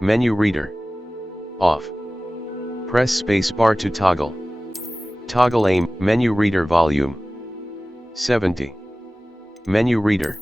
Menu reader. Off. Press spacebar to toggle. Toggle aim, menu reader volume. 70. Menu reader.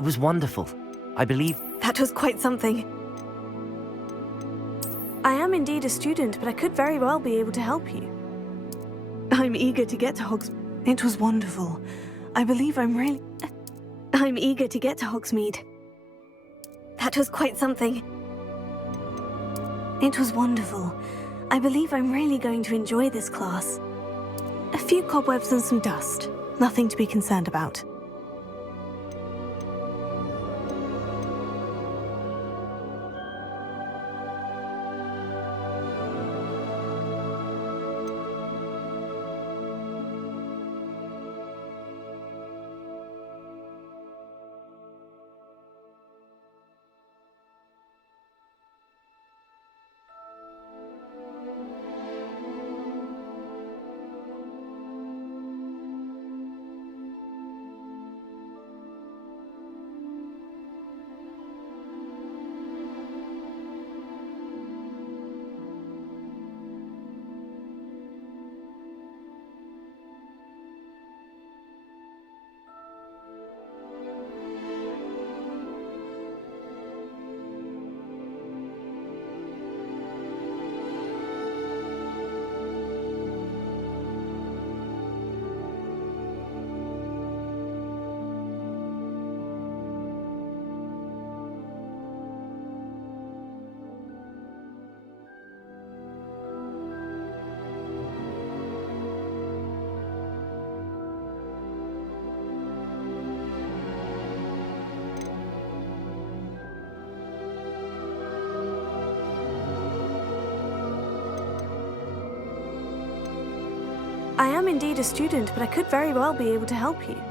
It was wonderful. I believe... That was quite something. I am indeed a student, but I could very well be able to help you. I'm eager to get to Hogsmeade. It was wonderful. I believe I'm eager to get to Hogsmeade. That was quite something. It was wonderful. I believe I'm really going to enjoy this class. A few cobwebs and some dust. Nothing to be concerned about. I am indeed a student, but I could very well be able to help you.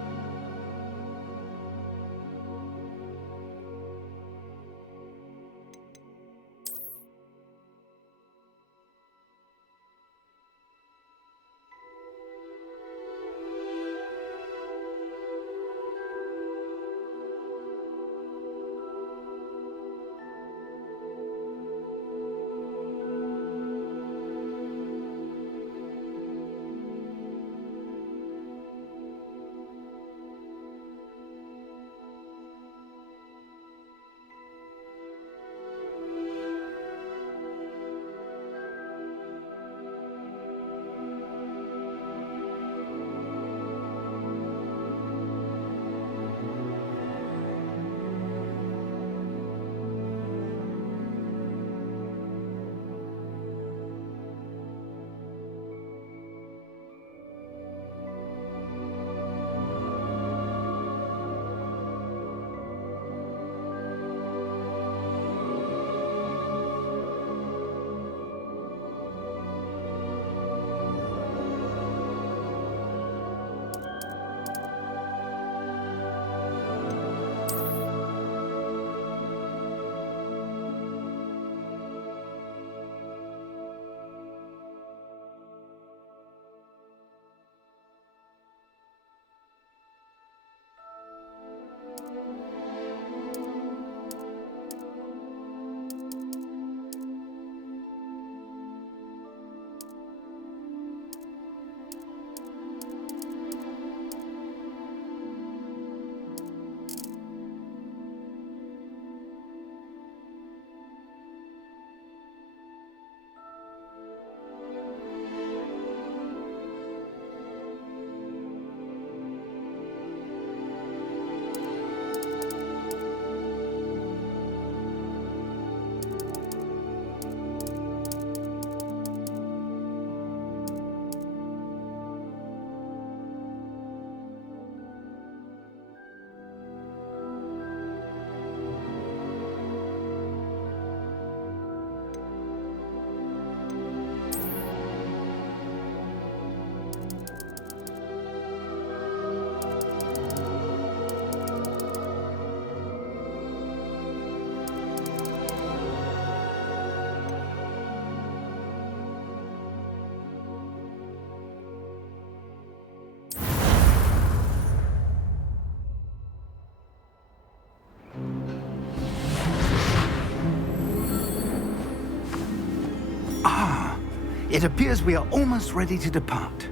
It appears we are almost ready to depart.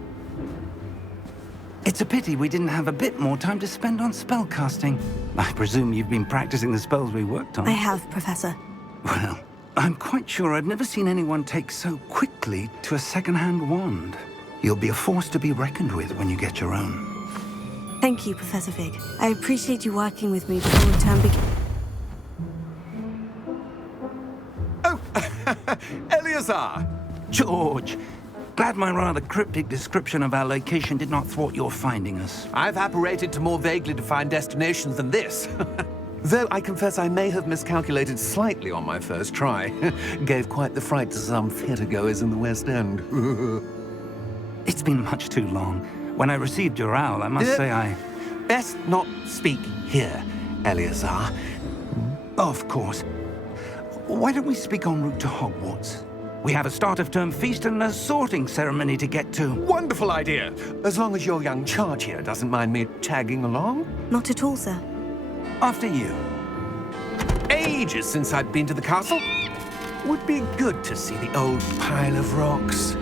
It's a pity we didn't have a bit more time to spend on spellcasting. I presume you've been practicing the spells we worked on. I have, Professor. Well, I'm quite sure I've never seen anyone take so quickly to a second-hand wand. You'll be a force to be reckoned with when you get your own. Thank you, Professor Fig. I appreciate you working with me before the term begins. Oh, Eleazar! George, glad my rather cryptic description of our location did not thwart your finding us. I've apparated to more vaguely defined destinations than this. Though I confess I may have miscalculated slightly on my first try. Gave quite the fright to some theatergoers in the West End. It's been much too long. When I received your owl, I must say I... Best not speak here, Eleazar. Of course. Why don't we speak en route to Hogwarts? We have a start-of-term feast and a sorting ceremony to get to. Wonderful idea! As long as your young charge here doesn't mind me tagging along. Not at all, sir. After you. Ages since I'd been to the castle. Would be good to see the old pile of rocks.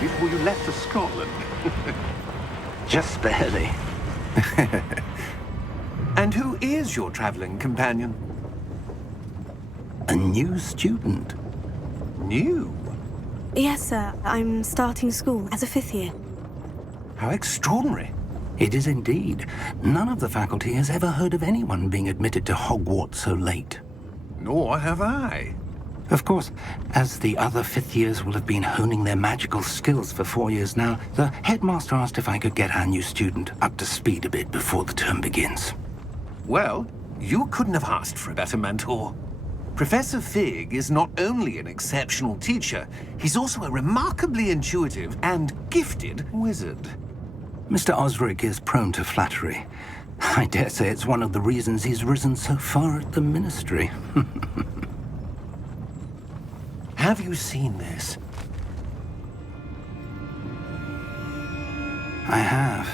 Before you left for Scotland. Just barely. And who is your traveling companion? A new student. New? Yes, sir. I'm starting school as a 5th year. How extraordinary. It is indeed. None of the faculty has ever heard of anyone being admitted to Hogwarts so late. Nor have I. Of course, as the other 5th years will have been honing their magical skills for 4 years now, the headmaster asked if I could get our new student up to speed a bit before the term begins. Well, you couldn't have asked for a better mentor. Professor Fig is not only an exceptional teacher, he's also a remarkably intuitive and gifted wizard. Mr. Osric is prone to flattery. I dare say it's one of the reasons he's risen so far at the Ministry. Have you seen this? I have.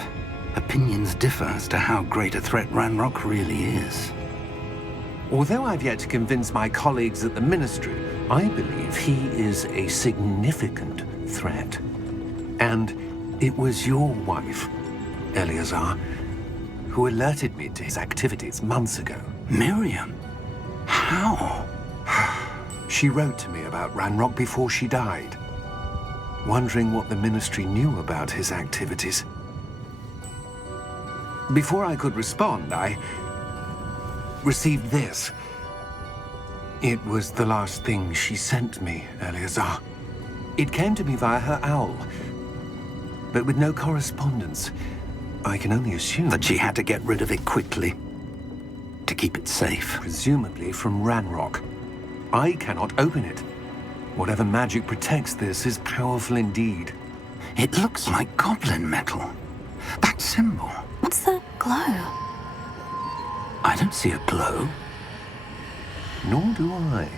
Opinions differ as to how great a threat Ranrock really is. Although I've yet to convince my colleagues at the Ministry, I believe he is a significant threat. And it was your wife, Eleazar, who alerted me to his activities months ago. Miriam? How? She wrote to me about Ranrock before she died, wondering what the Ministry knew about his activities. Before I could respond, I received this. It was the last thing she sent me, Eleazar. It came to me via her owl, but with no correspondence. I can only assume That she had to get rid of it quickly, to keep it safe. presumably from Ranrock. I cannot open it. Whatever magic protects this is powerful indeed. It looks like goblin metal. That symbol. What's the glow? I don't see a glow. Nor do I.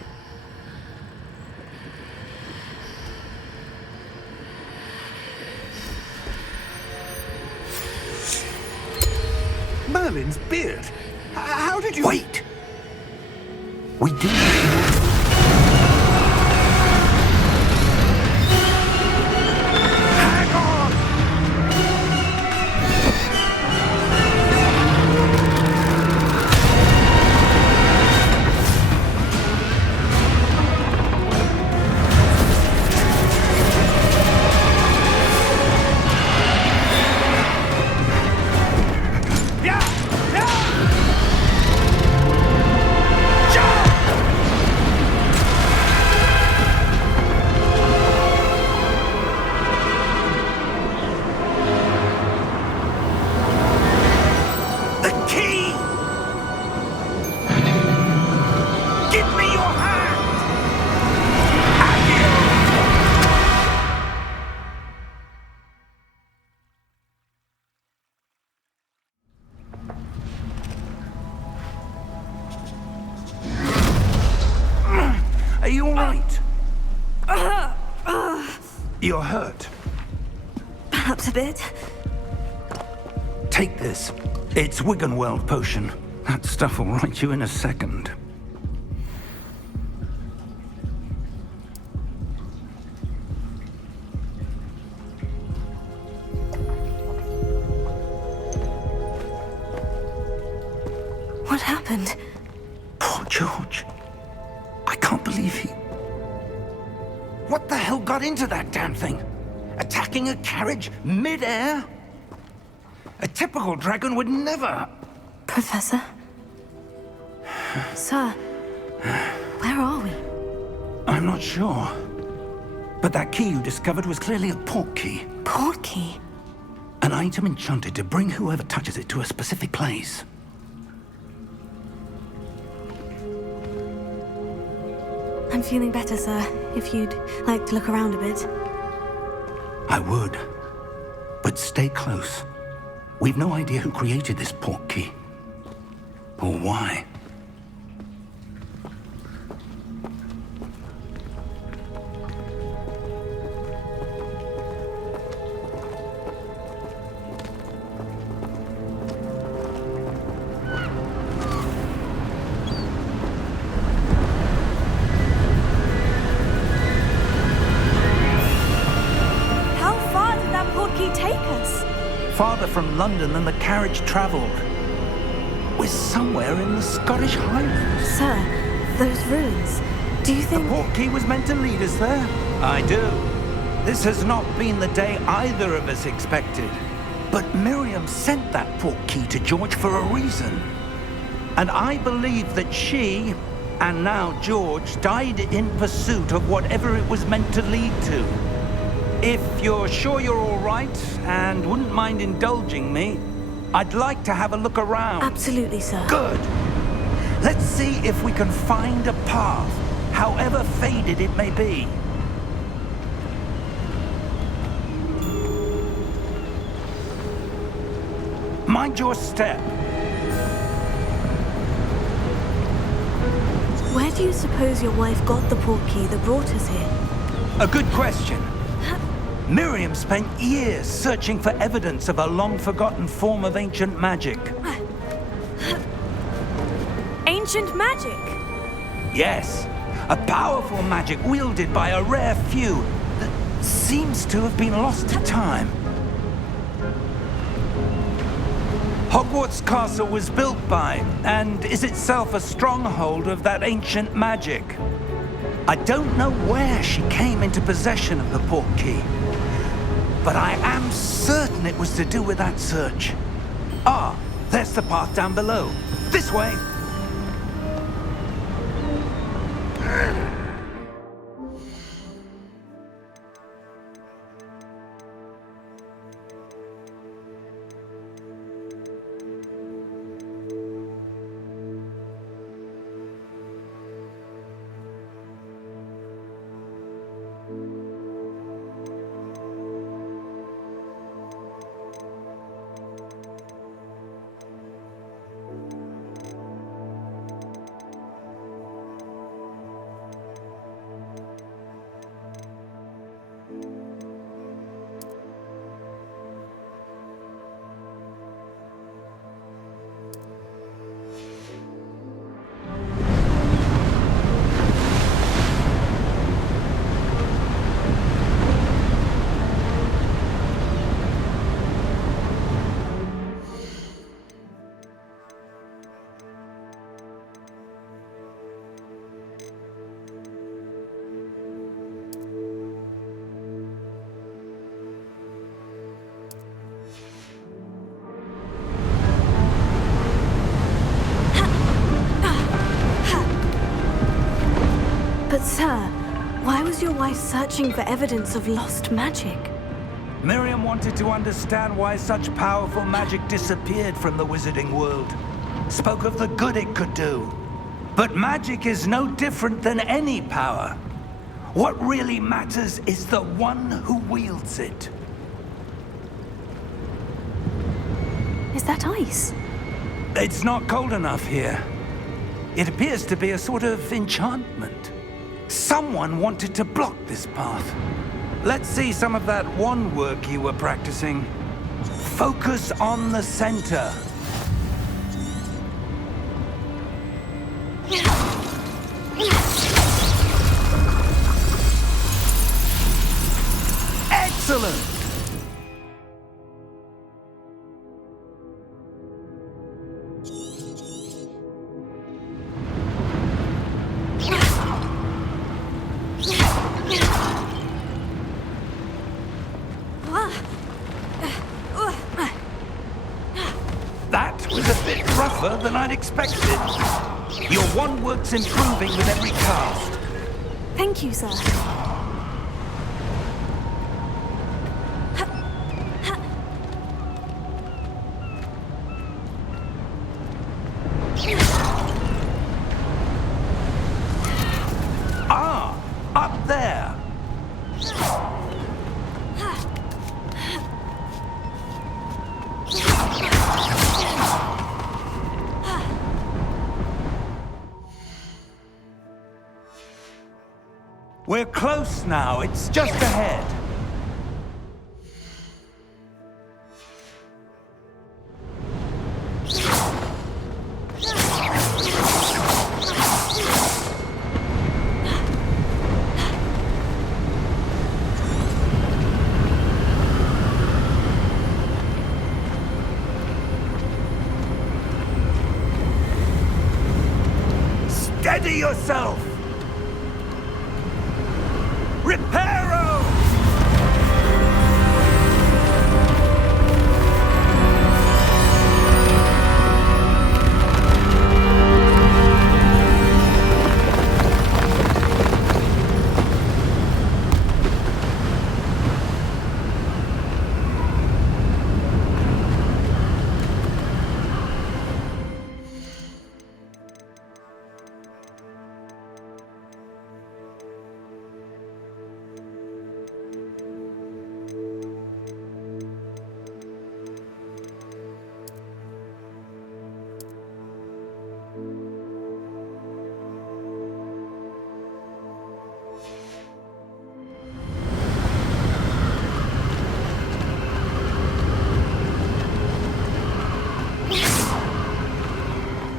Merlin's beard. How did you... Wait! We do... Hang on! all right? You're hurt. Perhaps a bit. Take this. It's Wiggenweld potion. That stuff will right you in a second. What happened? Poor George. I can't believe he... What the hell got into that damn thing? Attacking a carriage mid-air? A typical dragon would never... Professor? Sir, where are we? I'm not sure. But that key you discovered was clearly a portkey. Portkey? An item enchanted to bring whoever touches it to a specific place. I'm feeling better, sir. If you'd like to look around a bit. I would. But stay close. We've no idea who created this portkey. Or why. How far did that portkey take us? Farther from London than the carriage travelled. We're somewhere in the Scottish Highlands. Sir, those ruins. Do you The think... portkey was meant to lead us there? I do. This has not been the day either of us expected. But Miriam sent that portkey to George for a reason. And I believe that she, and now George, died in pursuit of whatever it was meant to lead to. If you're sure you're all right, and wouldn't mind indulging me, I'd like to have a look around. Absolutely, sir. Good. Let's see if we can find a path, however faded it may be. Mind your step. Where do you suppose your wife got the portkey that brought us here? A good question. Miriam spent years searching for evidence of a long-forgotten form of ancient magic. Ancient magic? Yes, a powerful magic wielded by a rare few that seems to have been lost to time. Hogwarts Castle was built by, and is itself a stronghold of that ancient magic. I don't know where she came into possession of the portkey, but I am certain it was to do with that search. Ah, there's the path down below. This way! But sir, why was your wife searching for evidence of lost magic? Miriam wanted to understand why such powerful magic disappeared from the wizarding world. Spoke of the good it could do. But magic is no different than any power. What really matters is the one who wields it. Is that ice? It's not cold enough here. It appears to be a sort of enchantment. Someone wanted to block this path. Let's see some of that wand work you were practicing. Focus on the center. Excellent! That was a bit rougher than I'd expected. Your wand work's improving with every cast. Thank you, sir. Ah, up there. We're close now. It's just ahead. Steady yourself! Reparo!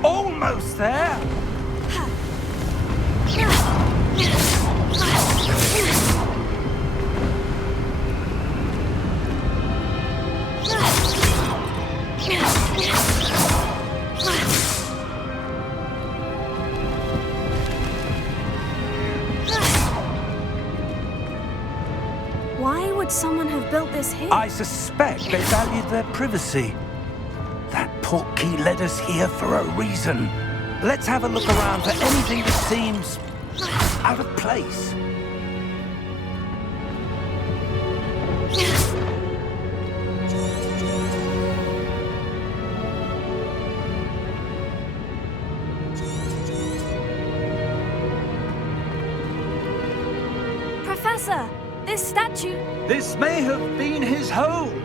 Almost there! Why would someone have built this here? I suspect they valued their privacy. That Portkey led us here for a reason. Let's have a look around for anything that seems out of place. Professor, this statue... This may have been his home.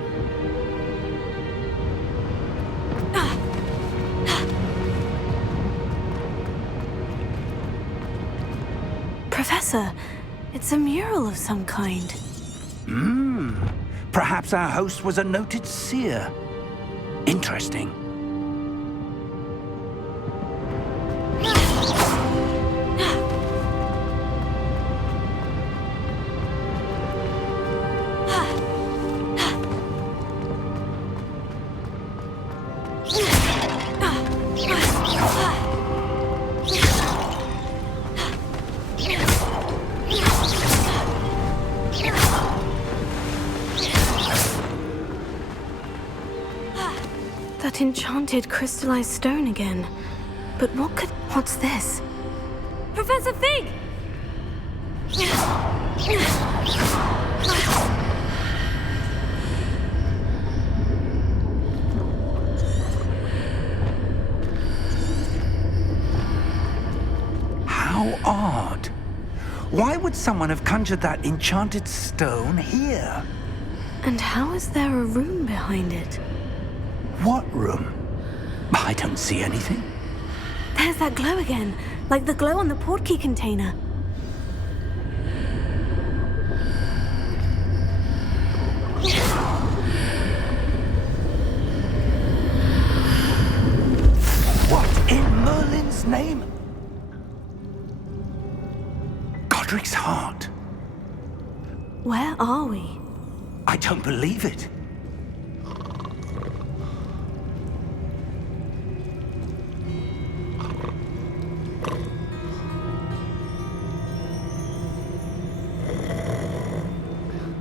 Professor, it's a mural of some kind. Perhaps our host was a noted seer. Interesting. That enchanted crystallized stone again. But what's this? Professor Fig! How odd. Why would someone have conjured that enchanted stone here? And how is there a room behind it? What room? I don't see anything. There's that glow again, like the glow on the Portkey container. Nice heart. Where are we? I don't believe it.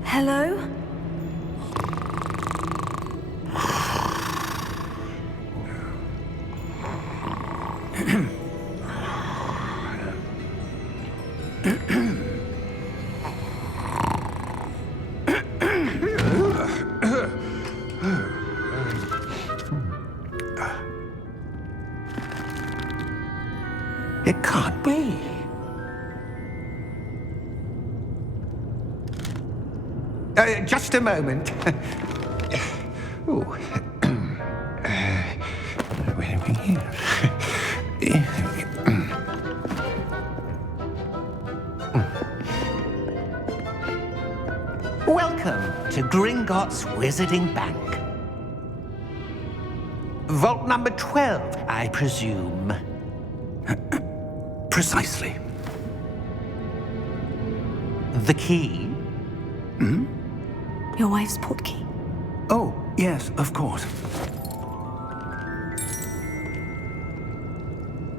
Hello? It can't be. Just a moment. Ooh. Where are we here? Welcome to Gringotts Wizarding Bank. Vault number 12, I presume. Precisely. The key? Your wife's Portkey. Oh, yes, of course.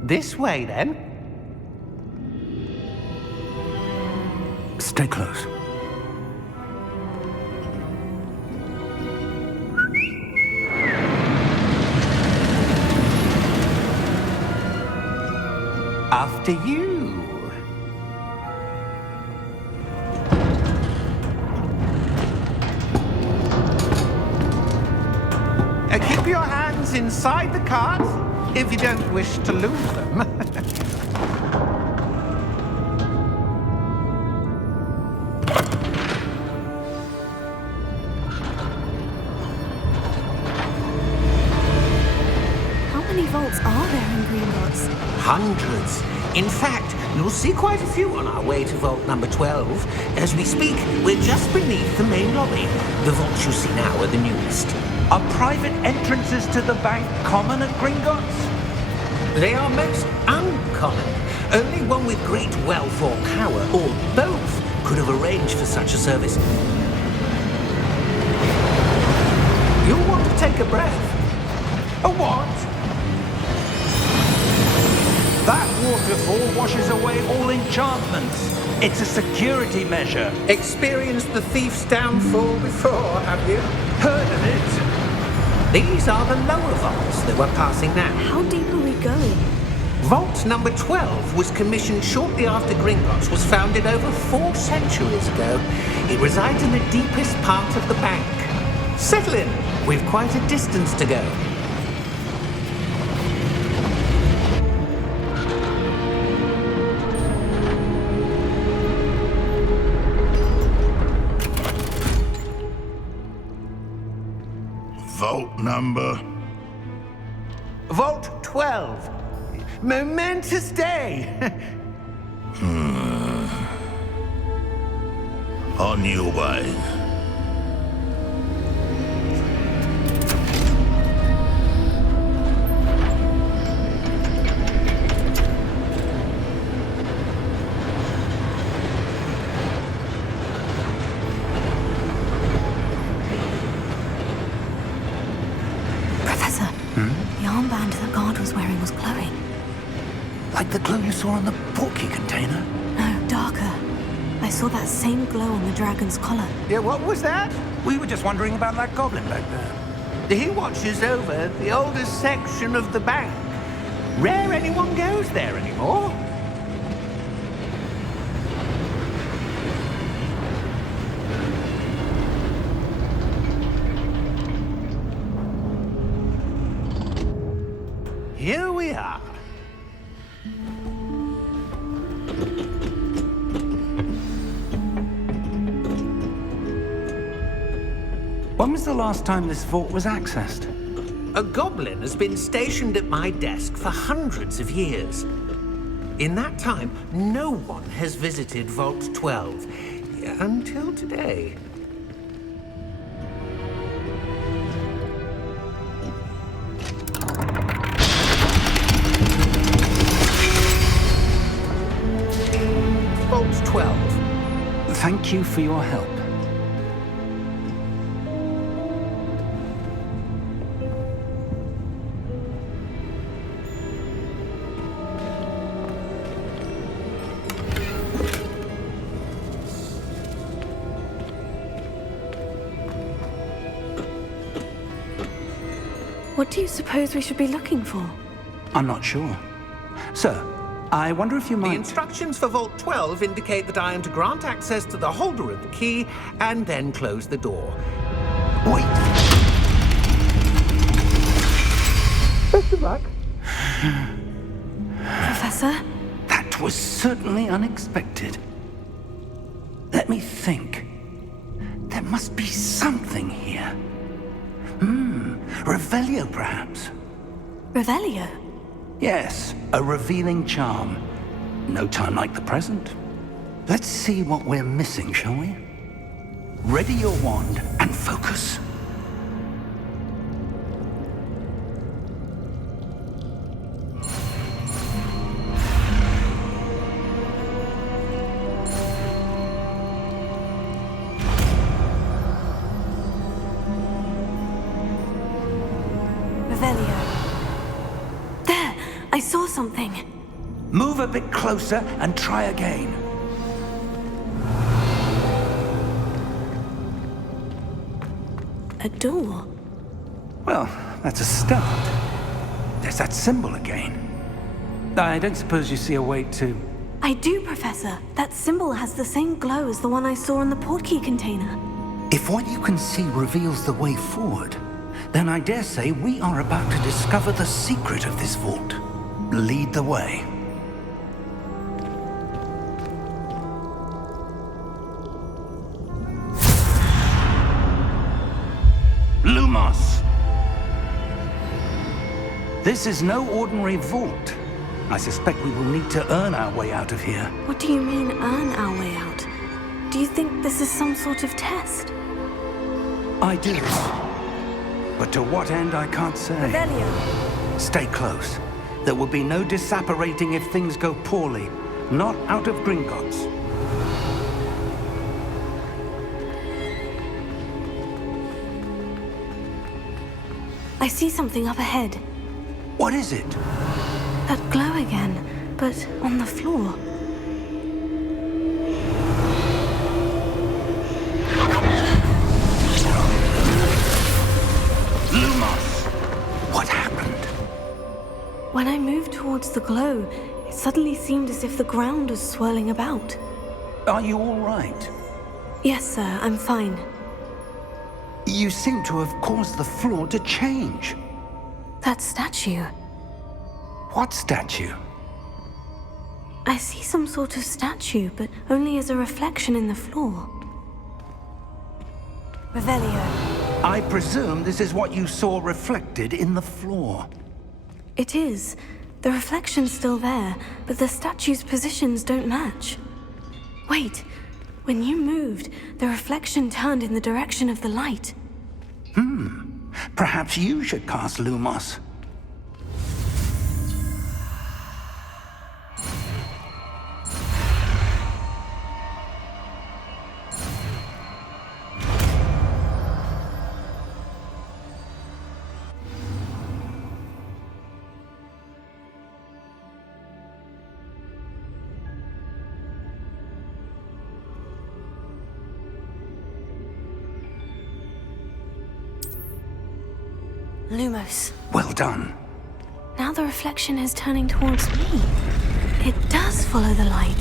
This way, then. Stay close. After you. Keep your hands inside the cart if you don't wish to lose them. How many vaults are there in Gringotts? Hundreds. In fact, you'll see quite a few on our way to vault number 12. As we speak, we're just beneath the main lobby. The vaults you see now are the newest. Are private entrances to the bank common at Gringotts? They are most uncommon. Only one with great wealth or power, or both, could have arranged for such a service. You'll want to take a breath. A what? That waterfall washes away all enchantments. It's a security measure. Experienced the thief's downfall before, have you? Heard of it? These are the lower vaults that we're passing now. How deep are we going? Vault number 12 was commissioned shortly after Gringotts was founded over 4 centuries ago. It resides in the deepest part of the bank. Settle in. We've quite a distance to go. Vault number? Vault 12. Momentous day. On your way. Professor, the armband that guard was wearing was glowing. Like the glow you saw on the Portkey container? No, darker. I saw that same glow on the dragon's collar. Yeah, what was that? We were just wondering about that goblin back there. He watches over the oldest section of the bank. Rare anyone goes there anymore. Here we are. When was the last time this vault was accessed? A goblin has been stationed at my desk for hundreds of years. In that time, no one has visited Vault 12 until today. Vault 12. thank you for your help. What do you suppose we should be looking for? I'm not sure. Sir, I wonder if you The might... instructions for Vault 12 indicate that I am to grant access to the holder of the key and then close the door. Wait! Best of luck. Professor? That was certainly unexpected. Let me think. There must be something here. Revelio, perhaps? Revelio? Yes, a revealing charm. No time like the present. Let's see what we're missing, shall we? Ready your wand and focus. Revelio. There! I saw something. Move a bit closer and try again. A door. Well, that's a start. There's that symbol again. I don't suppose you see a way to... I do, Professor. That symbol has the same glow as the one I saw in the Portkey container. If what you can see reveals the way forward, then I dare say we are about to discover the secret of this vault. Lead the way. Lumos! This is no ordinary vault. I suspect we will need to earn our way out of here. What do you mean, earn our way out? Do you think this is some sort of test? I do. But to what end, I can't say. Revelio. Stay close. There will be no disapparating if things go poorly. Not out of Gringotts. I see something up ahead. What is it? That glow again, but on the floor. Lumos! What happened? When I moved towards the glow, it suddenly seemed as if the ground was swirling about. Are you all right? Yes, sir, I'm fine. You seem to have caused the floor to change. That statue. What statue? I see some sort of statue, but only as a reflection in the floor. Revelio. I presume this is what you saw reflected in the floor. It is. The reflection's still there, but the statue's positions don't match. Wait. When you moved, the reflection turned in the direction of the light. Perhaps you should cast Lumos. Lumos. Well done. Now the reflection is turning towards me. It does follow the light.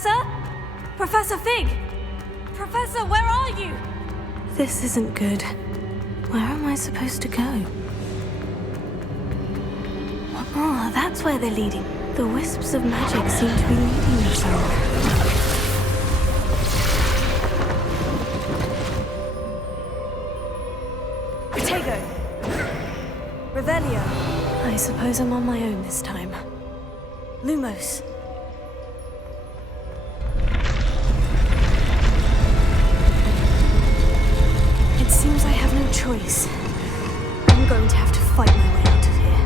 Professor? Professor Fig! Professor, where are you? This isn't good. Where am I supposed to go? Oh, that's where they're leading. The wisps of magic seem to be leading me somewhere. Protego! Revelio! I suppose I'm on my own this time. Lumos! It seems I have no choice. I'm going to have to fight my way out of here.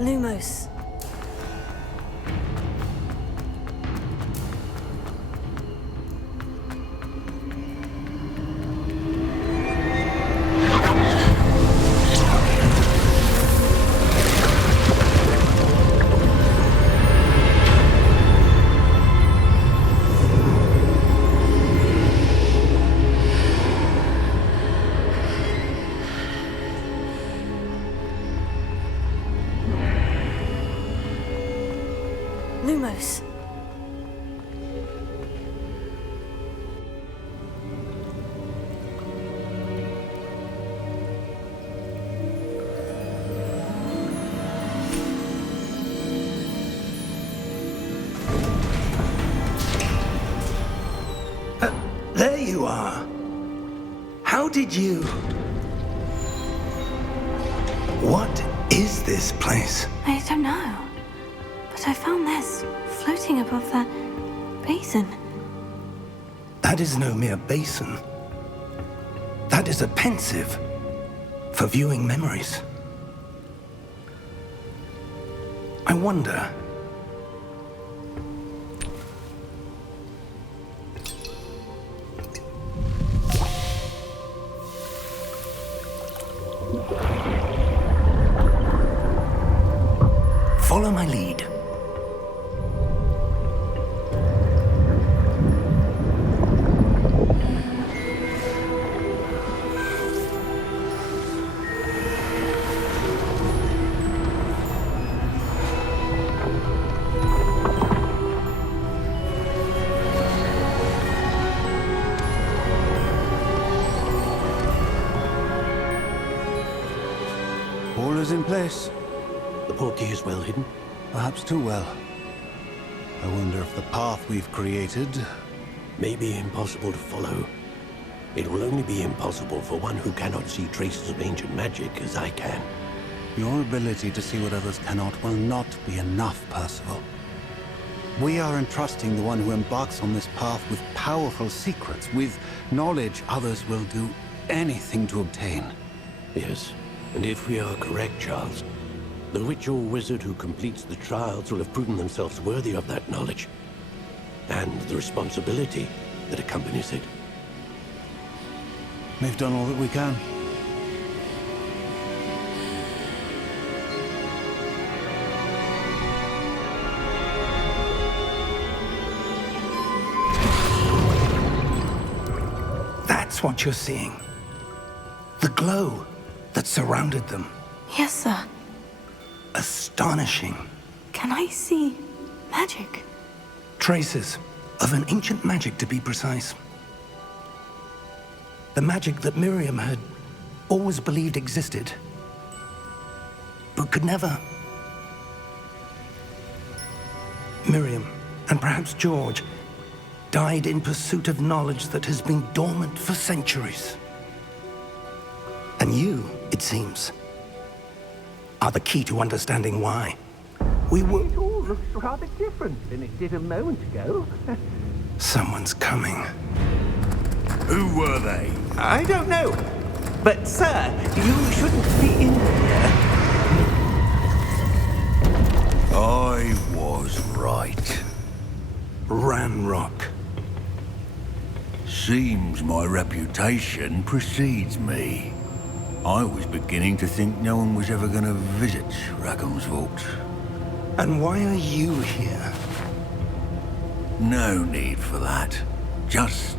Lumos. Lumos. There you are. How did you... What is this place? I don't know. But I found this floating above that basin. That is no mere basin. That is a pensive for viewing memories. I wonder... Follow my lead. All is in place. The Portkey is well hidden. Perhaps too well. I wonder if the path we've created... May be impossible to follow. It will only be impossible for one who cannot see traces of ancient magic as I can. Your ability to see what others cannot will not be enough, Percival. We are entrusting the one who embarks on this path with powerful secrets, with knowledge others will do anything to obtain. Yes, and if we are correct, Charles, the witch or wizard who completes the trials will have proven themselves worthy of that knowledge, and the responsibility that accompanies it. We've done all that we can. That's what you're seeing. The glow that surrounded them. Yes, sir. Astonishing. Can I see magic? Traces of an ancient magic, to be precise. The magic that Miriam had always believed existed, but could never. Miriam, and perhaps George, died in pursuit of knowledge that has been dormant for centuries. And you, it seems, are the key to understanding why. We were... It all looks rather different than it did a moment ago. Someone's coming. Who were they? I don't know. But, sir, you shouldn't be in here. I was right. Ranrock. Seems my reputation precedes me. I was beginning to think no one was ever going to visit Rackham's vault. And why are you here? No need for that. Just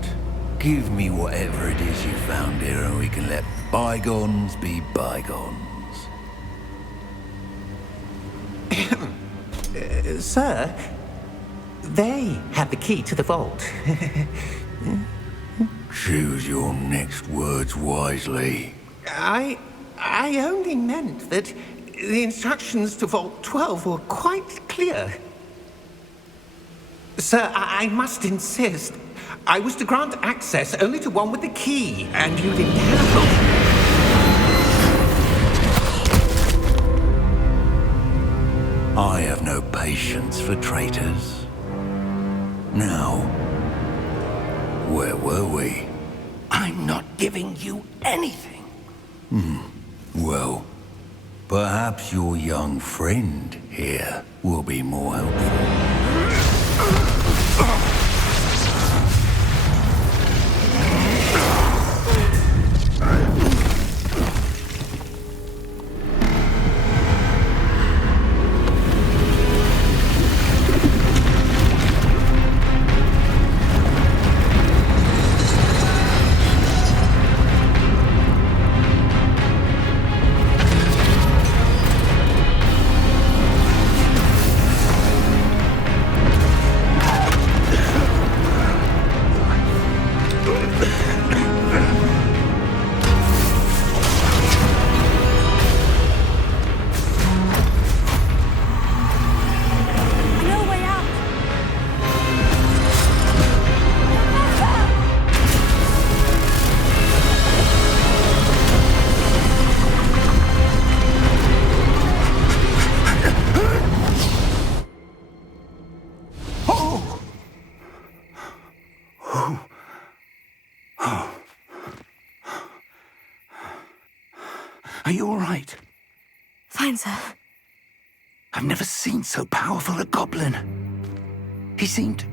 give me whatever it is you found here and we can let bygones be bygones. Sir, they have the key to the vault. Choose your next words wisely. I only meant that the instructions to Vault 12 were quite clear. Sir, I must insist. I was to grant access only to one with the key, and you didn't have. I have no patience for traitors. Now, where were we? I'm not giving you anything. Well, perhaps your young friend here will be more helpful. Are you all right? Fine, sir. I've never seen so powerful a goblin. He seemed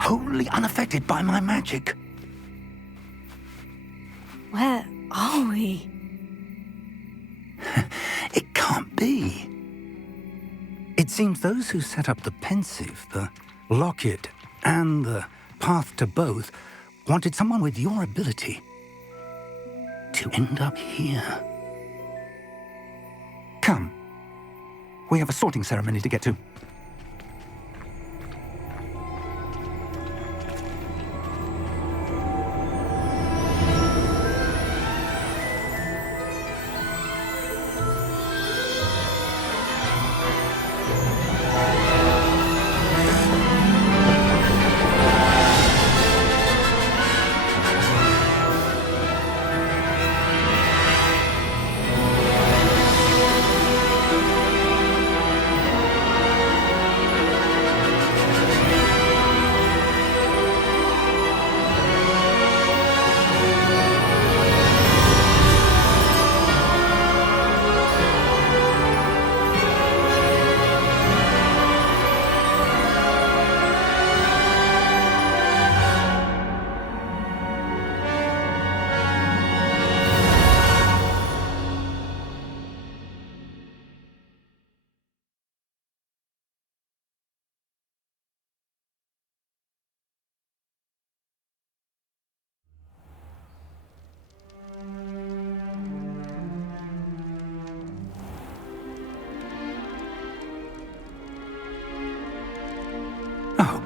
wholly unaffected by my magic. Where are we? It can't be. It seems those who set up the Pensive, the Locket, and the Path to Both wanted someone with your ability to end up here. Come. We have a sorting ceremony to get to.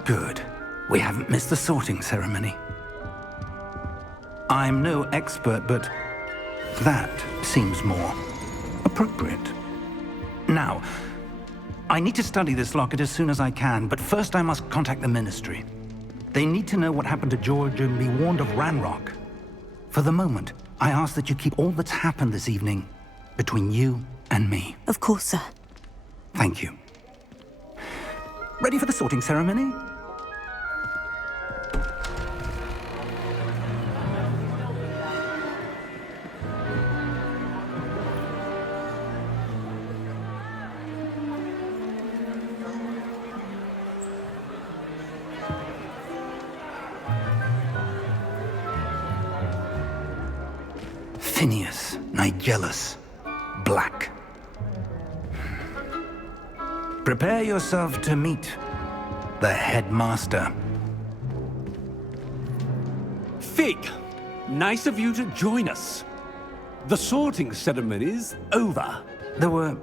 Good. We haven't missed the sorting ceremony. I'm no expert, but that seems more appropriate. Now, I need to study this locket as soon as I can, but first I must contact the Ministry. They need to know what happened to George and be warned of Ranrock. For the moment, I ask that you keep all that's happened this evening between you and me. Of course, sir. Thank you. Ready for the sorting ceremony? Phineas, Nigellus, Black. Prepare yourself to meet the headmaster. Fig, nice of you to join us. The sorting ceremony's over. There were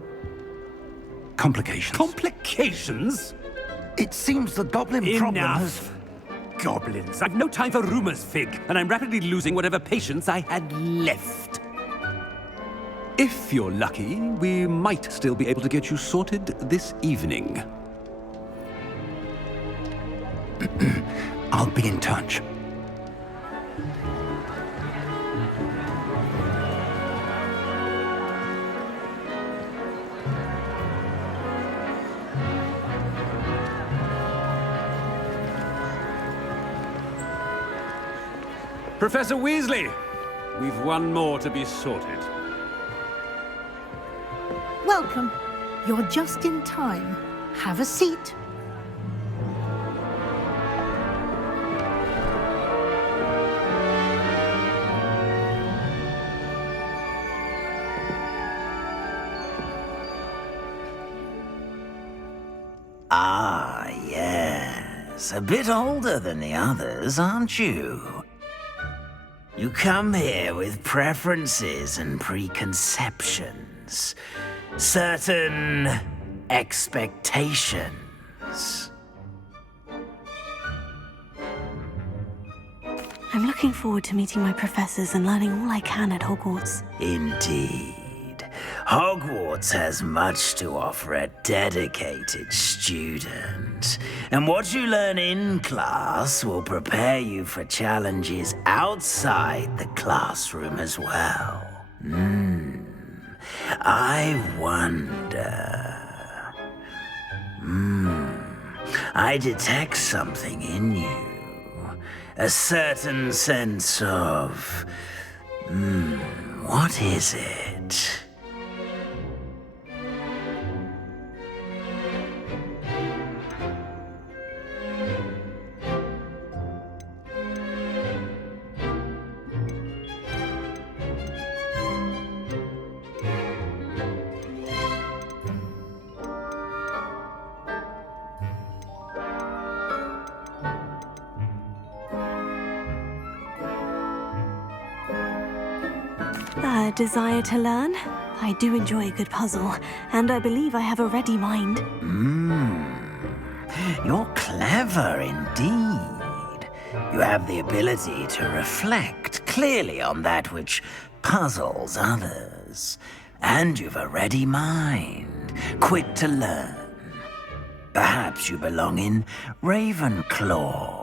complications. Complications? It seems the goblin problem has... Enough. Goblins. I've no time for rumors, Fig, and I'm rapidly losing whatever patience I had left. If you're lucky, we might still be able to get you sorted this evening. I'll be in touch. Professor Weasley, we've one more to be sorted. Welcome. You're just in time. Have a seat. Ah, yes. A bit older than the others, aren't you? You come here with preferences and preconceptions. Certain expectations. I'm looking forward to meeting my professors and learning all I can at Hogwarts. Indeed. Hogwarts has much to offer a dedicated student. And what you learn in class will prepare you for challenges outside the classroom as well. I wonder... I detect something in you. A certain sense of... what is it? A desire to learn? I do enjoy a good puzzle, and I believe I have a ready mind. You're clever indeed. You have the ability to reflect clearly on that which puzzles others. And you've a ready mind, quick to learn. Perhaps you belong in Ravenclaw.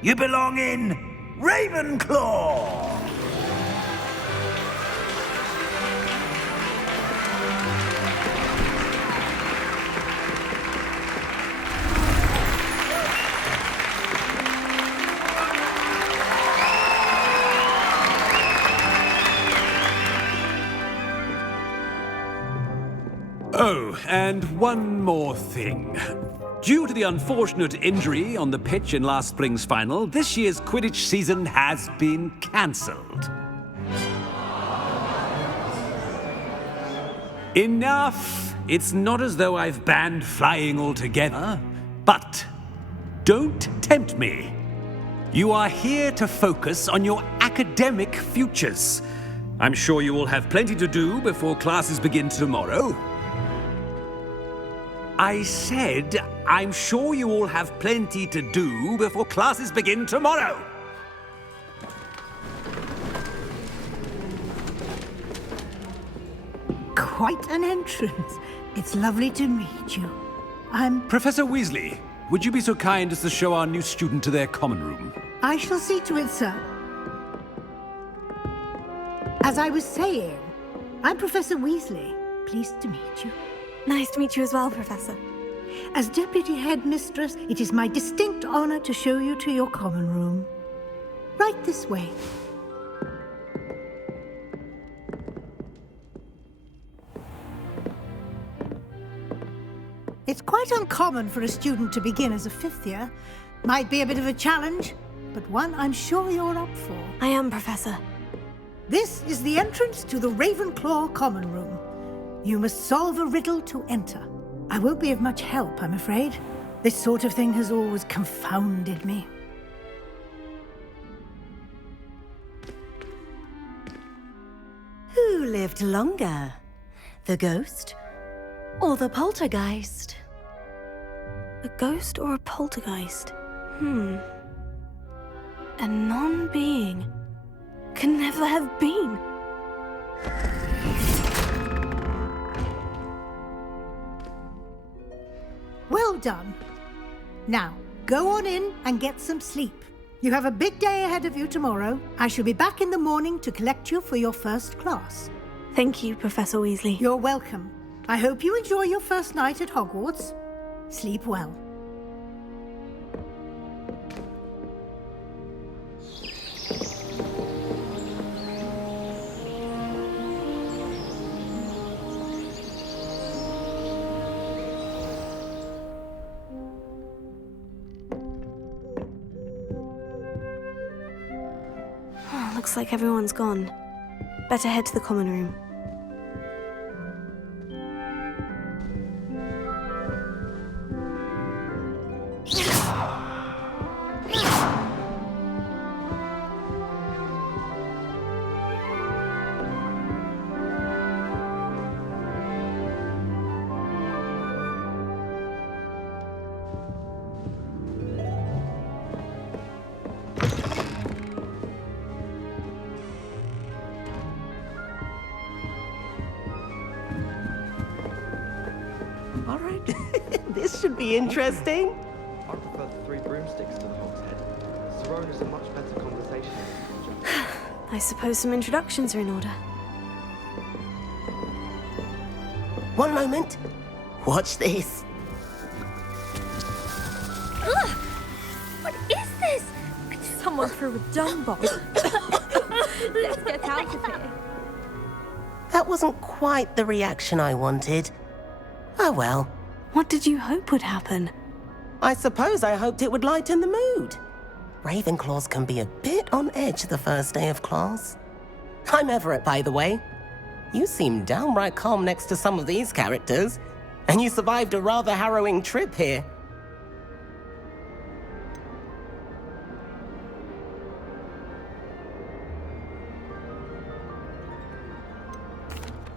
You belong in Ravenclaw! Oh, and one more thing. Due to the unfortunate injury on the pitch in last spring's final, this year's Quidditch season has been cancelled. Enough! It's not as though I've banned flying altogether, but don't tempt me. You are here to focus on your academic futures. I'm sure you will have plenty to do before classes begin tomorrow. I said, I'm sure you all have plenty to do before classes begin tomorrow. Quite an entrance. It's lovely to meet you. Professor Weasley, would you be so kind as to show our new student to their common room? I shall see to it, sir. As I was saying, I'm Professor Weasley. Pleased to meet you. Nice to meet you as well, Professor. As Deputy Headmistress, it is my distinct honor to show you to your common room. Right this way. It's quite uncommon for a student to begin as a fifth year. Might be a bit of a challenge, but one I'm sure you're up for. I am, Professor. This is the entrance to the Ravenclaw common room. You must solve a riddle to enter. I won't be of much help, I'm afraid. This sort of thing has always confounded me. Who lived longer? The ghost or the poltergeist? A ghost or a poltergeist? A non-being can never have been. Well done. Now, go on in and get some sleep. You have a big day ahead of you tomorrow. I shall be back in the morning to collect you for your first class. Thank you, Professor Weasley. You're welcome. I hope you enjoy your first night at Hogwarts. Sleep well. Looks like everyone's gone. Better head to the common room. All right, this should be interesting. I prefer the 3 broomsticks to the Hogshead. Sirona's a much better conversationalist. I suppose some introductions are in order. One moment. Watch this. Ugh! What is this? Someone threw a dung bomb. Let's get out of here. That wasn't quite the reaction I wanted. Oh well. What did you hope would happen? I suppose I hoped it would lighten the mood. Ravenclaws can be a bit on edge the first day of class. I'm Everett, by the way. You seem downright calm next to some of these characters, and you survived a rather harrowing trip here.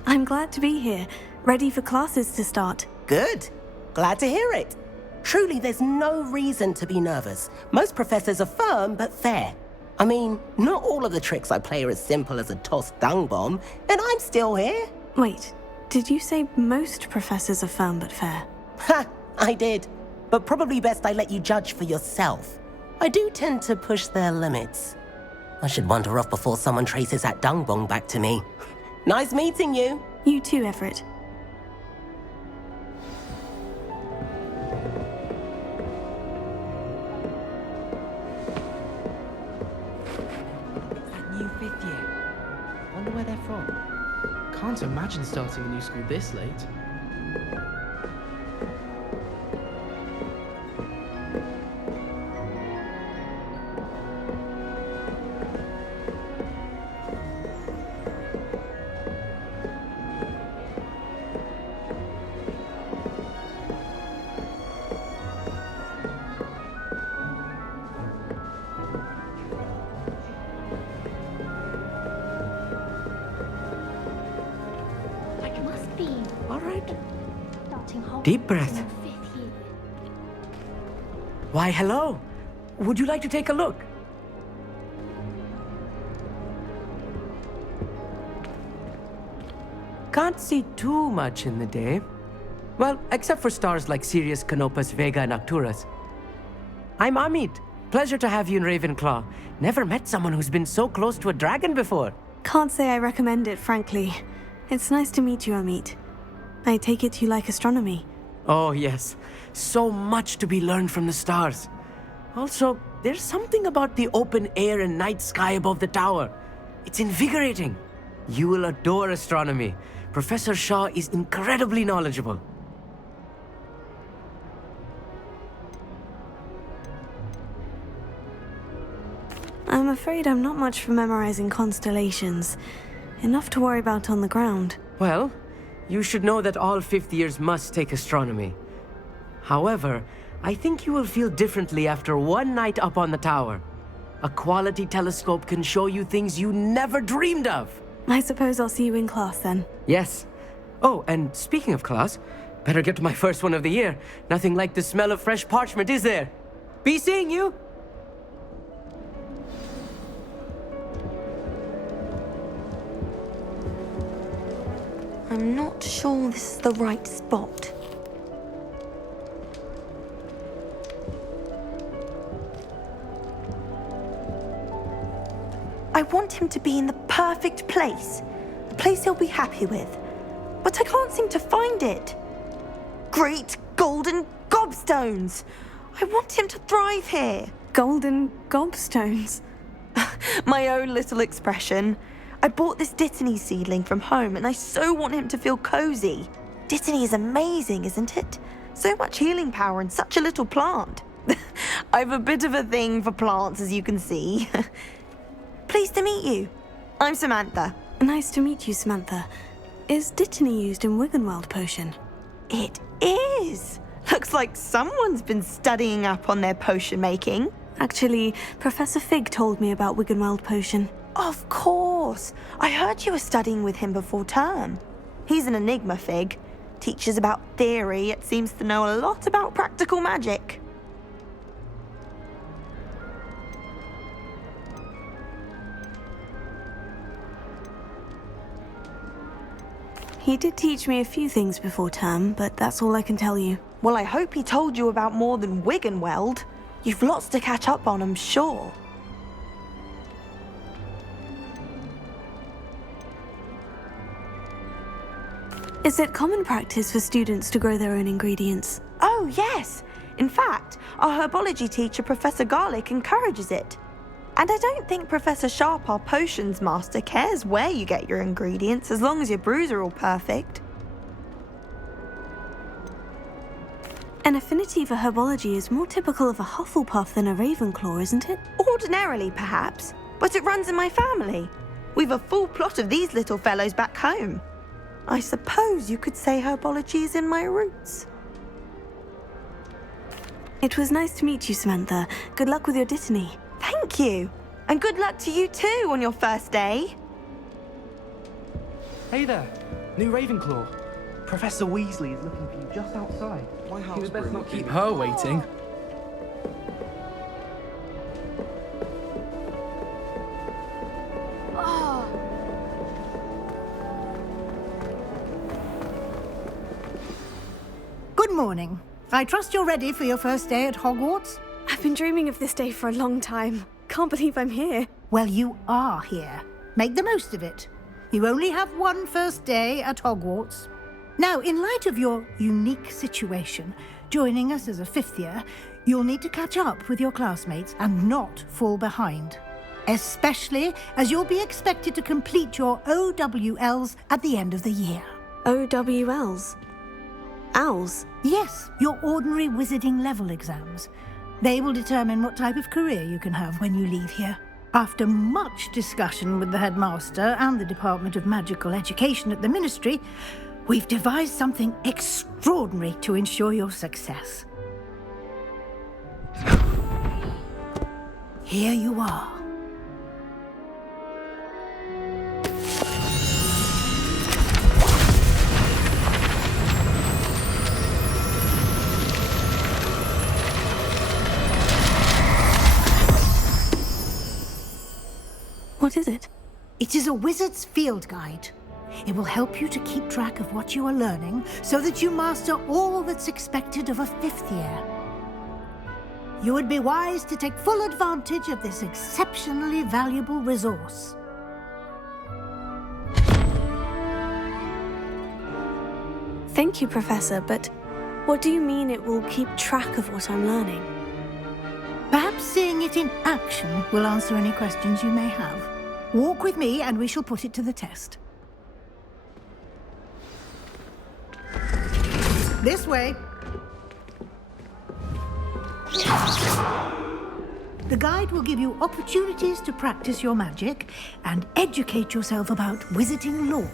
I'm glad to be here, ready for classes to start. Good. Glad to hear it. Truly, there's no reason to be nervous. Most professors are firm but fair. I mean, not all of the tricks I play are as simple as a tossed dung bomb, and I'm still here. Wait, did you say most professors are firm but fair? Ha! I did. But probably best I let you judge for yourself. I do tend to push their limits. I should wander off before someone traces that dung bomb back to me. Nice meeting you. You too, Everett. New 5th year. Wonder where they're from. Can't imagine starting a new school this late. Deep breath. Why, hello. Would you like to take a look? Can't see too much in the day. Well, except for stars like Sirius, Canopus, Vega, and Arcturus. I'm Amit. Pleasure to have you in Ravenclaw. Never met someone who's been so close to a dragon before. Can't say I recommend it, frankly. It's nice to meet you, Amit. I take it you like astronomy. Oh, yes. So much to be learned from the stars. Also, there's something about the open air and night sky above the tower. It's invigorating. You will adore astronomy. Professor Shaw is incredibly knowledgeable. I'm afraid I'm not much for memorizing constellations. Enough to worry about on the ground. Well, you should know that all fifth years must take astronomy. However, I think you will feel differently after one night up on the tower. A quality telescope can show you things you never dreamed of. I suppose I'll see you in class then. Yes. Oh, and speaking of class, better get to my first one of the year. Nothing like the smell of fresh parchment, is there? Be seeing you! I'm not sure this is the right spot. I want him to be in the perfect place. A place he'll be happy with. But I can't seem to find it. Great golden gobstones! I want him to thrive here. Golden gobstones? My own little expression. I bought this Dittany seedling from home and I so want him to feel cozy. Dittany is amazing, isn't it? So much healing power in such a little plant. I've a bit of a thing for plants, as you can see. Pleased to meet you. I'm Samantha. Nice to meet you, Samantha. Is Dittany used in Wiggenweld potion? It is. Looks like someone's been studying up on their potion making. Actually, Professor Fig told me about Wiggenweld potion. Of course. I heard you were studying with him before term. He's an enigma, Fig. Teaches about theory, yet seems to know a lot about practical magic. He did teach me a few things before term, but that's all I can tell you. Well, I hope he told you about more than Wiggenweld. You've lots to catch up on, I'm sure. Is it common practice for students to grow their own ingredients? Oh, yes. In fact, our herbology teacher, Professor Garlick, encourages it. And I don't think Professor Sharp, our potions master, cares where you get your ingredients, as long as your brews are all perfect. An affinity for herbology is more typical of a Hufflepuff than a Ravenclaw, isn't it? Ordinarily, perhaps, but it runs in my family. We've a full plot of these little fellows back home. I suppose you could say herbology is in my roots. It was nice to meet you, Samantha. Good luck with your Dittany. Thank you. And good luck to you too on your first day. Hey there, new Ravenclaw. Professor Weasley is looking for you just outside. You would best not keep her waiting. Good morning. I trust you're ready for your first day at Hogwarts? I've been dreaming of this day for a long time. Can't believe I'm here. Well, you are here. Make the most of it. You only have one first day at Hogwarts. Now, in light of your unique situation, joining us as a fifth year, you'll need to catch up with your classmates and not fall behind. Especially as you'll be expected to complete your OWLs at the end of the year. OWLs? Owls? Yes, your ordinary wizarding level exams. They will determine what type of career you can have when you leave here. After much discussion with the headmaster and the Department of Magical Education at the Ministry, we've devised something extraordinary to ensure your success. Here you are. What is it? It is a wizard's field guide. It will help you to keep track of what you are learning so that you master all that's expected of a 5th year. You would be wise to take full advantage of this exceptionally valuable resource. Thank you, Professor, but what do you mean it will keep track of what I'm learning? Perhaps seeing it in action will answer any questions you may have. Walk with me and we shall put it to the test. This way. The guide will give you opportunities to practice your magic and educate yourself about wizarding lore.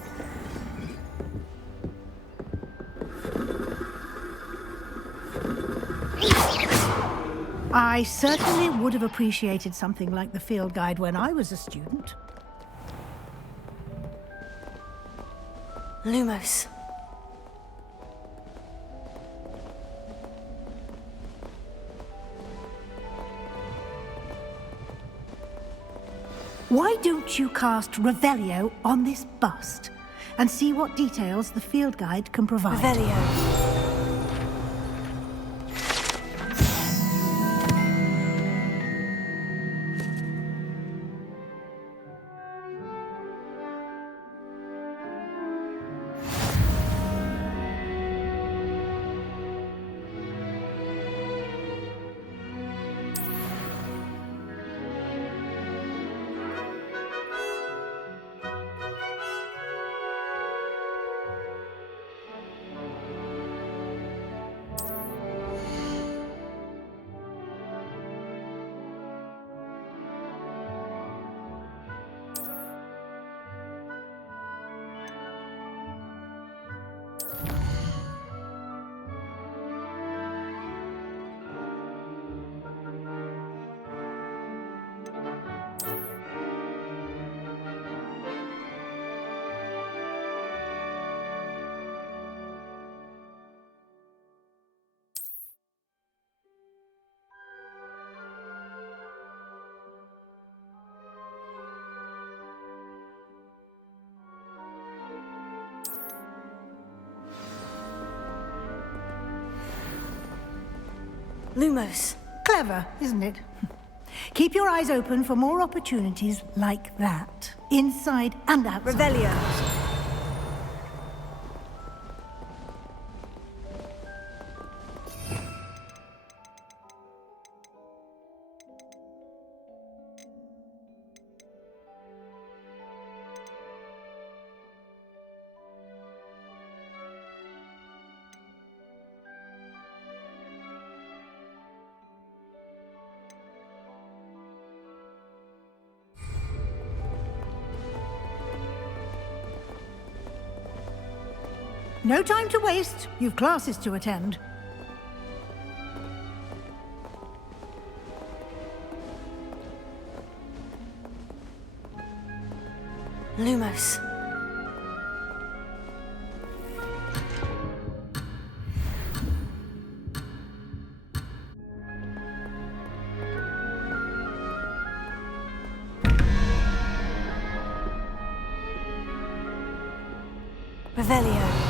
I certainly would have appreciated something like the field guide when I was a student. Lumos. Why don't you cast Revelio on this bust and see what details the field guide can provide? Revelio. Lumos. Clever, isn't it? Keep your eyes open for more opportunities like that, inside and outside. Revelio. No time to waste. You've classes to attend. Lumos. Revelio.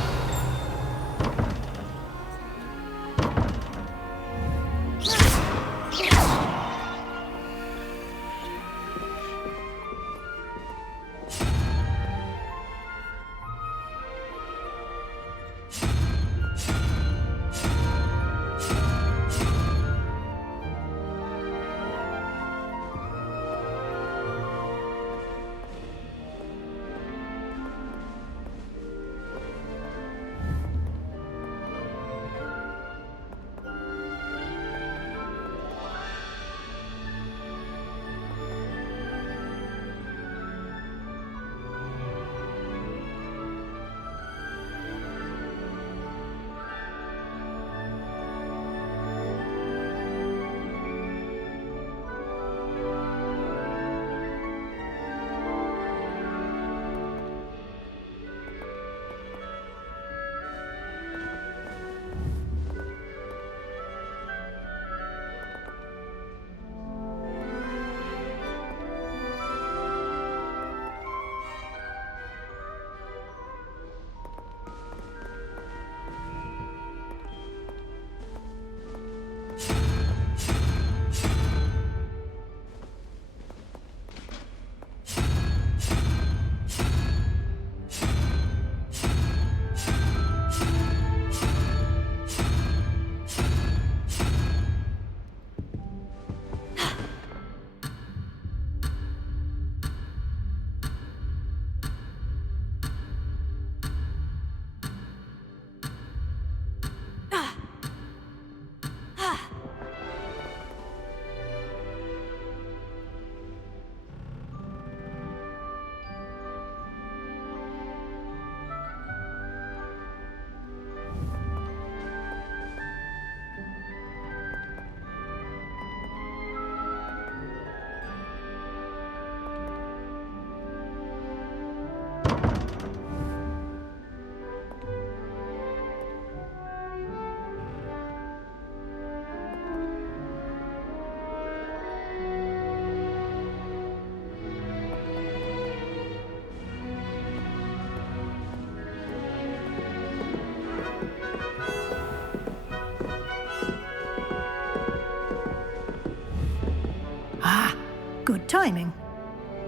timing.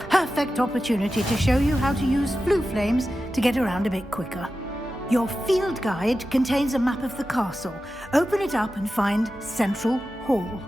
Perfect opportunity to show you how to use flue flames to get around a bit quicker. Your field guide contains a map of the castle. Open it up and find Central Hall.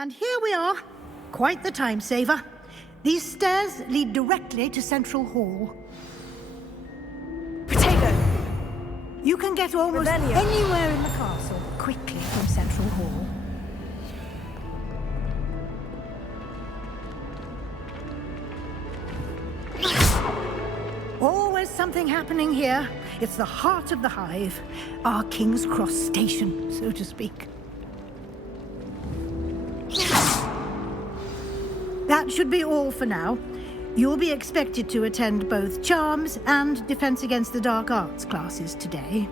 And here we are. Quite the time saver. These stairs lead directly to Central Hall. Potato! You can get almost Revelio. anywhere in the castle quickly from Central Hall. Always something happening here. It's the heart of the hive. Our King's Cross station, so to speak. That should be all for now. You'll be expected to attend both Charms and Defense Against the Dark Arts classes today.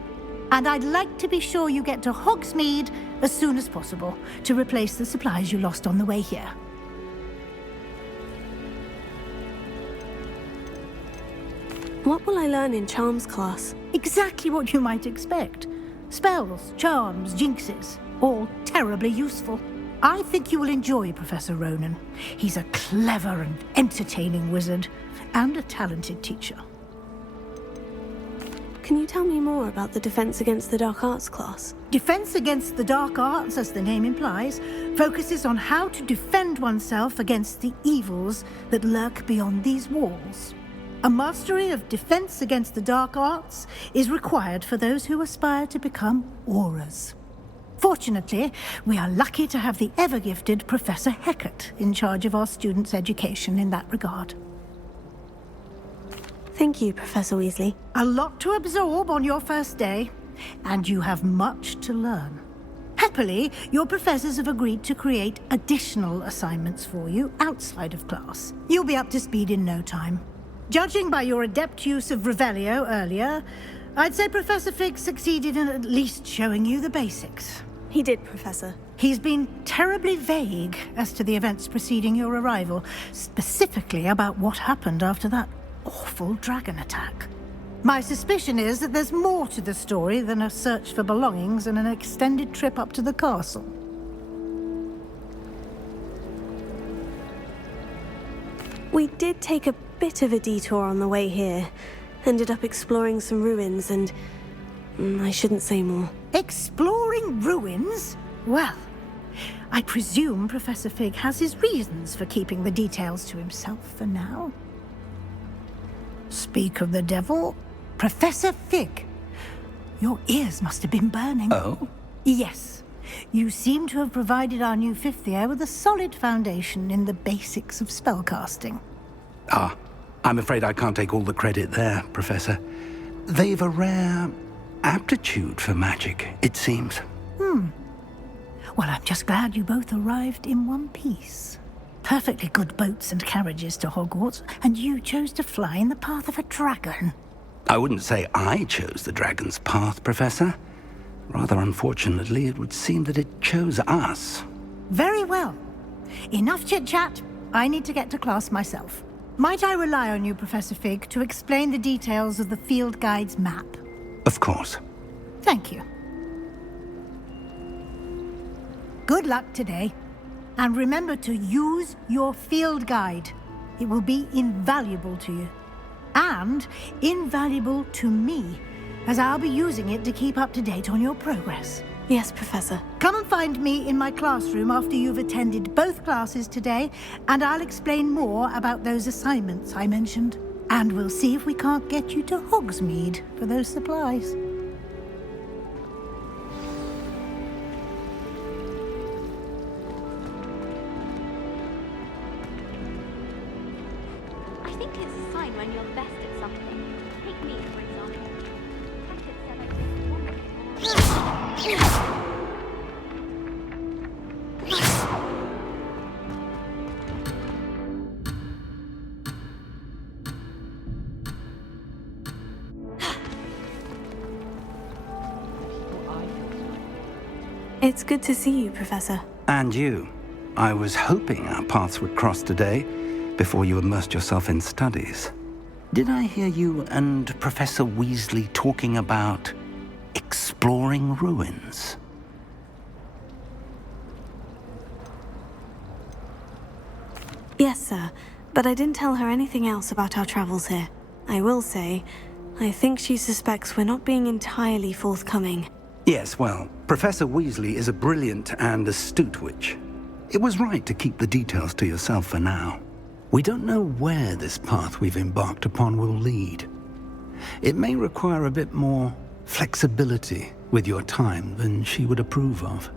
And I'd like to be sure you get to Hogsmeade as soon as possible to replace the supplies you lost on the way here. What will I learn in Charms class? Exactly what you might expect. Spells, charms, jinxes, all terribly useful. I think you will enjoy Professor Ronan. He's a clever and entertaining wizard, and a talented teacher. Can you tell me more about the Defense Against the Dark Arts class? Defense Against the Dark Arts, as the name implies, focuses on how to defend oneself against the evils that lurk beyond these walls. A mastery of Defense Against the Dark Arts is required for those who aspire to become auras. Fortunately, we are lucky to have the ever-gifted Professor Hecat in charge of our students' education in that regard. Thank you, Professor Weasley. A lot to absorb on your first day, and you have much to learn. Happily, your professors have agreed to create additional assignments for you outside of class. You'll be up to speed in no time. Judging by your adept use of Revelio earlier, I'd say Professor Fig succeeded in at least showing you the basics. He did, Professor. He's been terribly vague as to the events preceding your arrival, specifically about what happened after that awful dragon attack. My suspicion is that there's more to the story than a search for belongings and an extended trip up to the castle. We did take a bit of a detour on the way here. Ended up exploring some ruins and... I shouldn't say more. Exploring ruins? Well, I presume Professor Fig has his reasons for keeping the details to himself for now. Speak of the devil, Professor Fig. Your ears must have been burning. Oh? Yes. You seem to have provided our new fifth year with a solid foundation in the basics of spellcasting. Ah, I'm afraid I can't take all the credit there, Professor. They've a rare aptitude for magic, it seems. Well, I'm just glad you both arrived in one piece. Perfectly good boats and carriages to Hogwarts, and you chose to fly in the path of a dragon. I wouldn't say I chose the dragon's path, Professor. Rather unfortunately, it would seem that it chose us. Very well. Enough chit-chat. I need to get to class myself. Might I rely on you, Professor Fig, to explain the details of the field guide's map? Of course. Thank you. Good luck today. And remember to use your field guide. It will be invaluable to you. And invaluable to me, as I'll be using it to keep up to date on your progress. Yes, Professor. Come and find me in my classroom after you've attended both classes today, and I'll explain more about those assignments I mentioned. And we'll see if we can't get you to Hogsmeade for those supplies. think it's a sign when you're the best at something. Take me, for example. Hackett said I did wonderful. It's good to see you, Professor. And you. I was hoping our paths would cross today, before you immersed yourself in studies. Did I hear you and Professor Weasley talking about exploring ruins? Yes, sir, but I didn't tell her anything else about our travels here. I will say, I think she suspects we're not being entirely forthcoming. Yes, well, Professor Weasley is a brilliant and astute witch. It was right to keep the details to yourself for now. We don't know where this path we've embarked upon will lead. It may require a bit more flexibility with your time than she would approve of.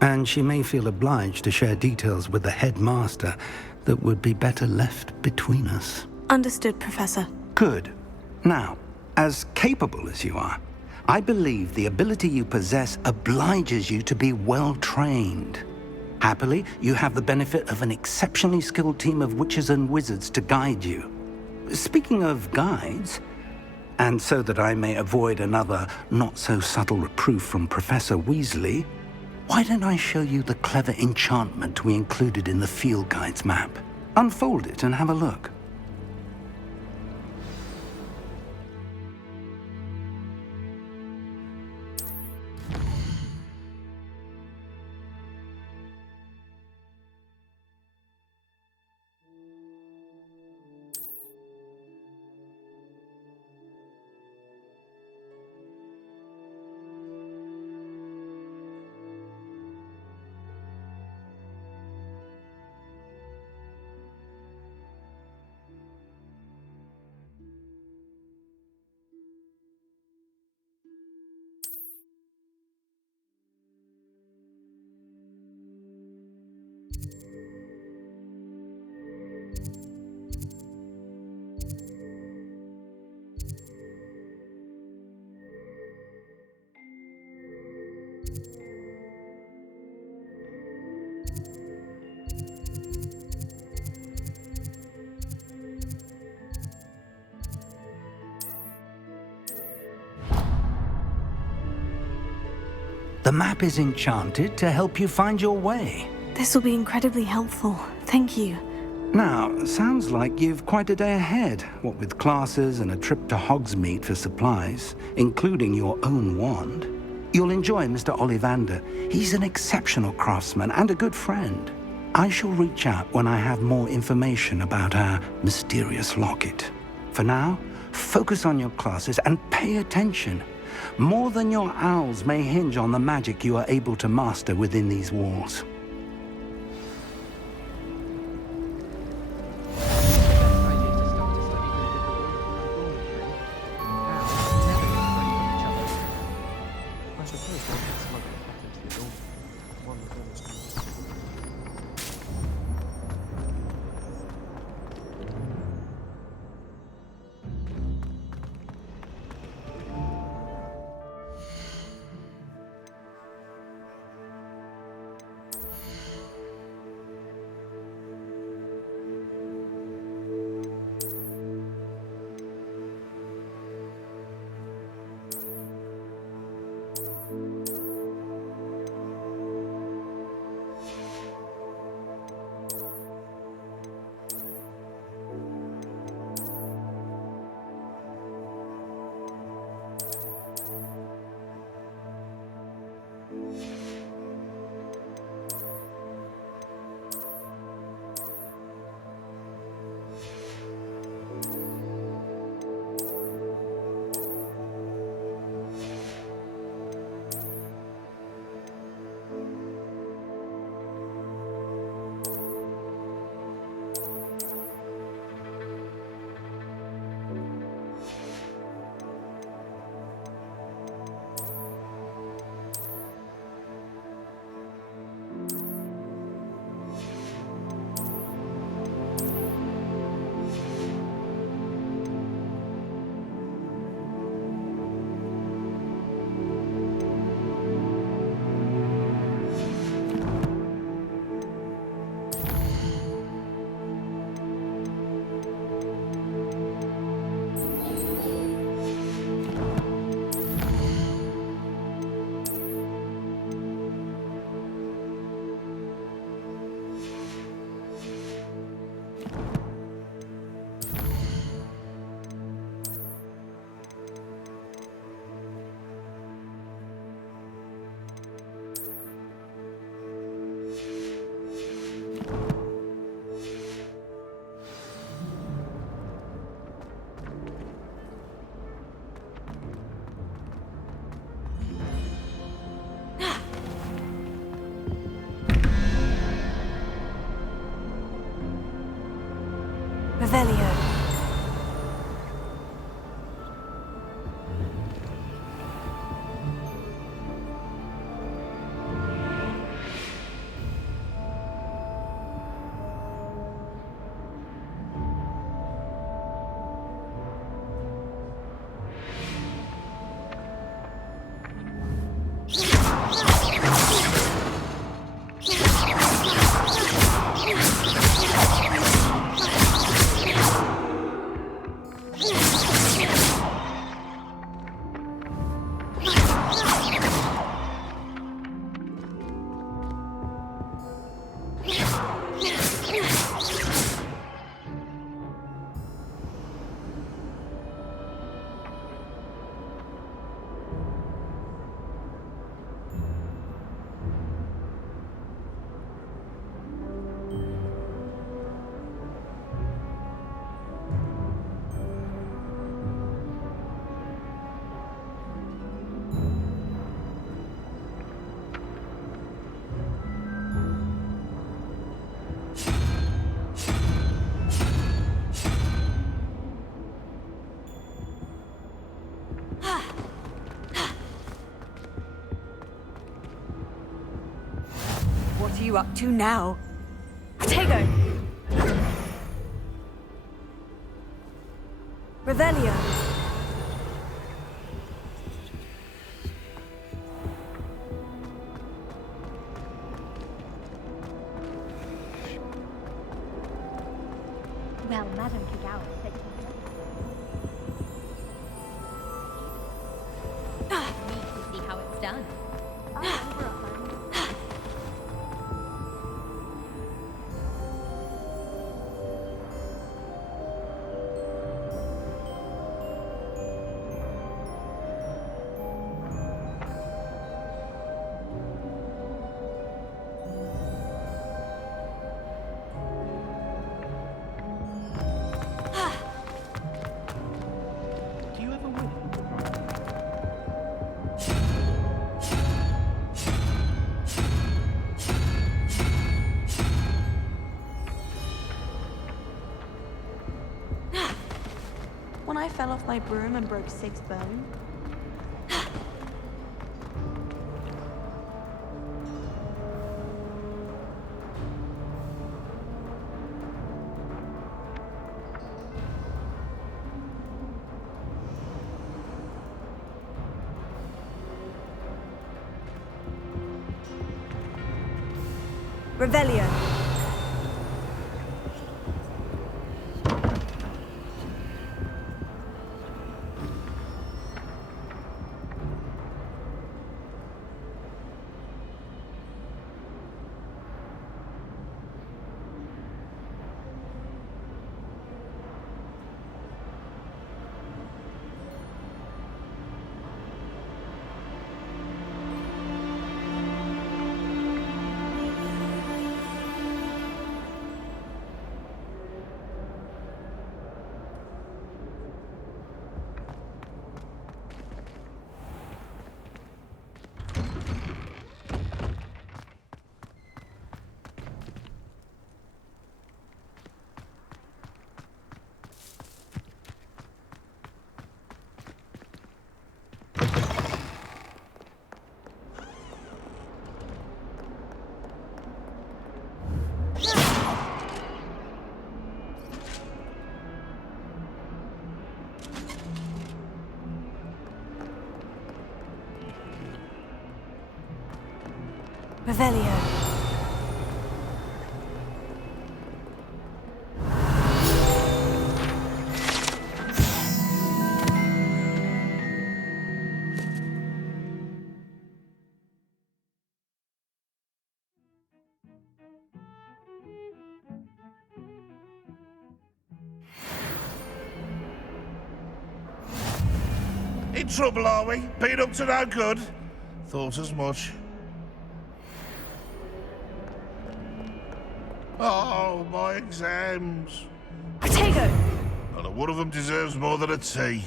And she may feel obliged to share details with the headmaster that would be better left between us. Understood, Professor. Good. Now, as capable as you are, I believe the ability you possess obliges you to be well-trained. Happily, you have the benefit of an exceptionally skilled team of witches and wizards to guide you. Speaking of guides, and so that I may avoid another not-so-subtle reproof from Professor Weasley, why don't I show you the clever enchantment we included in the field guide's map? Unfold it and have a look. The map is enchanted to help you find your way. This will be incredibly helpful. Thank you. Now, sounds like you've quite a day ahead, what with classes and a trip to Hogsmeade for supplies, including your own wand. You'll enjoy Mr. Ollivander. He's an exceptional craftsman and a good friend. I shall reach out when I have more information about our mysterious locket. For now, focus on your classes and pay attention. More than your owls may hinge on the magic you are able to master within these walls. Revelio. What are you up to now? Protego! Revelio. Well, Madame Kagawa said need to see how it's done. Do you ever win? When I fell off my broom and broke 6 bones. Revelio. Revelio. In trouble, are we? Been up to no good? Thought as much. Oh, my exams. Protego! Not a one of them deserves more than a tea.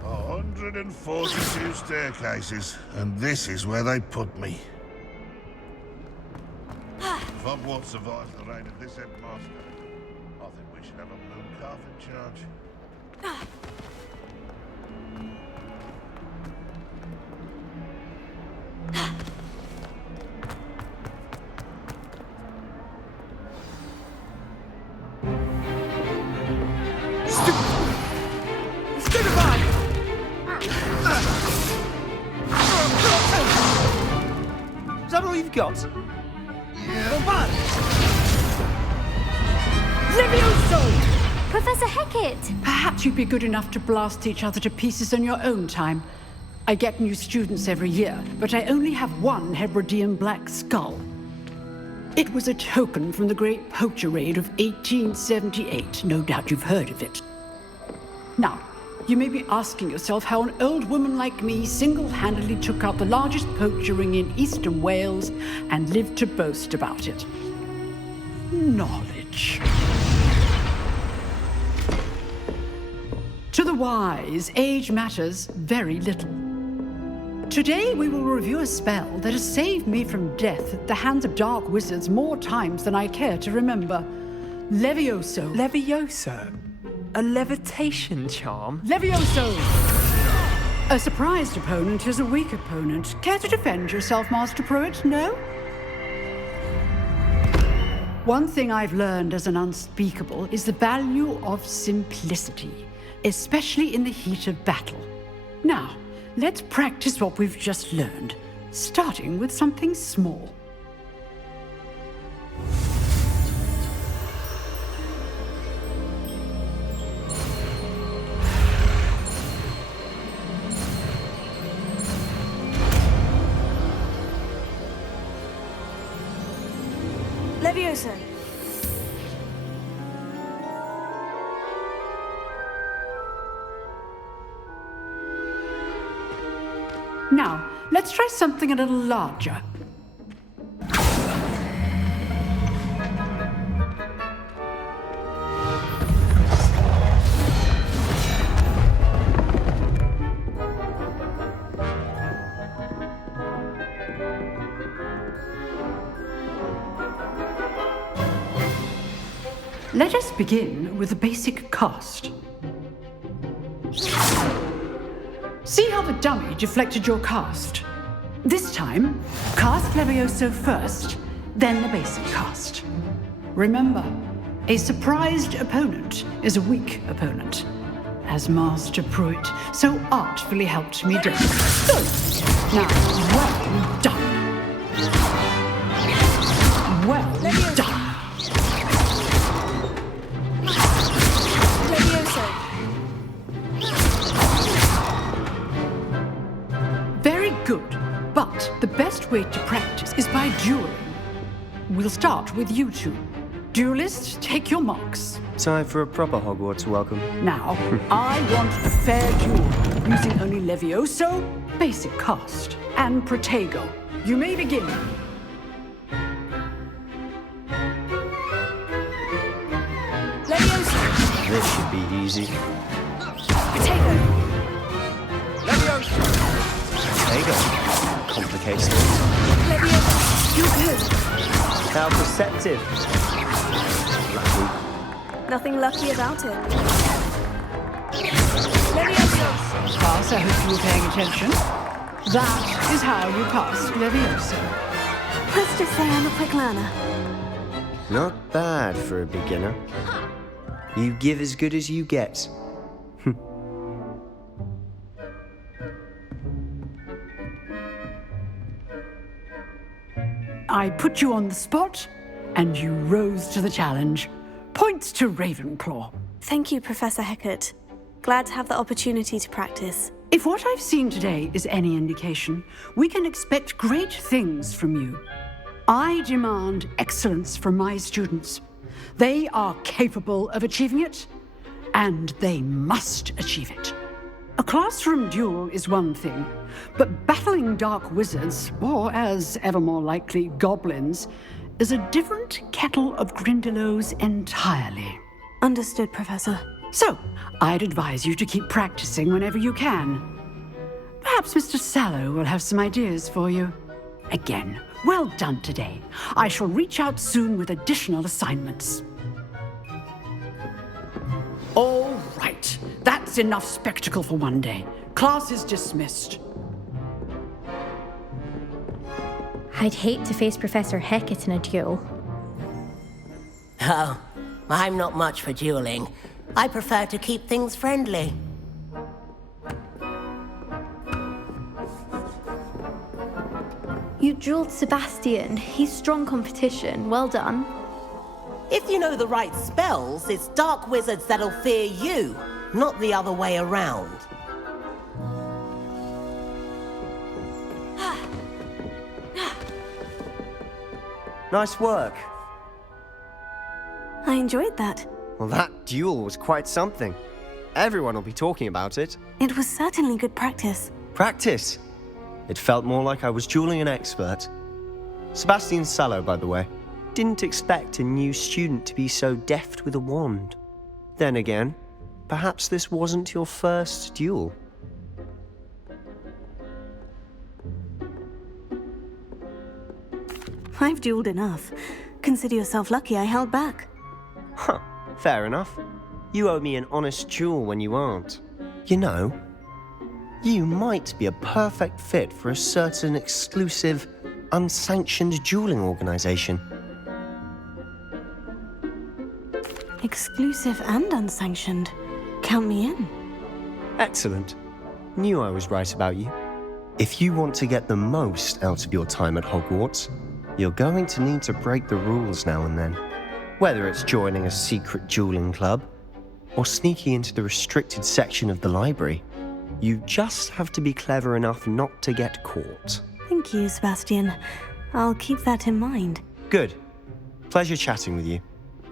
142 staircases, and this is where they put me. If Hogwarts survives the reign of this headmaster. I think we should have a moon calf in charge. Is that all you've got? Levioso! Professor Hecat! Perhaps you'd be good enough to blast each other to pieces on your own time. I get new students every year, but I only have one Hebridean black skull. It was a token from the Great Poacher Raid of 1878. No doubt you've heard of it. Now, you may be asking yourself how an old woman like me single-handedly took out the largest poacher ring in eastern Wales and lived to boast about it. Knowledge. To the wise, age matters very little. Today we will review a spell that has saved me from death at the hands of dark wizards more times than I care to remember. Levioso. Levioso? A levitation charm? Levioso! A surprised opponent is a weak opponent. Care to defend yourself, Master Pruitt? No? One thing I've learned as an unspeakable is the value of simplicity, especially in the heat of battle. Now, let's practice what we've just learned, starting with something small. Levioso. Now, let's try something a little larger. Let us begin with the basic cast. See how the dummy deflected your cast? This time, cast Levioso first, then the basic cast. Remember, a surprised opponent is a weak opponent, as Master Pruitt so artfully helped me do. Good. Now, well done. Well done. Very good, but the best way to practice is by dueling. We'll start with you two. Duelists, take your marks. Time for a proper Hogwarts welcome. Now, I want a fair duel, using only Levioso, basic cast, and Protego. You may begin. Levioso! This should be easy. Protego! Levioso! Protego. Complicates things. Levioso, you're good. How perceptive. Lucky. Nothing lucky about it. Levioso! Class, I hope you were paying attention. That is how you pass Levioso. Let's just say I'm a quick learner. Not bad for a beginner. You give as good as you get. I put you on the spot, and you rose to the challenge. Points to Ravenclaw. Thank you, Professor Hecat. Glad to have the opportunity to practice. If what I've seen today is any indication, we can expect great things from you. I demand excellence from my students. They are capable of achieving it, and they must achieve it. A classroom duel is one thing, but battling dark wizards, or as ever more likely, goblins, is a different kettle of Grindylows entirely. Understood, Professor. So, I'd advise you to keep practicing whenever you can. Perhaps Mr. Sallow will have some ideas for you. again. Well done today. I shall reach out soon with additional assignments. All right. That's enough spectacle for one day. Class is dismissed. I'd hate to face Professor Hecat in a duel. Oh, I'm not much for dueling. I prefer to keep things friendly. You dueled Sebastian. He's strong competition. Well done. If you know the right spells, it's dark wizards that'll fear you, not the other way around. Nice work. I enjoyed that. Well, that duel was quite something. Everyone will be talking about it. It was certainly good practice. Practice? It felt more like I was dueling an expert. Sebastian Sallow, by the way. Didn't expect a new student to be so deft with a wand. Then again, perhaps this wasn't your first duel. I've dueled enough. Consider yourself lucky I held back. Huh, fair enough. You owe me an honest duel when you aren't. You know, you might be a perfect fit for a certain exclusive, unsanctioned dueling organization. Exclusive and unsanctioned. Count me in. Excellent. Knew I was right about you. If you want to get the most out of your time at Hogwarts, you're going to need to break the rules now and then. Whether it's joining a secret dueling club, or sneaking into the restricted section of the library, you just have to be clever enough not to get caught. Thank you, Sebastian. I'll keep that in mind. Good. Pleasure chatting with you.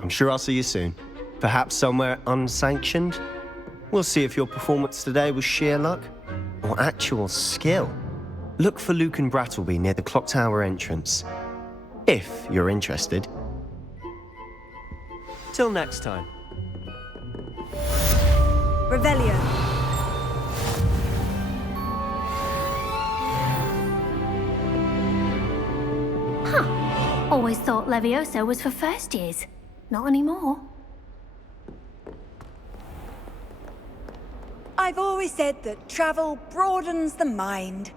I'm sure I'll see you soon. Perhaps somewhere unsanctioned? We'll see if your performance today was sheer luck or actual skill. Look for Luke and Brattleby near the clock tower entrance, if you're interested. Till next time. Revelio. Huh. Always thought Leviosa was for first years. Not anymore. I've always said that travel broadens the mind.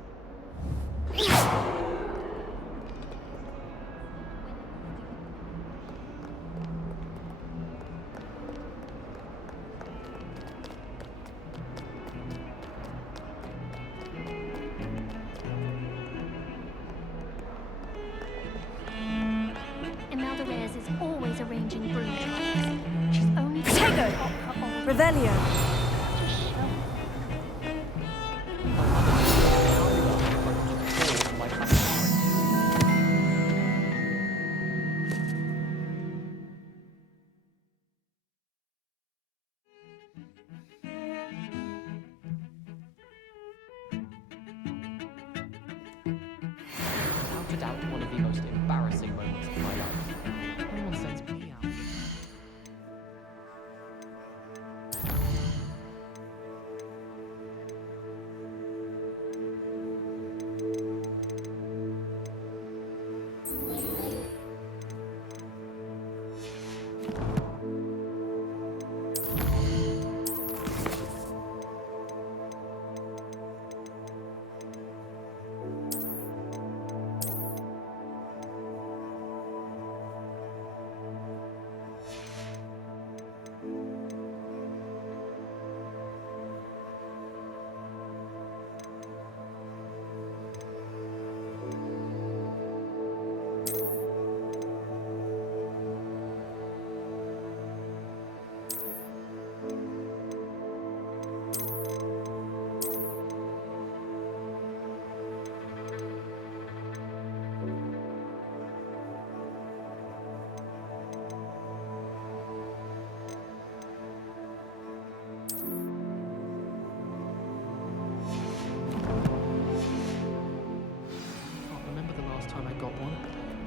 Imelda Reyes is always arranging broom tricks. She's only Revelio. Without a doubt, one of the most embarrassing moments of my life. Everyone sends me out.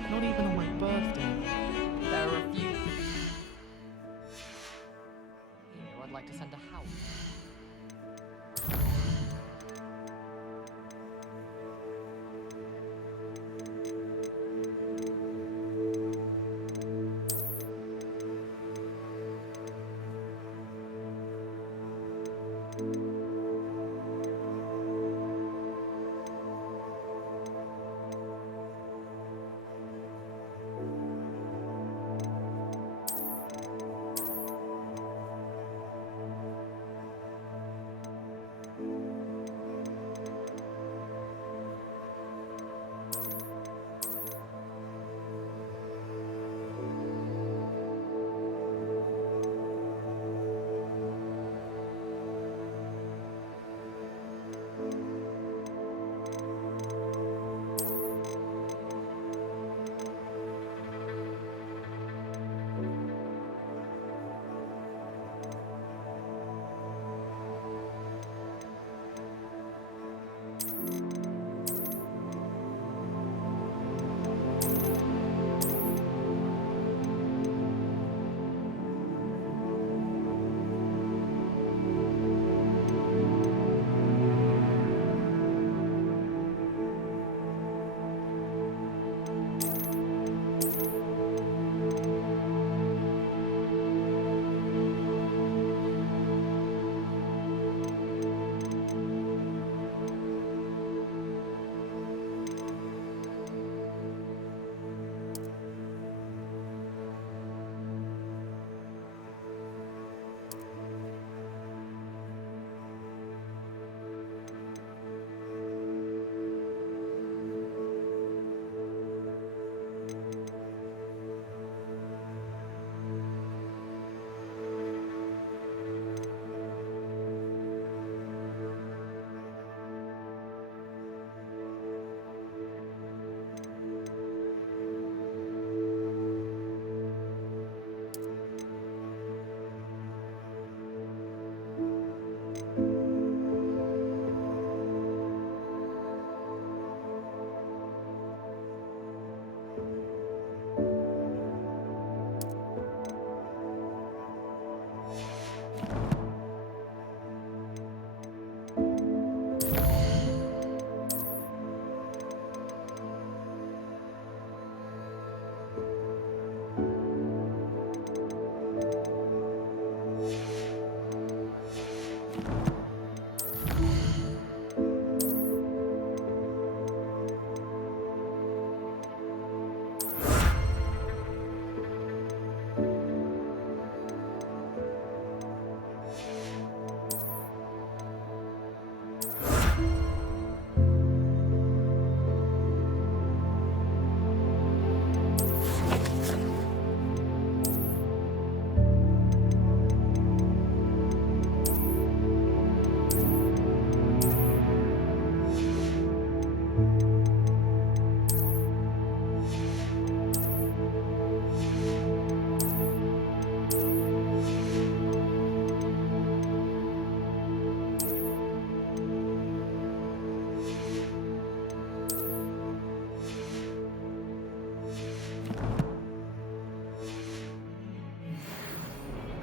Not even on my birthday. There are a few. Here, I'd like to send a house.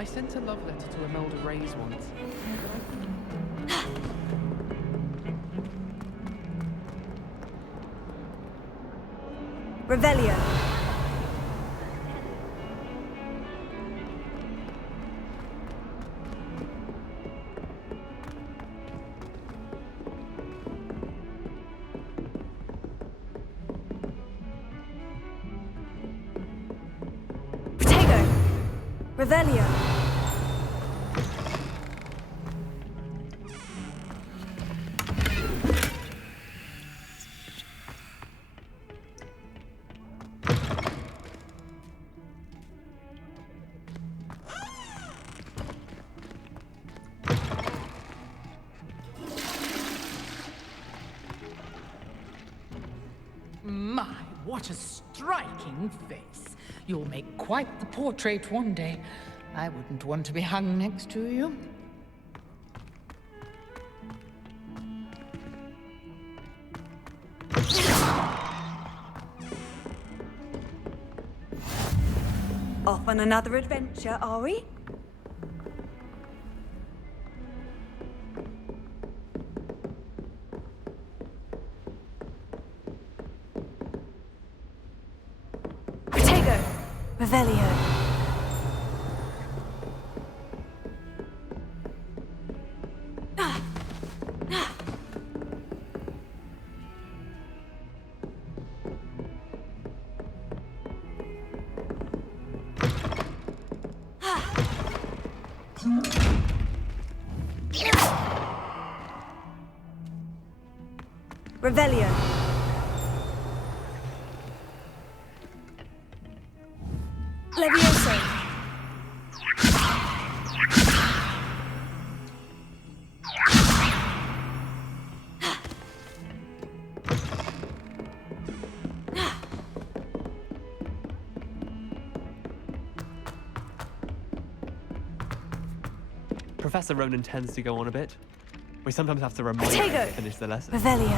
I sent a love letter to Imelda Reyes once. Revelio. Protego. Revelio. My, what a striking face. You'll make quite the portrait one day. I wouldn't want to be hung next to you. Off on another adventure, are we? Protego. Revelio. Revelio. Levioso. Professor Ronan tends to go on a bit. We sometimes have to remind him to finish the lesson. Revelio.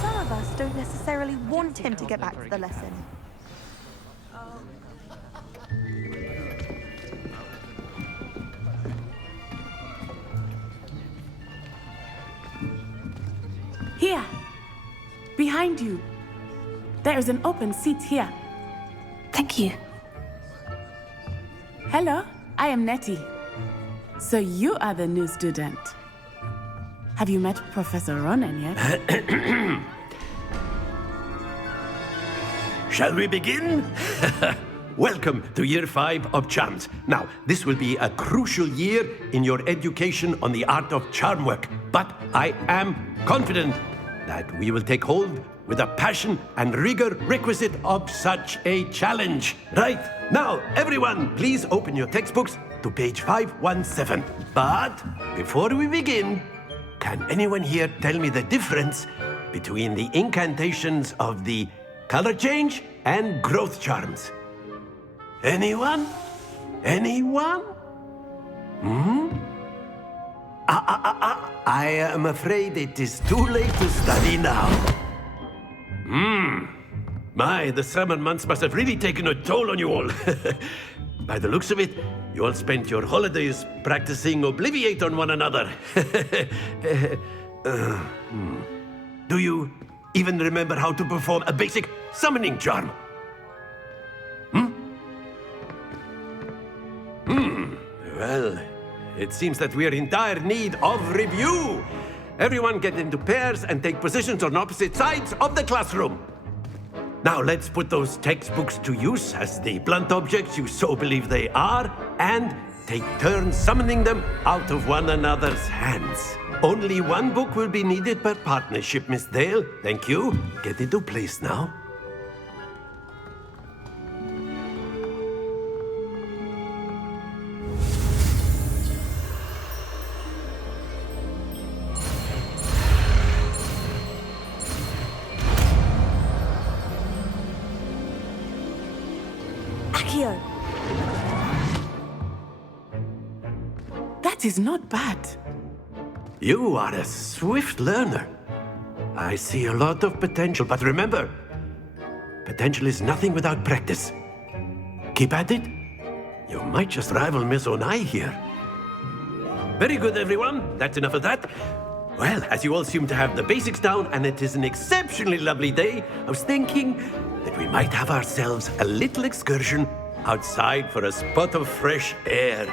Some of us don't necessarily want him to get back to the lesson. Here! Behind you! There is an open seat here. Thank you. Hello, I am Nettie. So you are the new student. Have you met Professor Ronan yet? Shall we begin? Welcome to Year 5 of Charms. Now, this will be a crucial year in your education on the art of charm work, but I am confident that we will take hold with the passion and rigor requisite of such a challenge. Right, now, everyone, please open your textbooks to page 517. But before we begin, can anyone here tell me the difference between the incantations of the color change and growth charms? Anyone? Anyone? I am afraid it is too late to study now. My, the summer months must have really taken a toll on you all. By the looks of it, you all spent your holidays practicing Obliviate on one another. Do you even remember how to perform a basic summoning charm? Well, it seems that we are in dire need of review. Everyone get into pairs and take positions on opposite sides of the classroom. Now let's put those textbooks to use as the blunt objects you so believe they are, and take turns summoning them out of one another's hands. Only one book will be needed per partnership, Miss Dale. Thank you. Get into place now. That is not bad. You are a swift learner. I see a lot of potential, but remember, potential is nothing without practice. Keep at it, You might just rival Miss Onai here. Very good, everyone. That's enough of that. Well, as you all seem to have the basics down, and it is an exceptionally lovely day, I was thinking that we might have ourselves a little excursion outside for a spot of fresh air.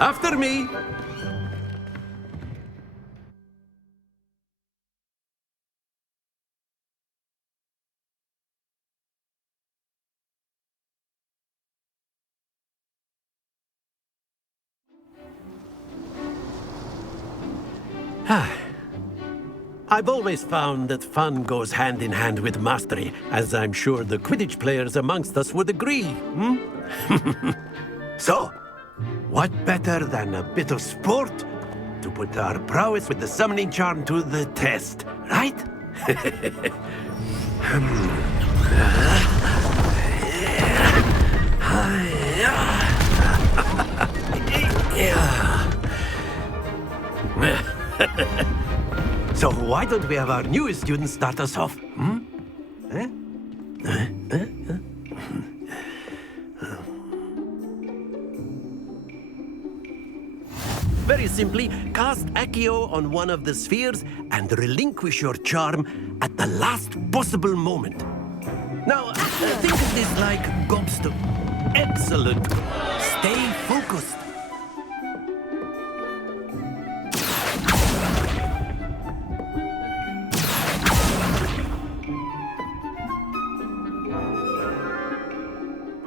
After me. I've always found that fun goes hand in hand with mastery, as I'm sure the Quidditch players amongst us would agree, So, what better than a bit of sport to put our prowess with the summoning charm to the test, right? So why don't we have our newest student start us off? Very simply, cast Accio on one of the spheres and relinquish your charm at the last possible moment. Now, think of this like gobstone. Excellent. Stay focused.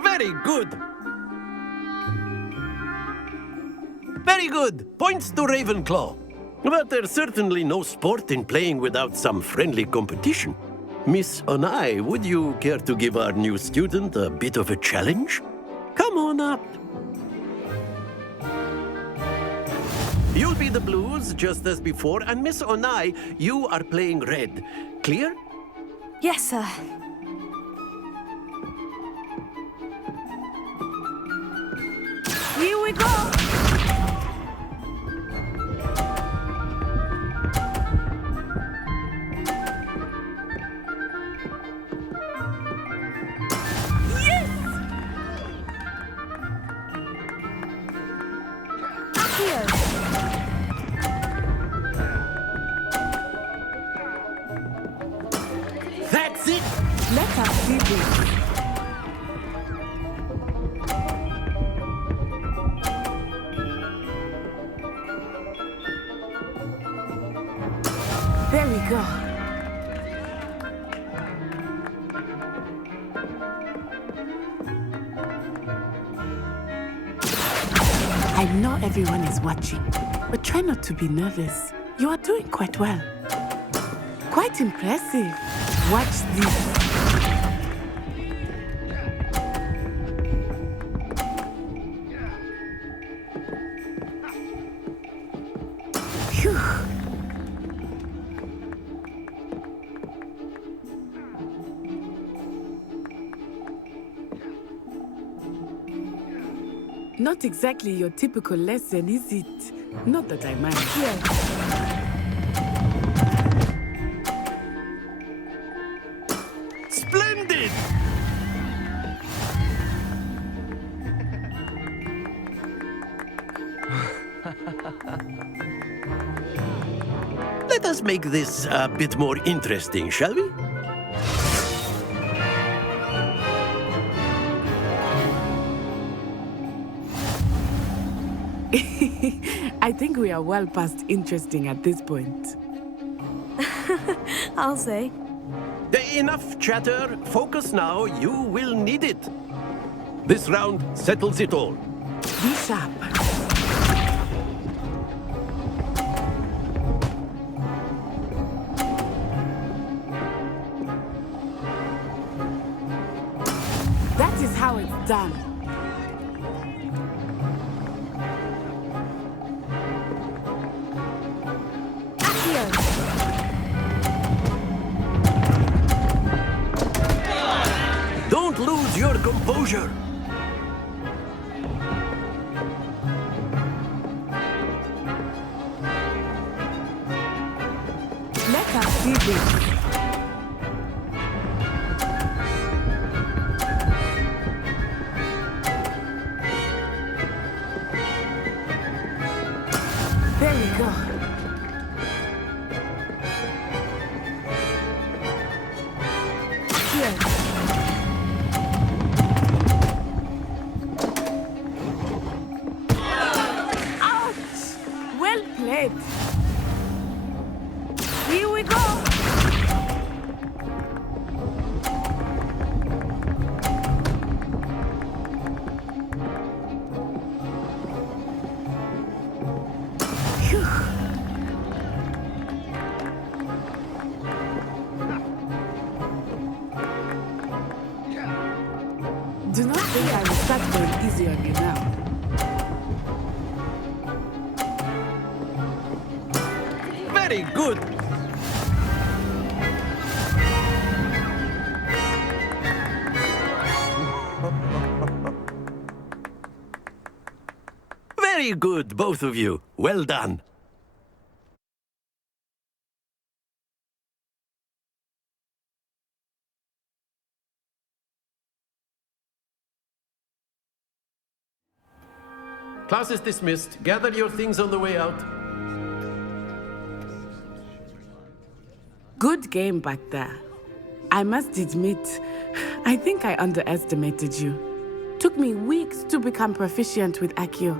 Very good. Very good. Points to Ravenclaw. But there's certainly no sport in playing without some friendly competition. Miss Onai, would you care to give our new student a bit of a challenge? Come on up. You'll be the blues, just as before, and Miss Onai, you are playing red. Clear? Yes, sir. Here we go! That's it! Let us see this. There we go. I know everyone is watching, but try not to be nervous. You are doing quite well. Quite impressive. Watch this. Phew. Not exactly your typical lesson, is it? Not that I mind. Here. Splendid! Let us make this a bit more interesting, shall we? I think we are well past interesting at this point. I'll say. Enough chatter. Focus now. You will need it. This round settles it all. Be sharp. That is how it's done. Don't lose your composure. Let us see this. here. Ouch! Well played. Here we go. Do not think I will start going easy on you now. Very good. Very good, both of you. Well done. Class is dismissed. Gather your things on the way out. Good game back there. I must admit, I think I underestimated you. Took me weeks to become proficient with Accio.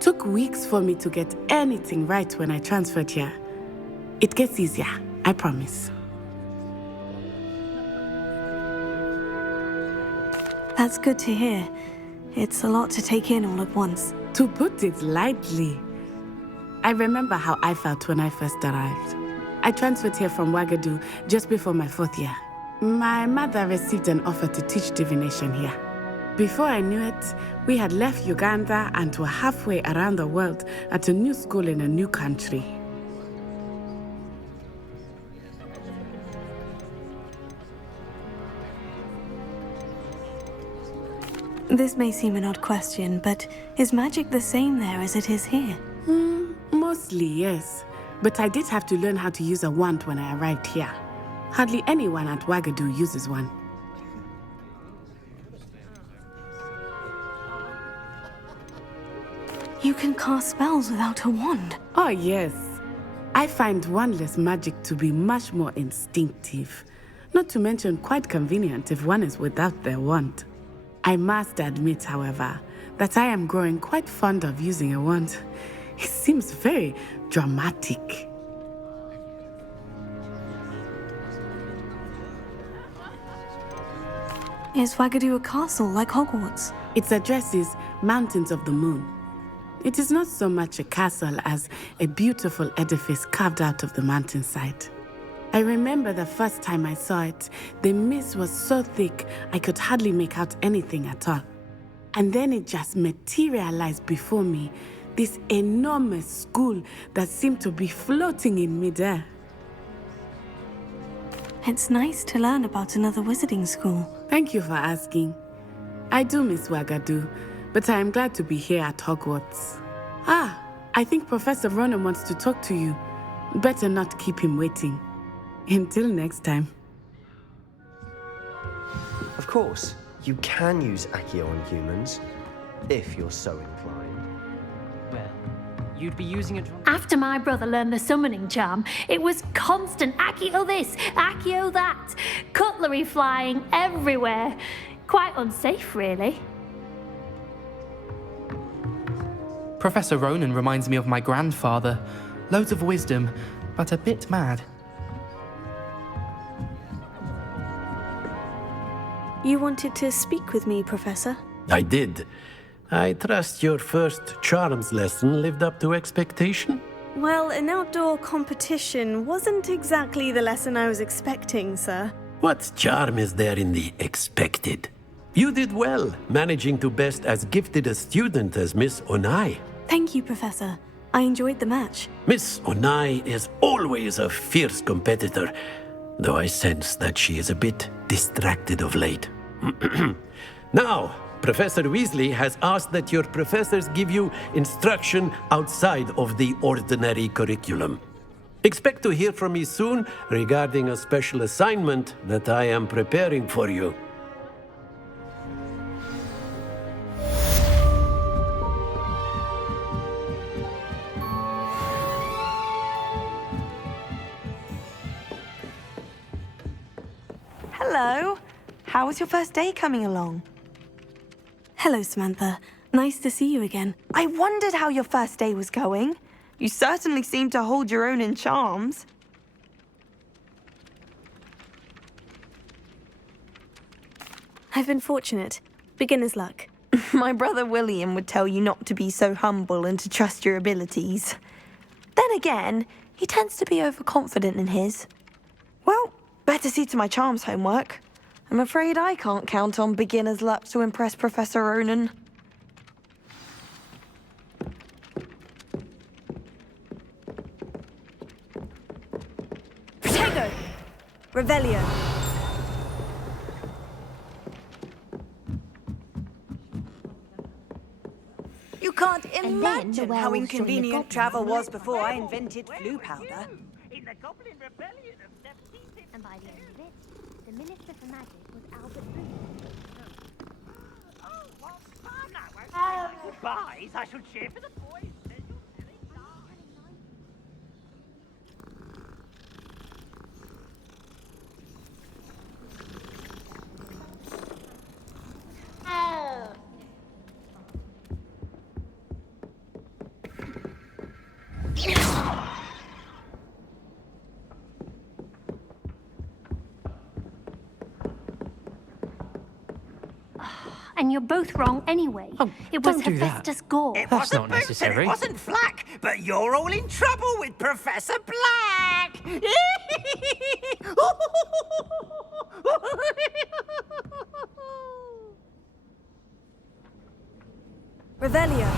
Took weeks for me to get anything right when I transferred here. It gets easier, I promise. That's good to hear. It's a lot to take in all at once. To put it lightly, I remember how I felt when I first arrived. I transferred here from Ouagadougou just before my 4th year. My mother received an offer to teach divination here. Before I knew it, we had left Uganda and were halfway around the world at a new school in a new country. This may seem an odd question, but is magic the same there as it is here? Mostly, yes. But I did have to learn how to use a wand when I arrived here. Hardly anyone at Ouagadougou uses one. You can cast spells without a wand? Oh, yes. I find wandless magic to be much more instinctive. Not to mention quite convenient if one is without their wand. I must admit, however, that I am growing quite fond of using a wand. It seems very dramatic. Is Ouagadougou a castle like Hogwarts? Its address is Mountains of the Moon. It is not so much a castle as a beautiful edifice carved out of the mountainside. I remember the first time I saw it, the mist was so thick I could hardly make out anything at all. And then it just materialized before me, this enormous school that seemed to be floating in midair. It's nice to learn about another wizarding school. Thank you for asking. I do miss Ouagadougou, but I am glad to be here at Hogwarts. I think Professor Ronan wants to talk to you. Better not keep him waiting. Until next time. Of course, you can use Accio on humans, if you're so inclined. Well, you'd be using it... After my brother learned the summoning charm, it was constant Accio this, Accio that. Cutlery flying everywhere. Quite unsafe, really. Professor Ronan reminds me of my grandfather. Loads of wisdom, but a bit mad. You wanted to speak with me, Professor? I did. I trust your first charms lesson lived up to expectation? Well, an outdoor competition wasn't exactly the lesson I was expecting, sir. What charm is there in the expected? You did well, managing to best as gifted a student as Miss Onai. Thank you, Professor. I enjoyed the match. Miss Onai is always a fierce competitor, though I sense that she is a bit distracted of late. Now, Professor Weasley has asked that your professors give you instruction outside of the ordinary curriculum. Expect to hear from me soon regarding a special assignment that I am preparing for you. Hello. How was your first day coming along? Hello, Samantha. Nice to see you again. I wondered how your first day was going. You certainly seem to hold your own in charms. I've been fortunate. Beginner's luck. My brother William would tell you not to be so humble and to trust your abilities. Then again, he tends to be overconfident in his. Well, better see to my charms homework. I'm afraid I can't count on beginner's luck to impress Professor Ronan. Protego! Revelio. You can't imagine how inconvenient travel was before I invented flu powder. In the Goblin Rebellion of 1750. And by the end of it, the Minister for Magic was Albert Oh, what fun! I won't say my goodbyes. I shall cheer for the boys. And you're both wrong anyway. It was don't do that. Hephaestus Gore. That's not necessary. It wasn't Flack, but you're all in trouble with Professor Black. Revelio.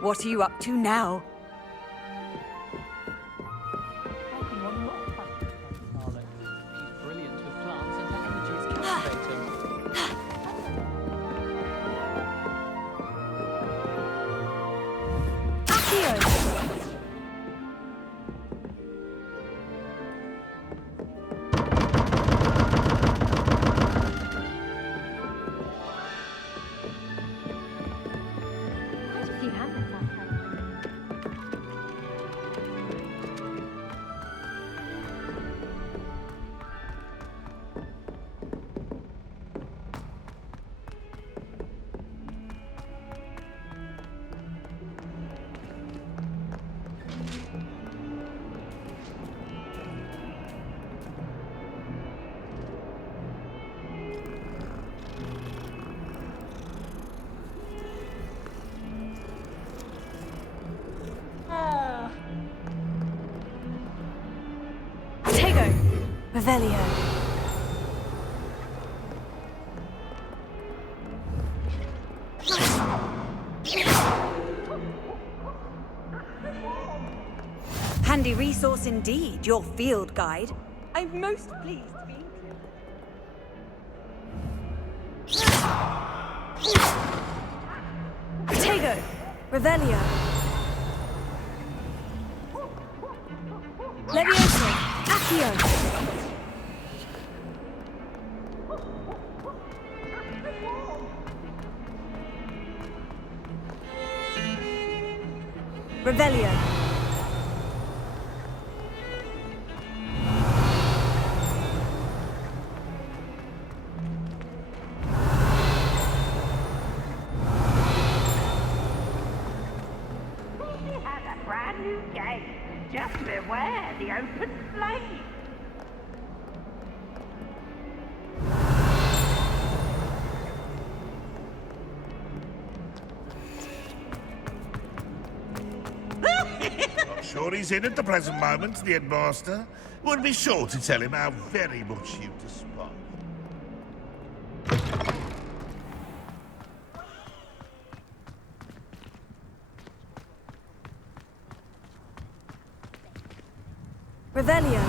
What are you up to now? Brilliant with plants and her energy is captivating. Quite a few hamlets outside. Revelio. Handy resource indeed, your field guide. I'm most pleased to be included. Tego, Revelio. Levioso, Accio. Revelio. Brand new gate. Just beware the open flame. I'm sure he's in at the present moment, the headmaster. Would be sure to tell him how very much you despise. Revelio.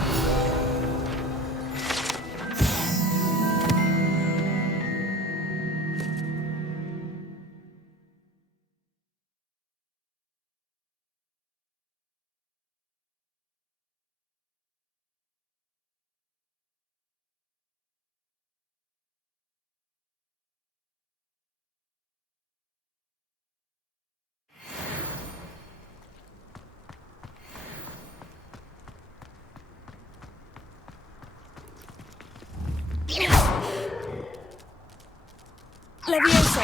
Levioso.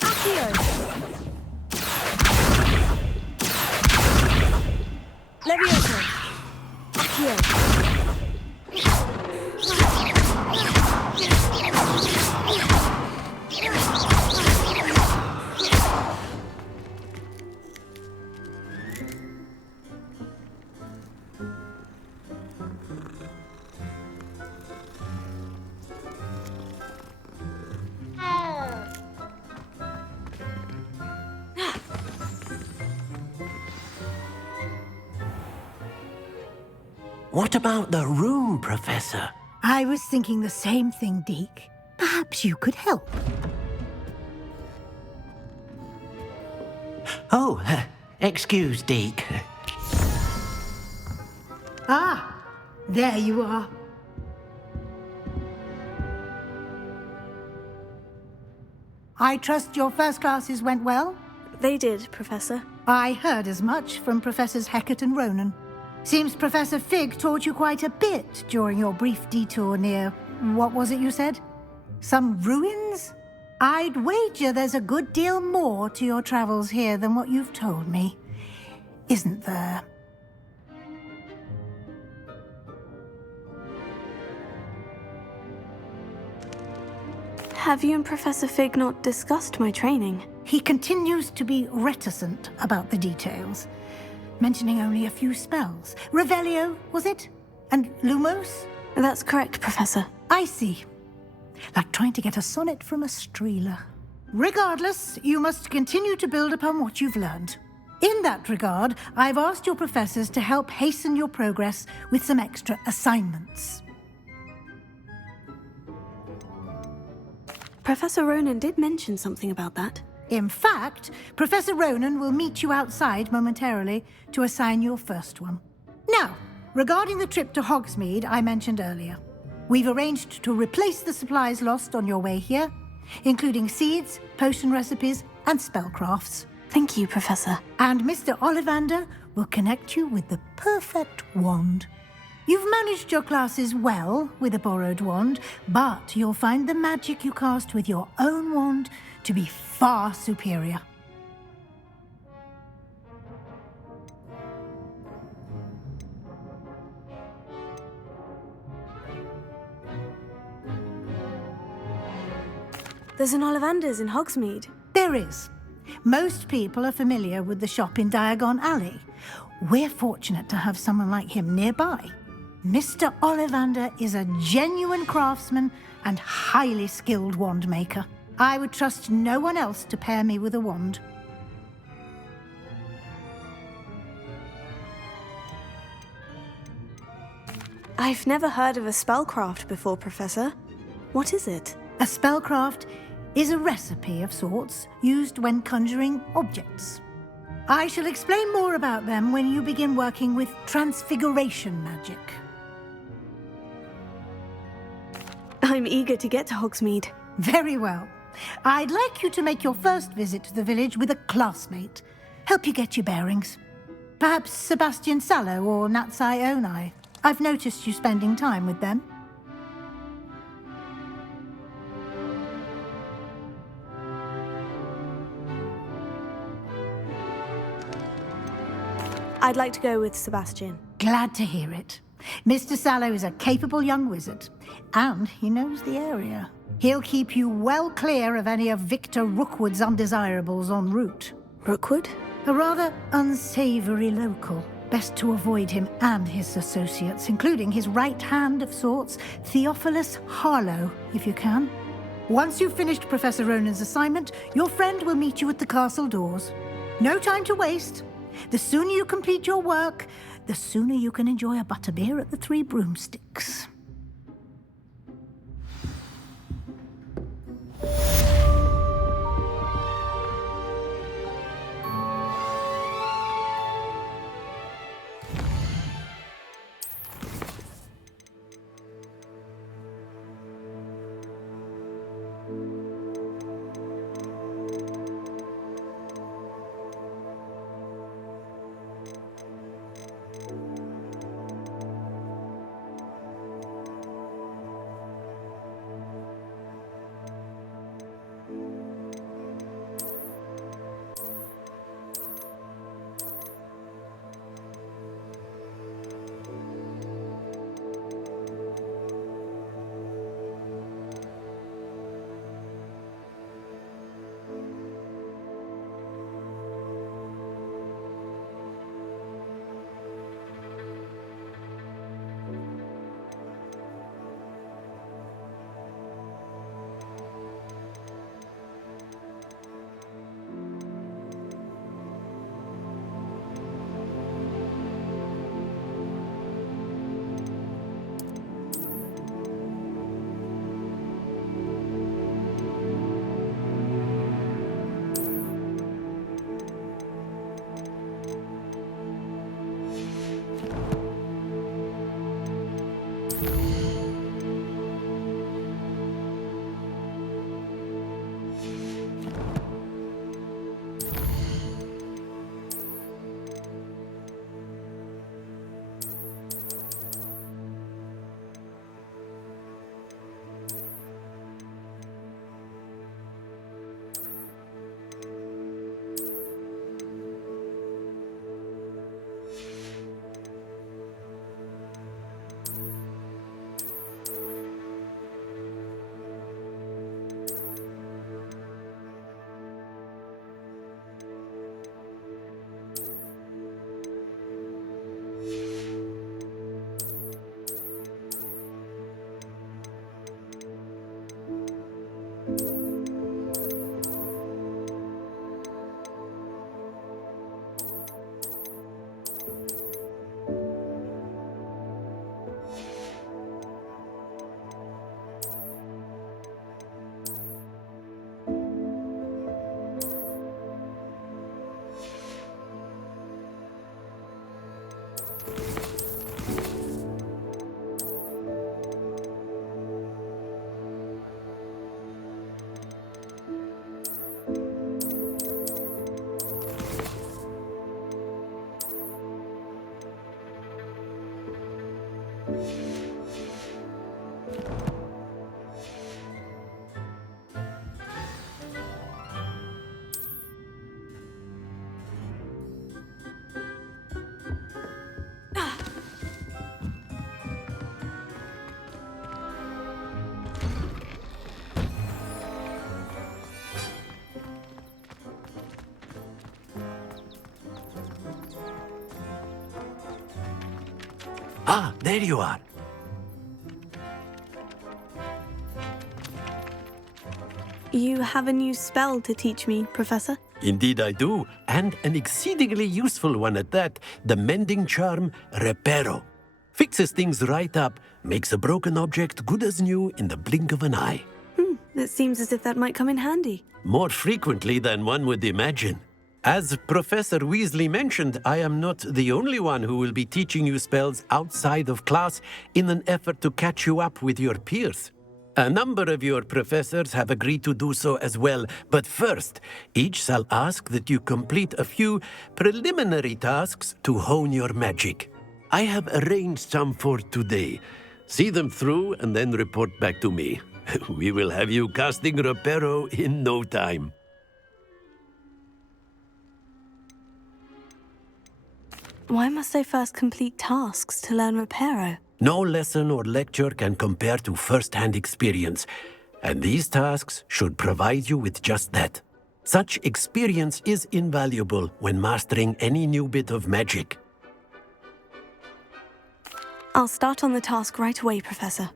Accio. Levioso. Accio. What about the room, Professor? I was thinking the same thing, Deke. Perhaps you could help. Oh, excuse, Deke. Ah, there you are. I trust your first classes went well? They did, Professor. I heard as much from Professors Hecat and Ronan. Seems Professor Fig taught you quite a bit during your brief detour near... what was it you said? Some ruins? I'd wager there's a good deal more to your travels here than what you've told me. Isn't there? Have you and Professor Fig not discussed my training? He continues to be reticent about the details, mentioning only a few spells. Revelio, was it? And Lumos? That's correct, Professor. I see. Like trying to get a sonnet from a streeler. Regardless, you must continue to build upon what you've learned. In that regard, I've asked your professors to help hasten your progress with some extra assignments. Professor Ronan did mention something about that. In fact, Professor Ronan will meet you outside momentarily to assign your first one. Now, regarding the trip to Hogsmeade I mentioned earlier, we've arranged to replace the supplies lost on your way here, including seeds, potion recipes, and spellcrafts. Thank you, Professor. And Mr. Ollivander will connect you with the perfect wand. You've managed your classes well with a borrowed wand, but you'll find the magic you cast with your own wand to be far superior. There's an Ollivander's in Hogsmeade. There is. Most people are familiar with the shop in Diagon Alley. We're fortunate to have someone like him nearby. Mr. Ollivander is a genuine craftsman and highly skilled wand maker. I would trust no one else to pair me with a wand. I've never heard of a spellcraft before, Professor. What is it? A spellcraft is a recipe of sorts used when conjuring objects. I shall explain more about them when you begin working with transfiguration magic. I'm eager to get to Hogsmeade. Very well. I'd like you to make your first visit to the village with a classmate. Help you get your bearings. Perhaps Sebastian Sallow or Natsai Onai. I've noticed you spending time with them. I'd like to go with Sebastian. Glad to hear it. Mr. Sallow is a capable young wizard, and he knows the area. He'll keep you well clear of any of Victor Rookwood's undesirables en route. Rookwood? A rather unsavory local. Best to avoid him and his associates, including his right hand of sorts, Theophilus Harlow, if you can. Once you've finished Professor Ronan's assignment, your friend will meet you at the castle doors. No time to waste. The sooner you complete your work, the sooner you can enjoy a butterbeer at the Three Broomsticks. Ah, there you are. You have a new spell to teach me, Professor? Indeed I do, and an exceedingly useful one at that, the mending charm Reparo. Fixes things right up, makes a broken object good as new in the blink of an eye. It seems as if that might come in handy. More frequently than one would imagine. As Professor Weasley mentioned, I am not the only one who will be teaching you spells outside of class in an effort to catch you up with your peers. A number of your professors have agreed to do so as well, but first, each shall ask that you complete a few preliminary tasks to hone your magic. I have arranged some for today. See them through and then report back to me. We will have you casting Reparo in no time. Why must I first complete tasks to learn Reparo? No lesson or lecture can compare to first-hand experience, and these tasks should provide you with just that. Such experience is invaluable when mastering any new bit of magic. I'll start on the task right away, Professor.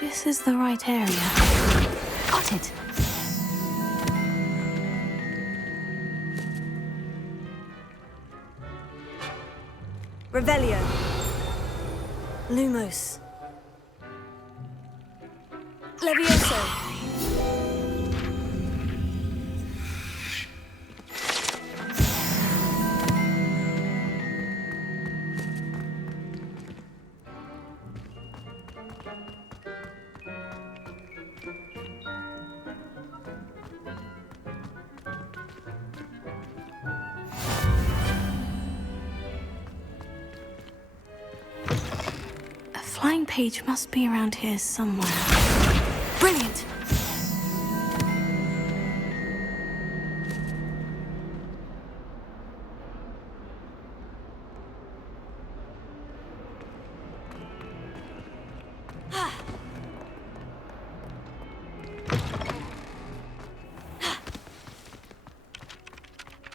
This is the right area. Got it. Revelio. Lumos. Levioso. Flying page must be around here somewhere. Brilliant!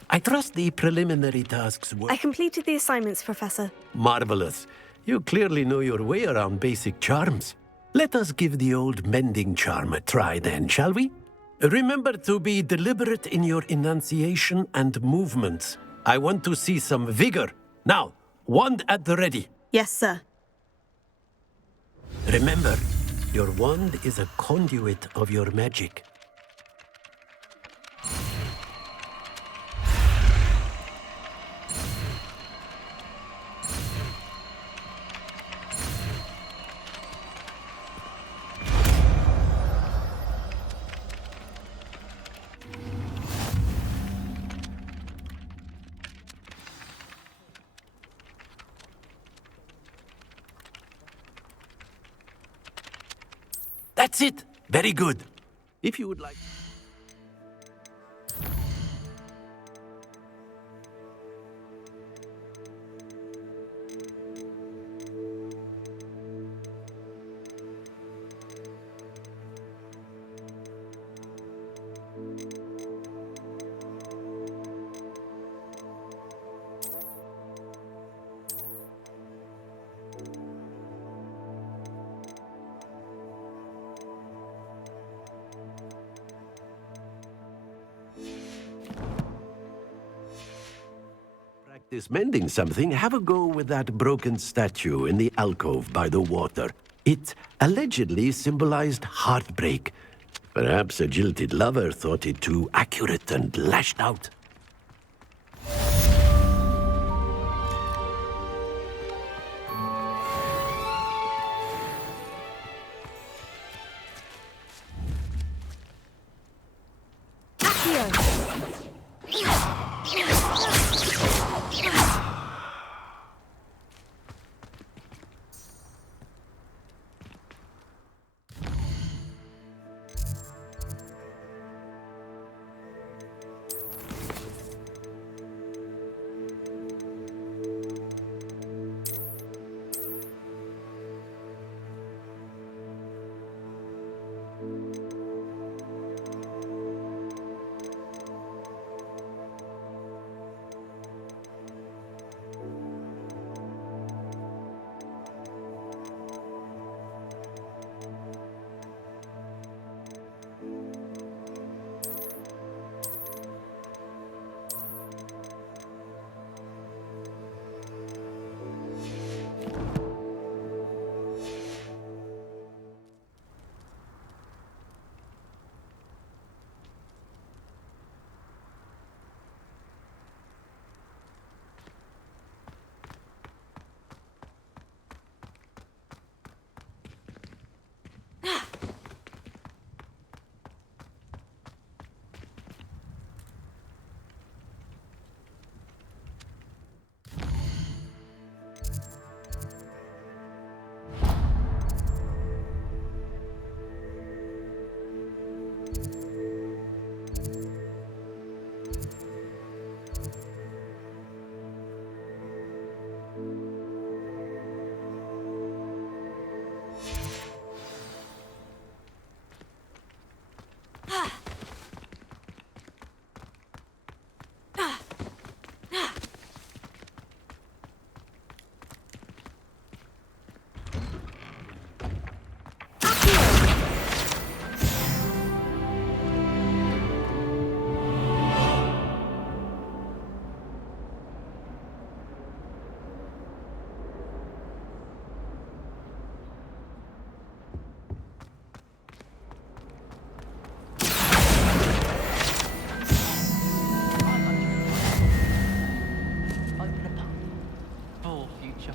I trust the preliminary tasks were... I completed the assignments, Professor. Marvelous. You clearly know your way around basic charms. Let us give the old mending charm a try then, shall we? Remember to be deliberate in your enunciation and movements. I want to see some vigor. Now, wand at the ready. Yes, sir. Remember, your wand is a conduit of your magic. That's it. Very good. If you would like... Practice mending something, have a go with that broken statue in the alcove by the water. It allegedly symbolized heartbreak. Perhaps a jilted lover thought it too accurate and lashed out.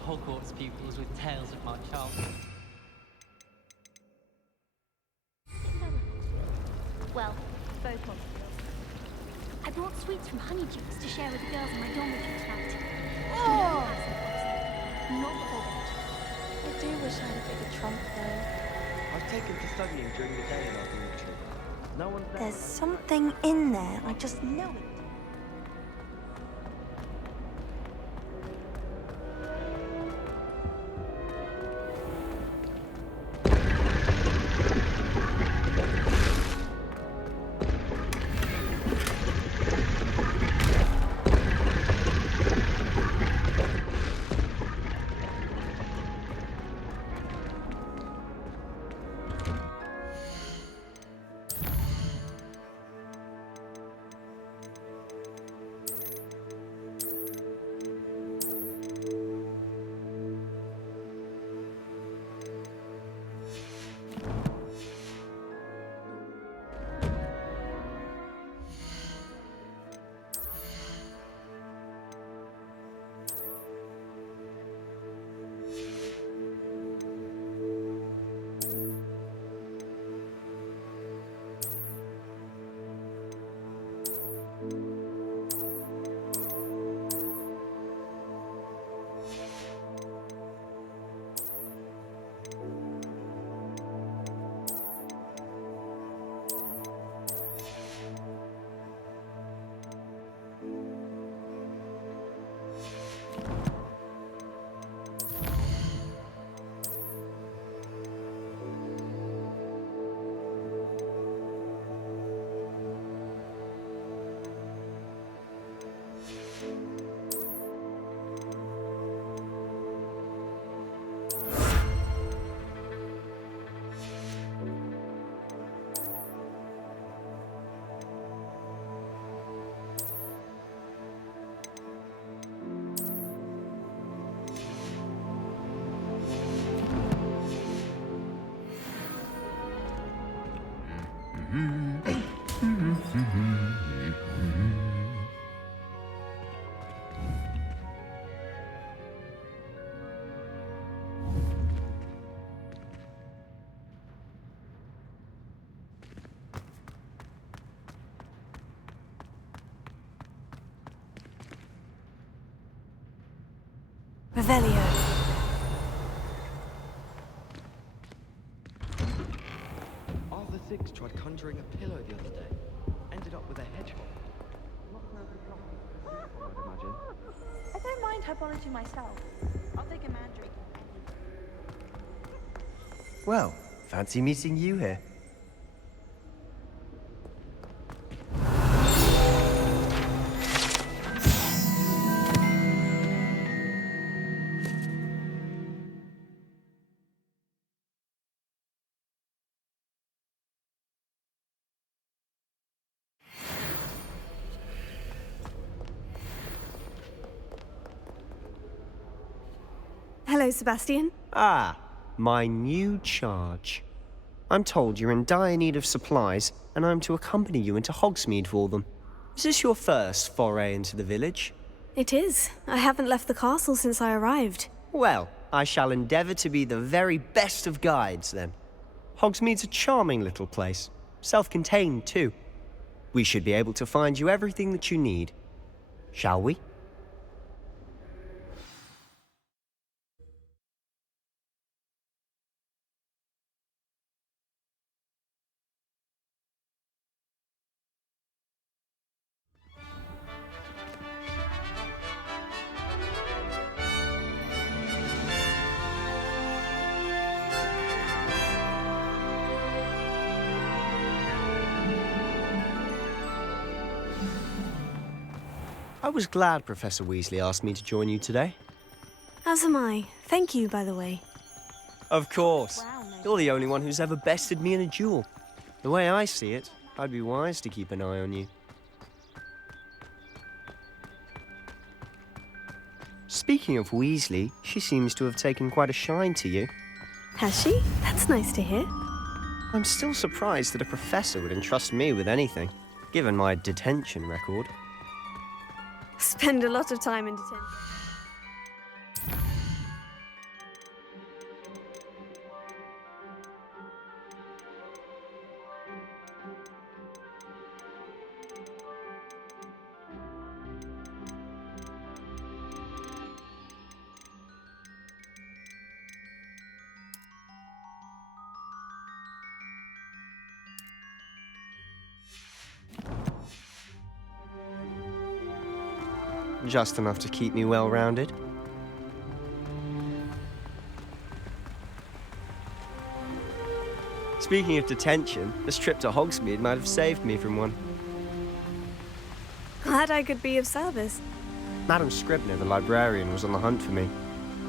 Hogwarts pupils with tales of my childhood. Well, both of them. I brought sweets from Honeydukes to share with the girls in my dormitory tonight. Oh! Not Hogwarts. I do wish I had a bigger trunk, though. I was taken to studying during the day in our dormitory. No one's there. There's something in there. I just know it. Revelio. Arthur Six tried conjuring a pillow the other day. Ended up with a hedgehog. I'd imagine. I don't mind herbology myself. I'll take a mandrake. Well, fancy meeting you here. Hello, Sebastian. Ah, my new charge. I'm told you're in dire need of supplies, and I'm to accompany you into Hogsmeade for them. Is this your first foray into the village? It is. I haven't left the castle since I arrived. Well, I shall endeavour to be the very best of guides, then. Hogsmeade's a charming little place. Self-contained, too. We should be able to find you everything that you need. Shall we? I was glad Professor Weasley asked me to join you today. As am I. Thank you, by the way. Of course. You're the only one who's ever bested me in a duel. The way I see it, I'd be wise to keep an eye on you. Speaking of Weasley, she seems to have taken quite a shine to you. Has she? That's nice to hear. I'm still surprised that a professor would entrust me with anything, given my detention record. Spend a lot of time in detention. Just enough to keep me well-rounded. Speaking of detention, this trip to Hogsmeade might have saved me from one. Glad I could be of service. Madam Scribner, the librarian, was on the hunt for me,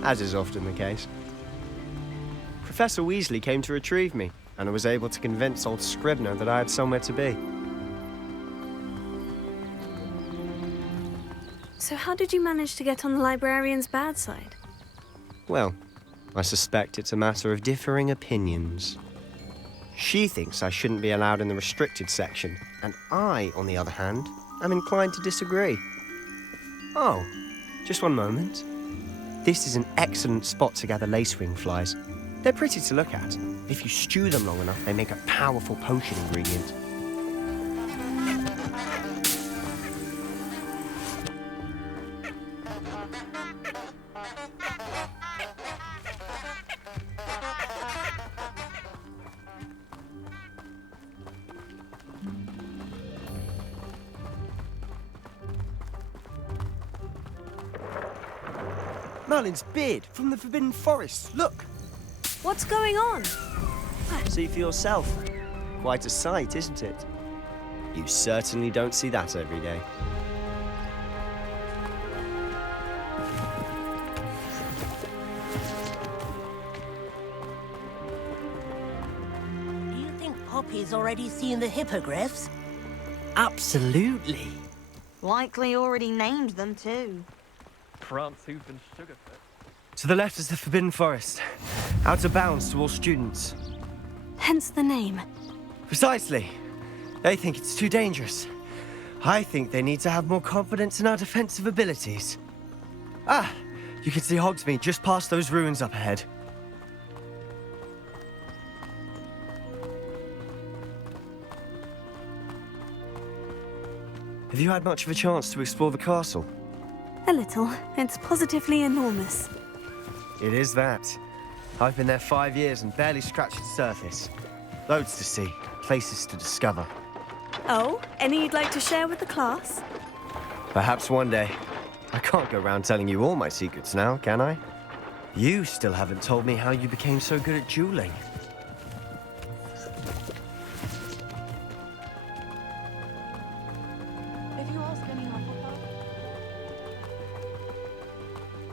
as is often the case. Professor Weasley came to retrieve me, and I was able to convince old Scribner that I had somewhere to be. So how did you manage to get on the librarian's bad side? Well, I suspect it's a matter of differing opinions. She thinks I shouldn't be allowed in the restricted section, and I, on the other hand, am inclined to disagree. Oh, just one moment. This is an excellent spot to gather lacewing flies. They're pretty to look at. If you stew them long enough, they make a powerful potion ingredient. Merlin's beard from the Forbidden Forest. Look! What's going on? See for yourself. Quite a sight, isn't it? You certainly don't see that every day. Do you think Poppy's already seen the hippogriffs? Absolutely. Likely already named them too. Prantzoof and Sugarfoot. To the left is the Forbidden Forest. Out of bounds to all students. Hence the name. Precisely. They think it's too dangerous. I think they need to have more confidence in our defensive abilities. Ah, you can see Hogsmeade just past those ruins up ahead. Have you had much of a chance to explore the castle? A little. It's positively enormous. It is that. I've been there 5 years and barely scratched the surface. Loads to see, places to discover. Oh, any you'd like to share with the class? Perhaps one day. I can't go around telling you all my secrets now, can I? You still haven't told me how you became so good at dueling.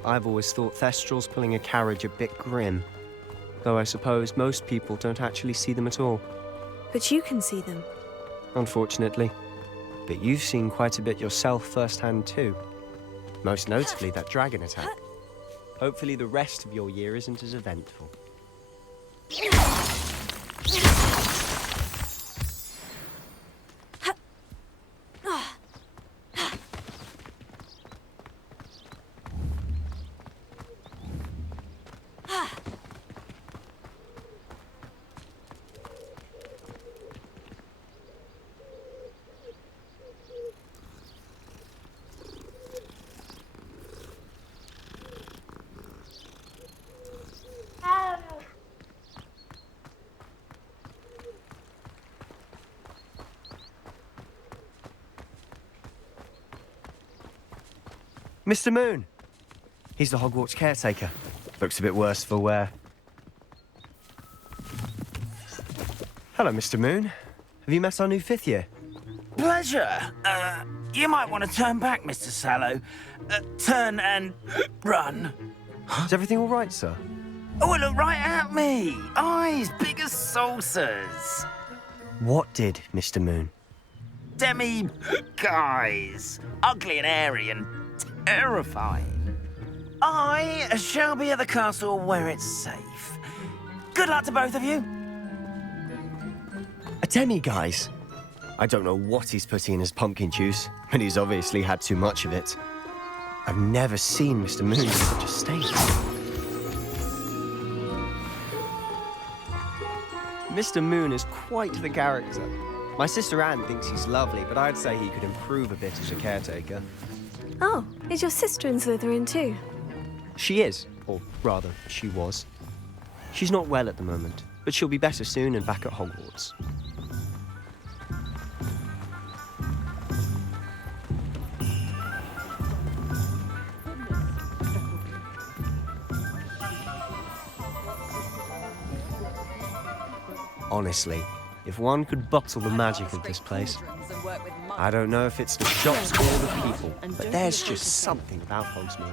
I've always thought Thestrals pulling a carriage a bit grim. Though I suppose most people don't actually see them at all. But you can see them. Unfortunately. But you've seen quite a bit yourself firsthand too. Most notably that dragon attack. Hopefully the rest of your year isn't as eventful. Mr. Moon! He's the Hogwarts caretaker. Looks a bit worse for wear. Hello, Mr. Moon. Have you met our new 5th year? Pleasure. You might want to turn back, Mr. Sallow. Turn and run. Is everything all right, sir? Oh, look right at me. Eyes big as saucers. What did, Mr. Moon? Guys. Ugly and airy and terrifying. I shall be at the castle where it's safe. Good luck to both of you. A demi-guise? I don't know what he's putting in his pumpkin juice, but he's obviously had too much of it. I've never seen Mr. Moon in such a state. Mr. Moon is quite the character. My sister Anne thinks he's lovely, but I'd say he could improve a bit as a caretaker. Oh, is your sister in Slytherin too? She is, or rather, she was. She's not well at the moment, but she'll be better soon and back at Hogwarts. Honestly, if one could bottle the magic of this place, I don't know if it's the shops or the people, but there's just something about Hogsmeade.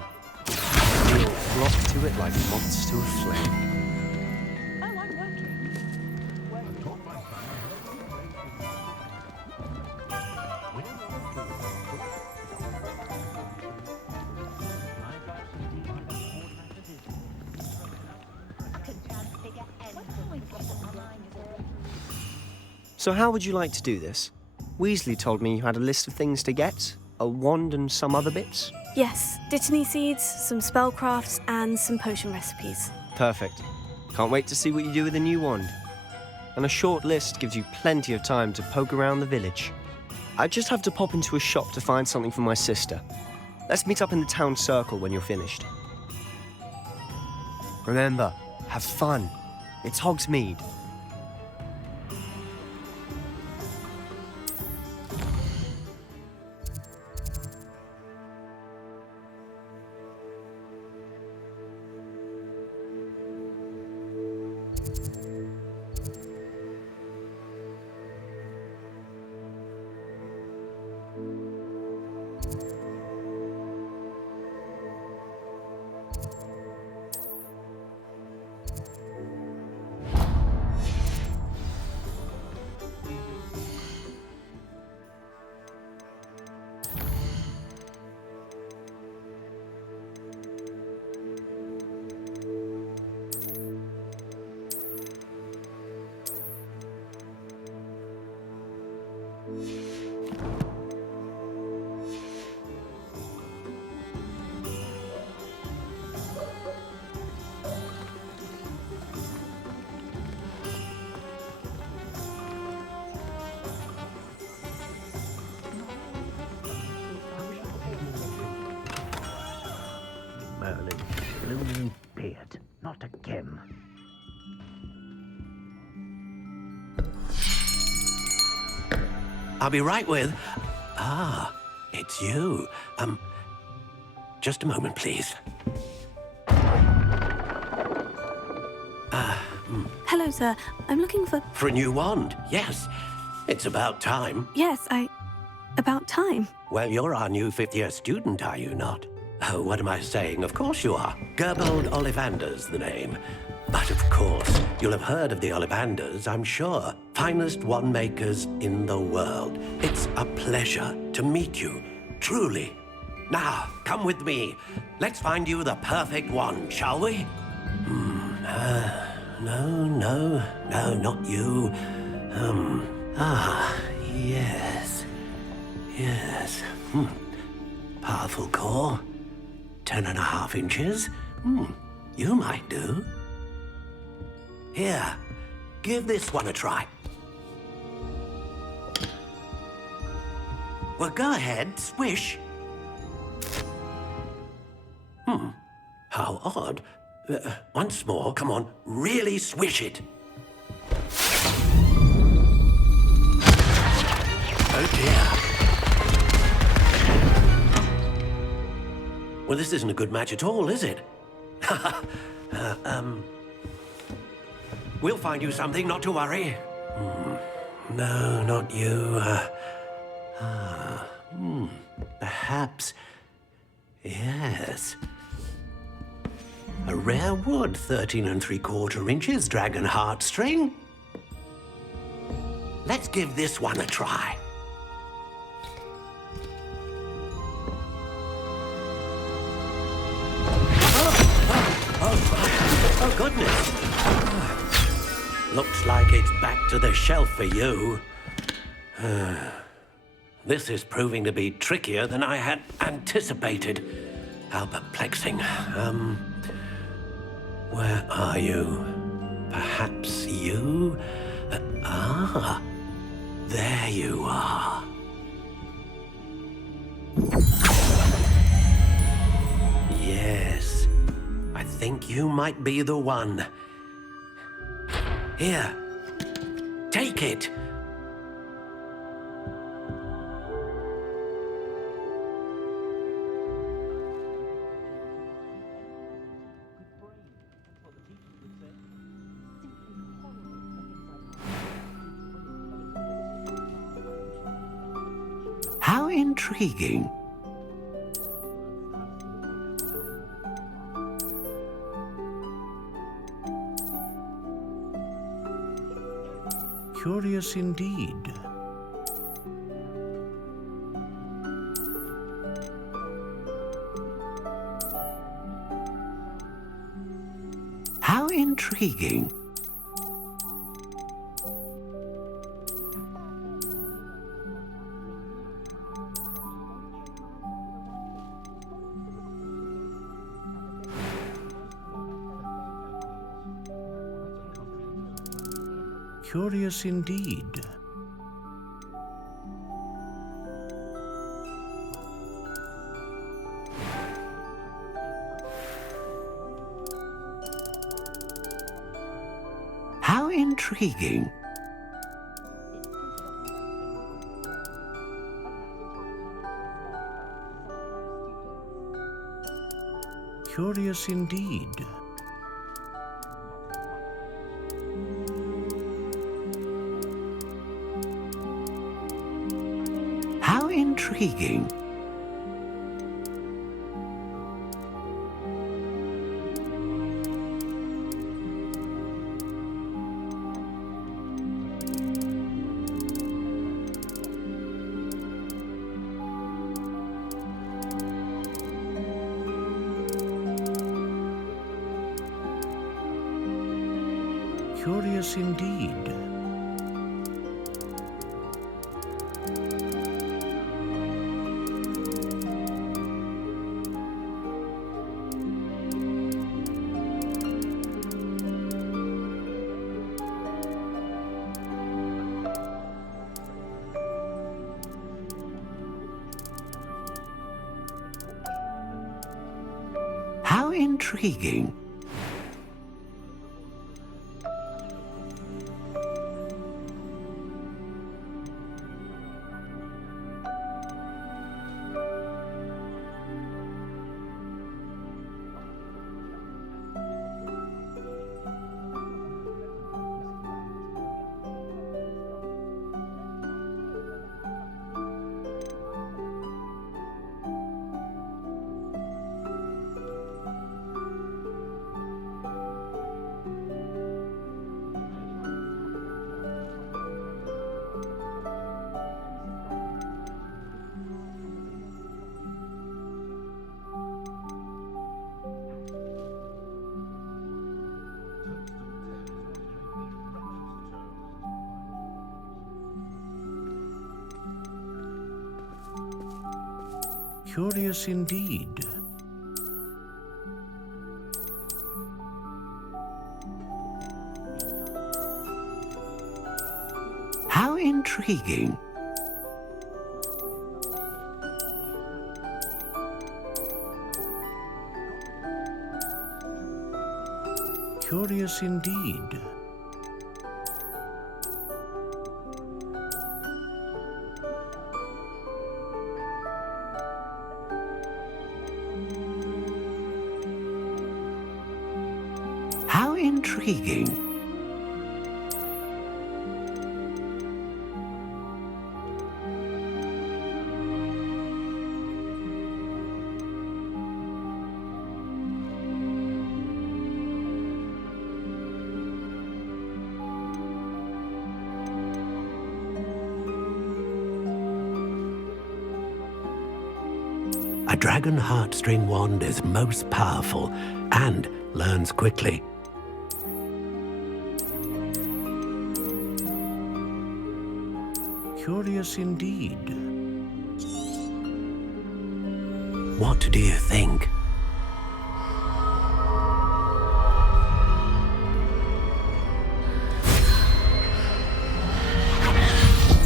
We'll flock to it like moths to a flame. So how would you like to do this? Weasley told me you had a list of things to get, a wand and some other bits. Yes, dittany seeds, some spellcrafts, and some potion recipes. Perfect. Can't wait to see what you do with the new wand. And a short list gives you plenty of time to poke around the village. I just have to pop into a shop to find something for my sister. Let's meet up in the town circle when you're finished. Remember, have fun. It's Hogsmeade. blooming beard. Not again. I'll be right with... Ah, it's you. Just a moment, please. Hello, sir. I'm looking for... For a new wand, yes. It's about time. Yes, about time. Well, you're our new fifth-year student, are you not? Oh, what am I saying? Of course you are. Gerbold Ollivander's the name. But of course, you'll have heard of the Ollivanders, I'm sure. Finest wand makers in the world. It's a pleasure to meet you, truly. Now, come with me. Let's find you the perfect wand, shall we? No, not you. Yes. Powerful core. 10.5 inches. You might do. Here, give this one a try. Well, go ahead, swish. How odd. Once more, come on, really swish it. Oh dear. Well, this isn't a good match at all, is it? We'll find you something, not to worry. No, not you. Perhaps... Yes. A rare wood, 13 3/4 inches, dragon heartstring. Let's give this one a try. Oh, goodness. Looks like it's back to the shelf for you. This is proving to be trickier than I had anticipated. How perplexing. Where are you? Perhaps you? There you are. Yes, I think you might be the one. Here, take it. How intriguing. Curious indeed. How intriguing. Curious indeed. How intriguing. Curious indeed. How intriguing. Curious indeed. How intriguing. Curious indeed. How intriguing. Curious indeed. How intriguing. A dragon heartstring wand is most powerful and learns quickly. Curious indeed. What do you think?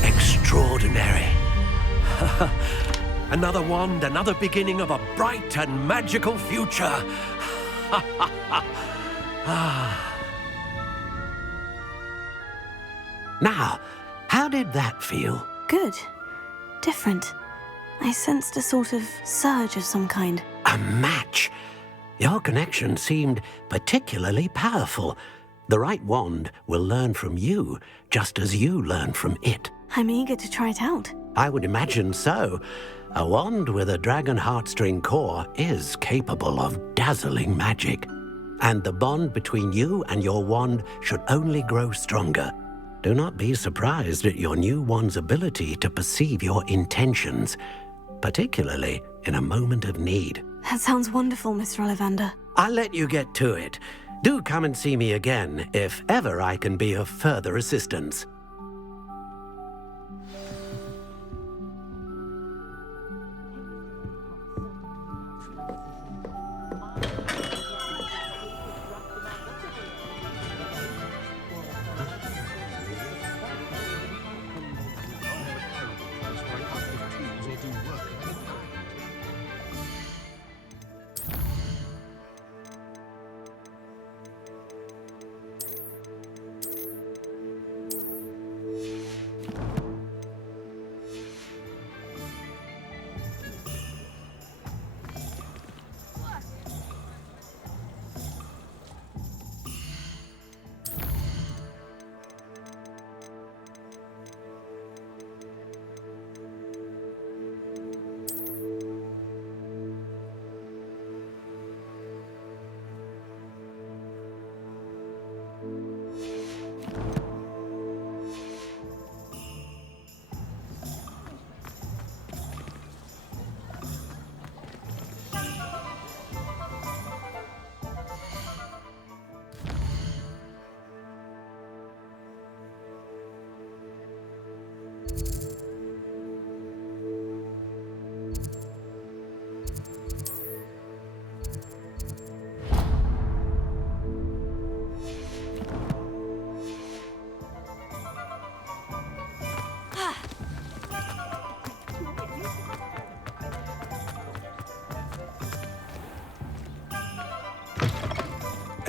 Extraordinary. Another wand, another beginning of a bright and magical future. Now, how did that feel? Good. Different. I sensed a sort of surge of some kind. A match. Your connection seemed particularly powerful. The right wand will learn from you, just as you learn from it. I'm eager to try it out. I would imagine so. A wand with a dragon heartstring core is capable of dazzling magic. And the bond between you and your wand should only grow stronger. Do not be surprised at your new wand's ability to perceive your intentions, particularly in a moment of need. That sounds wonderful, Mr. Ollivander. I'll let you get to it. Do come and see me again if ever I can be of further assistance.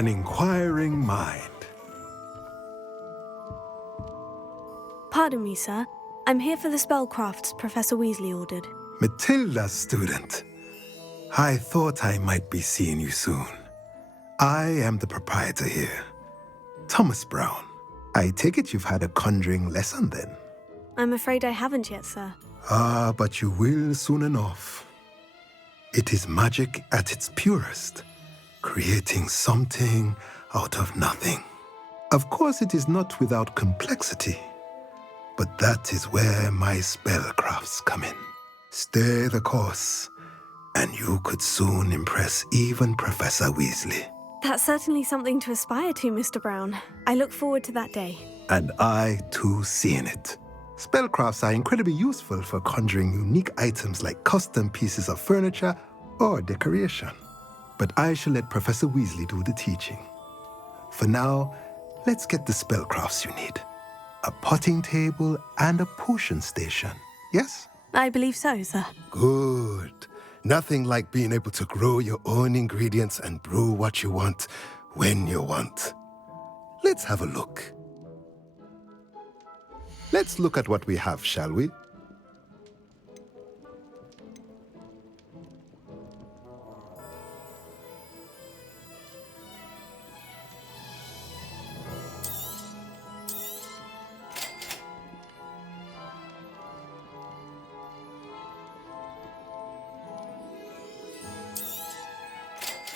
an inquiring mind. Pardon me, sir. I'm here for the spellcrafts Professor Weasley ordered. Matilda's student. I thought I might be seeing you soon. I am the proprietor here, Thomas Brown. I take it you've had a conjuring lesson then? I'm afraid I haven't yet, sir. Ah, but you will soon enough. It is magic at its purest, creating something out of nothing. Of course, it is not without complexity, but that is where my spellcrafts come in. Stay the course, and you could soon impress even Professor Weasley. That's certainly something to aspire to, Mr. Brown. I look forward to that day. And I, too, seeing it. Spellcrafts are incredibly useful for conjuring unique items like custom pieces of furniture or decoration. But I shall let Professor Weasley do the teaching. For now, let's get the spellcrafts you need. A potting table and a potion station, yes? I believe so, sir. Good. Nothing like being able to grow your own ingredients and brew what you want when you want. Let's have a look. Let's look at what we have, shall we?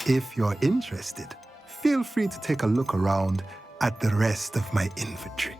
If you're interested, feel free to take a look around at the rest of my inventory.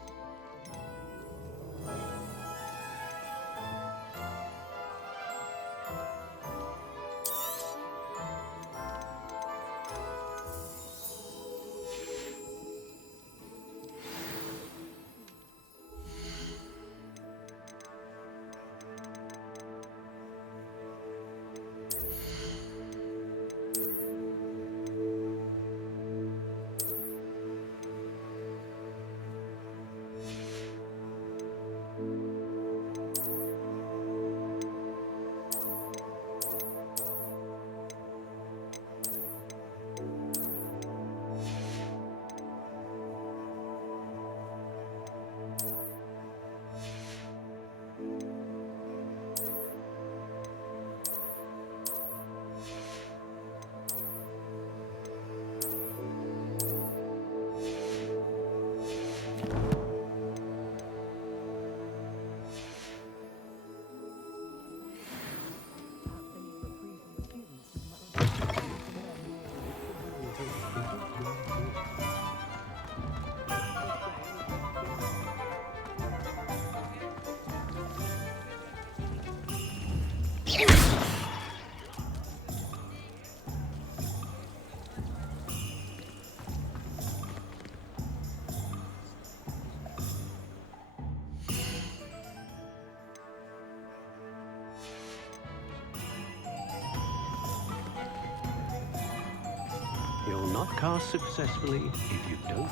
You'll not cast successfully if you don't.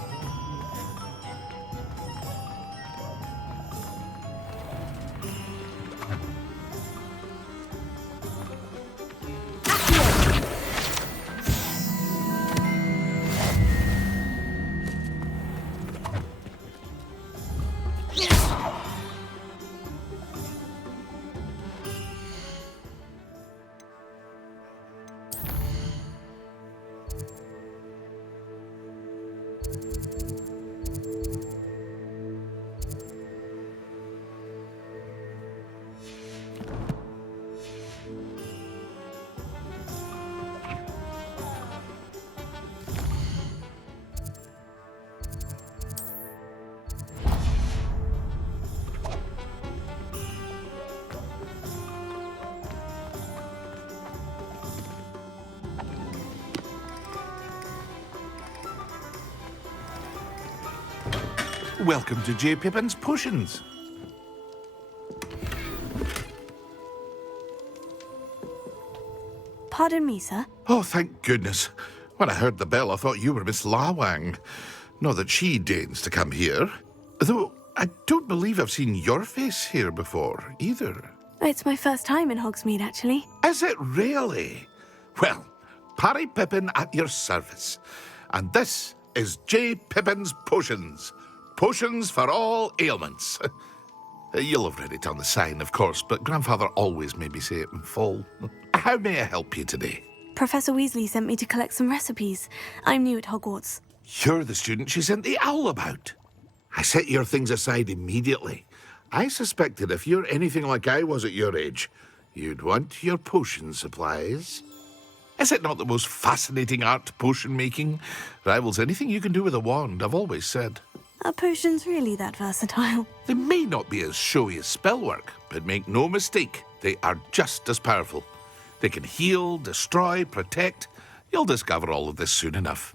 Welcome to J. Pippin's Potions. Pardon me, sir. Oh, thank goodness. When I heard the bell, I thought you were Miss Lawang. Not that she deigns to come here. Though, I don't believe I've seen your face here before, either. It's my first time in Hogsmeade, actually. Is it really? Well, Parry Pippin at your service. And this is J. Pippin's Potions. Potions for all ailments. You'll have read it on the sign, of course, but Grandfather always made me say it in full. How may I help you today? Professor Weasley sent me to collect some recipes. I'm new at Hogwarts. You're the student she sent the owl about. I set your things aside immediately. I suspected if you're anything like I was at your age, you'd want your potion supplies. Is it not the most fascinating art, potion making? Rivals anything you can do with a wand, I've always said. Are potions really that versatile? They may not be as showy as spellwork, but make no mistake, they are just as powerful. They can heal, destroy, protect. You'll discover all of this soon enough.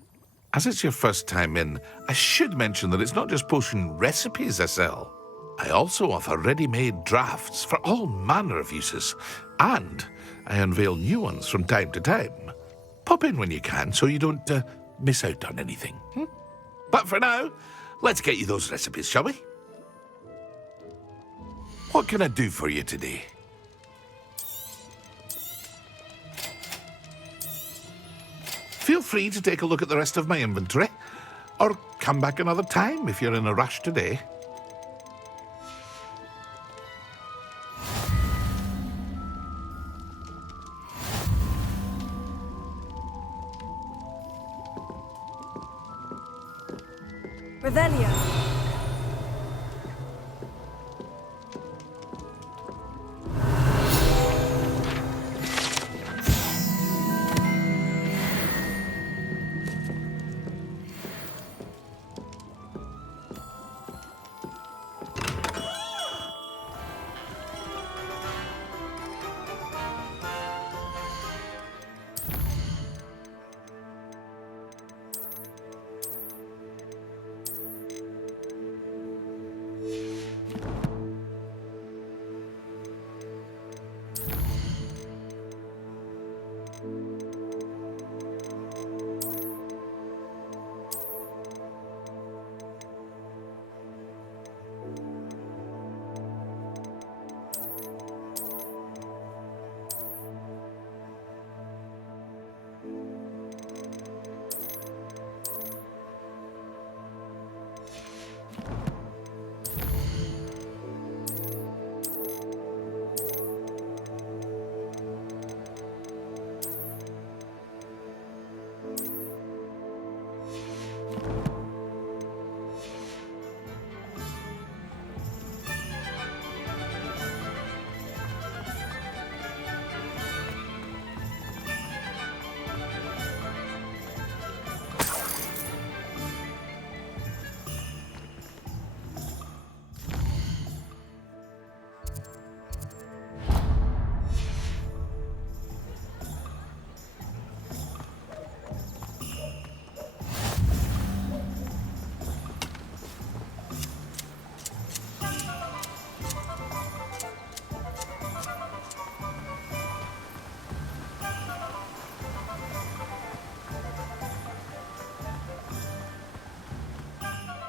As it's your first time in, I should mention that it's not just potion recipes I sell. I also offer ready-made drafts for all manner of uses, and I unveil new ones from time to time. Pop in when you can so you don't miss out on anything. But for now, let's get you those recipes, shall we? What can I do for you today? Feel free to take a look at the rest of my inventory, or come back another time if you're in a rush today. Revelio.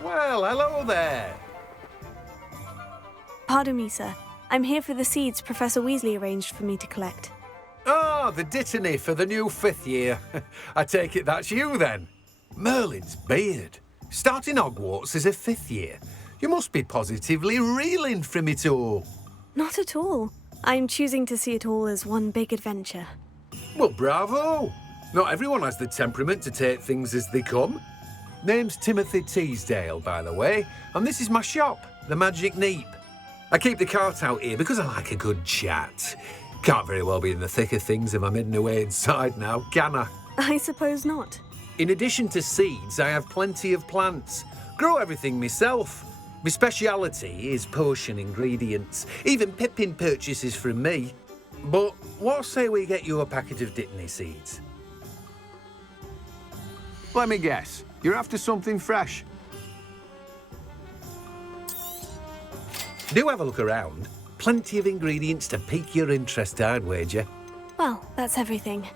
Well, hello there. Pardon me, sir. I'm here for the seeds Professor Weasley arranged for me to collect. Ah, the dittany for the new 5th year. I take it that's you, then. Merlin's beard. Starting Hogwarts as a 5th year. You must be positively reeling from it all. Not at all. I'm choosing to see it all as one big adventure. Well, bravo. Not everyone has the temperament to take things as they come. Name's Timothy Teasdale, by the way, and this is my shop, the Magic Neep. I keep the cart out here because I like a good chat. Can't very well be in the thick of things if I'm hidden away inside now, can I? I suppose not. In addition to seeds, I have plenty of plants. Grow everything myself. My speciality is potion ingredients. Even Pippin purchases from me. But what say we get you a packet of dittany seeds? Let me guess. You're after something fresh. Do have a look around. Plenty of ingredients to pique your interest, I'd wager. Well, that's everything.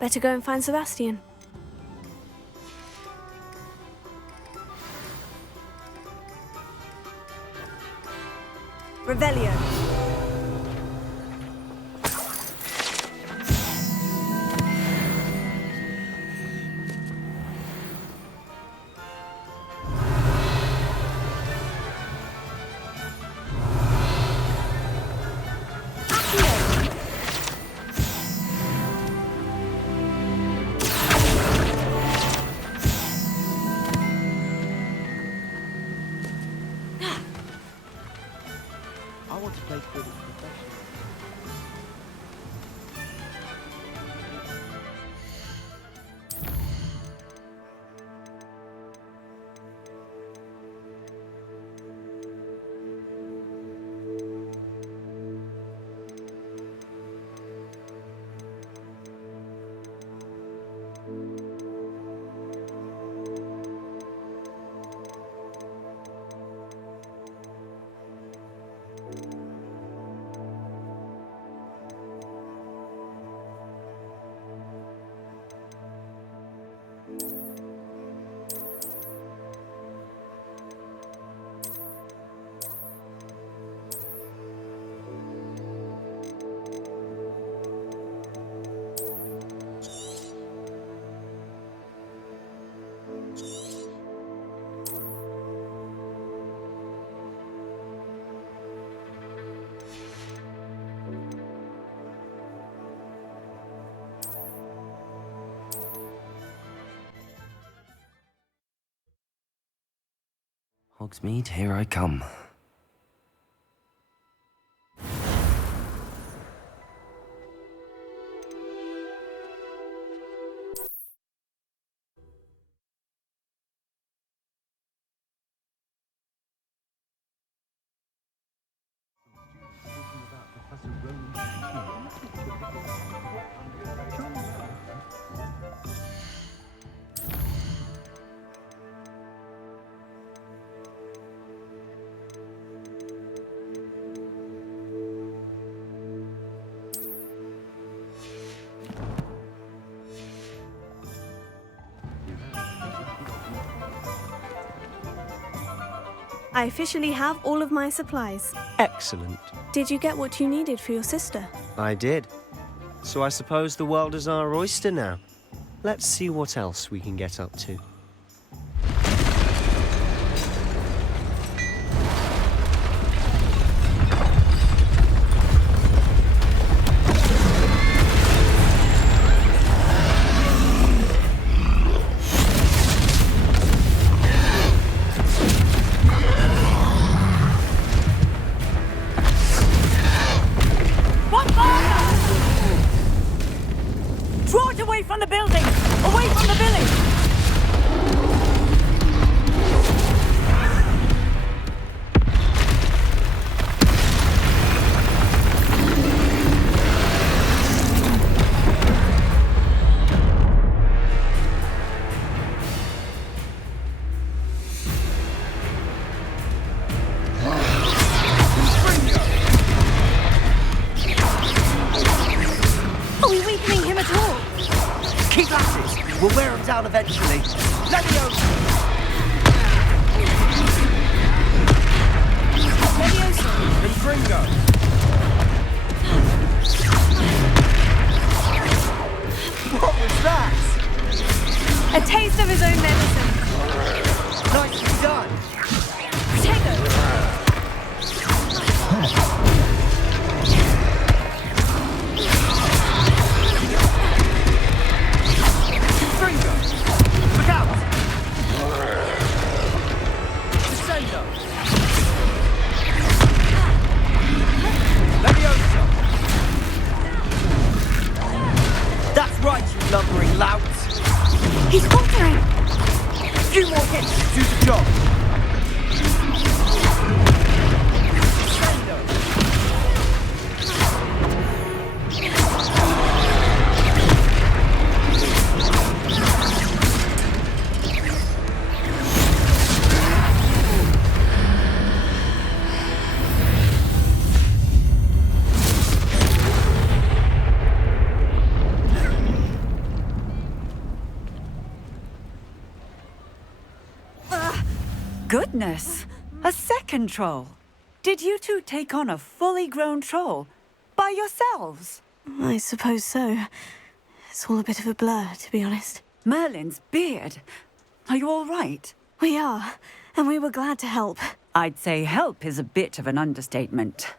Better go and find Sebastian. Revelio. I want to play Quidditch professionally. Hogsmeade, here I come. I officially have all of my supplies. Excellent. Did you get what you needed for your sister? I did. So I suppose the world is our oyster now. Let's see what else we can get up to. Draw it away from the building! Away from the village! Are we weakening him at all? Keep lasses! We'll wear them down eventually. Leviosa! Leviosa! Infringo! What was that? A taste of his own medicine. Nicely done! Infringo! Look out! Descendo! Leviosa! That's right, you lumbering louts! He's faltering! A few more hits, do the job! Goodness! A second troll! Did you two take on a fully grown troll? By yourselves? I suppose so. It's all a bit of a blur, to be honest. Merlin's beard. Are you all right? We are, and we were glad to help. I'd say help is a bit of an understatement.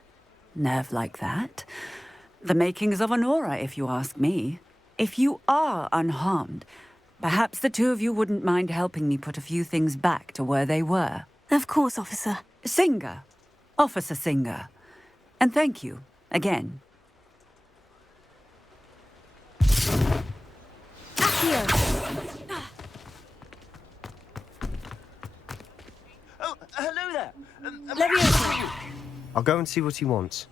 Nerve like that. The makings of an aura, if you ask me. If you are unharmed, perhaps the two of you wouldn't mind helping me put a few things back to where they were. Of course, officer. Singer. Officer Singer. And thank you, again. Oh, hello there. I'll go and see what he wants.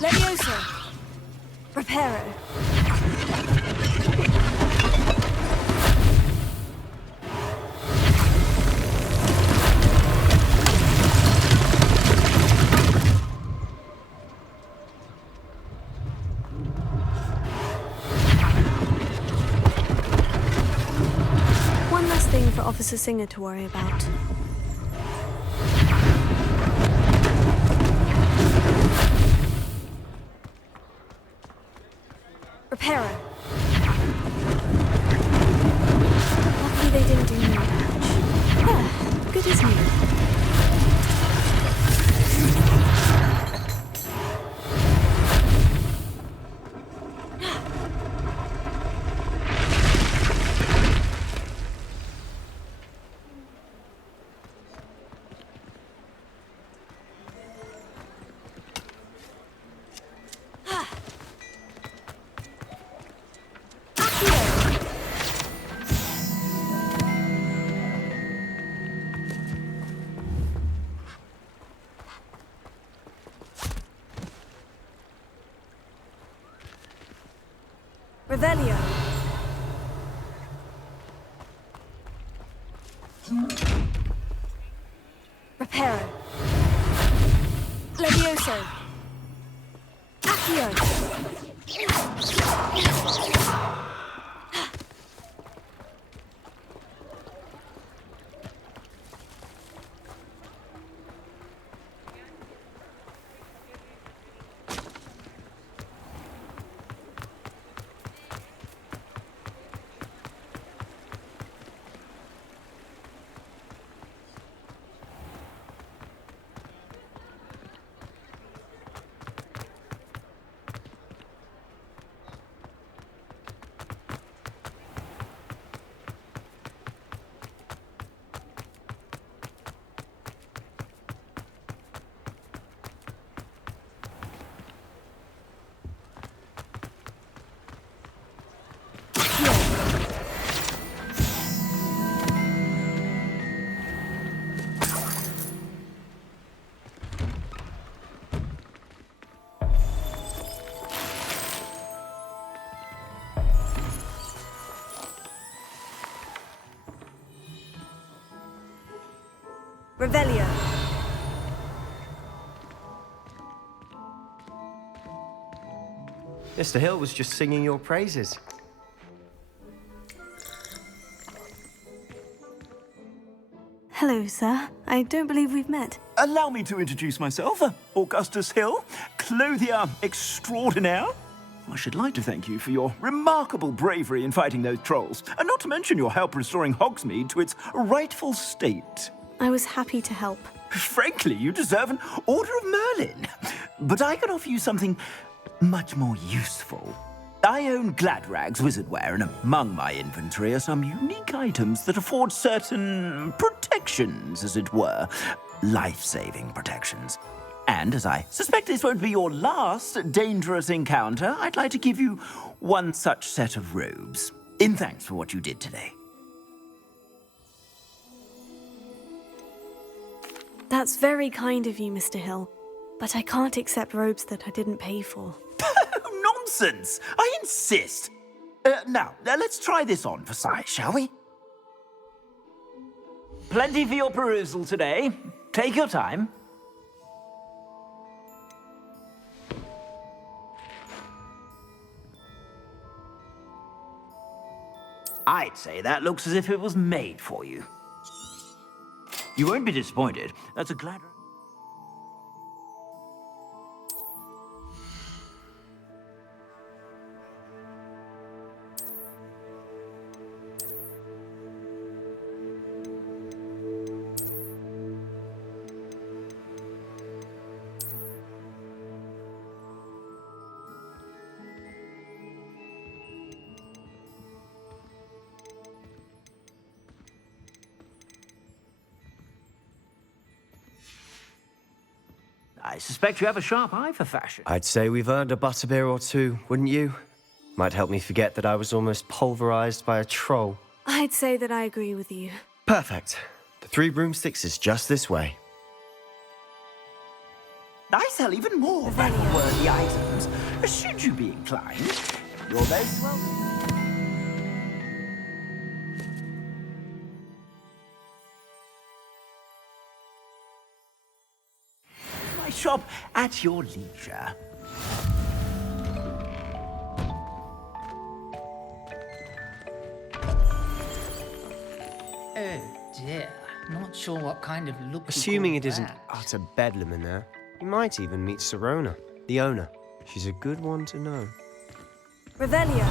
Levioso. Reparo. One last thing for Officer Singer to worry about. Reparo. Luckily they didn't do any damage. Ah, good as new. Revelio. Reparo. Levioso. Accio. Revelio. Mr. Hill was just singing your praises. Hello, sir. I don't believe we've met. Allow me to introduce myself, Augustus Hill, clothier extraordinaire. I should like to thank you for your remarkable bravery in fighting those trolls, and not to mention your help restoring Hogsmeade to its rightful state. I was happy to help. Frankly, you deserve an Order of Merlin. But I can offer you something much more useful. I own Gladrag's wizardware, and among my inventory are some unique items that afford certain protections, as it were. Life-saving protections. And as I suspect this won't be your last dangerous encounter, I'd like to give you one such set of robes, in thanks for what you did today. That's very kind of you, Mr. Hill. But I can't accept robes that I didn't pay for. Nonsense! I insist! Now, let's try this on for size, shall we? Plenty for your perusal today. Take your time. I'd say that looks as if it was made for you. You won't be disappointed. That's a glad... I suspect you have a sharp eye for fashion. I'd say we've earned a butterbeer or two, wouldn't you? Might help me forget that I was almost pulverized by a troll. I'd say that I agree with you. Perfect. The 3 broomsticks is just this way. I sell even more value-worthy items, should you be inclined. You're most welcome. My shop at your leisure. Oh dear, not sure what kind of look. Assuming it isn't utter bedlam in there, you might even meet Sirona, the owner. She's a good one to know. Revelio.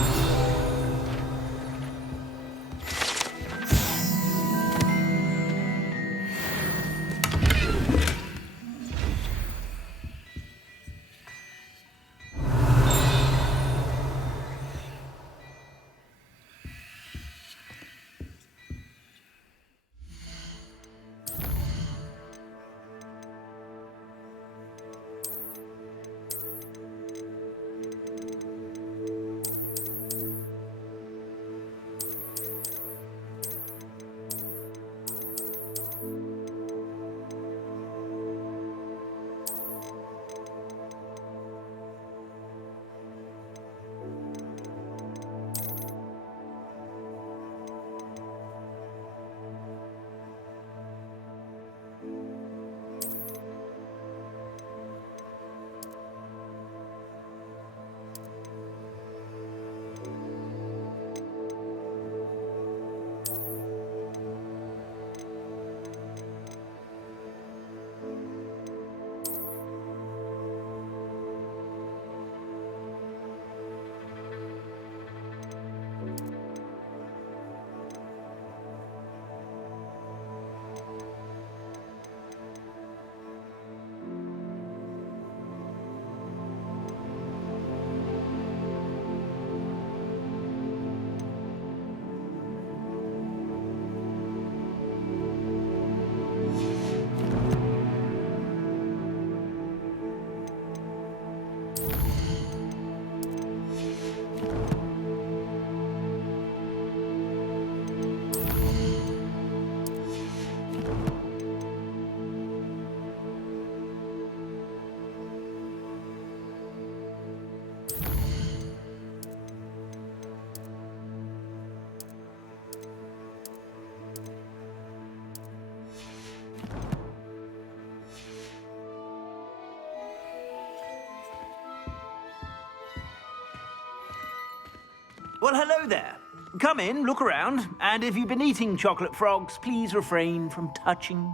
Well, hello there. Come in, look around, and if you've been eating chocolate frogs, please refrain from touching.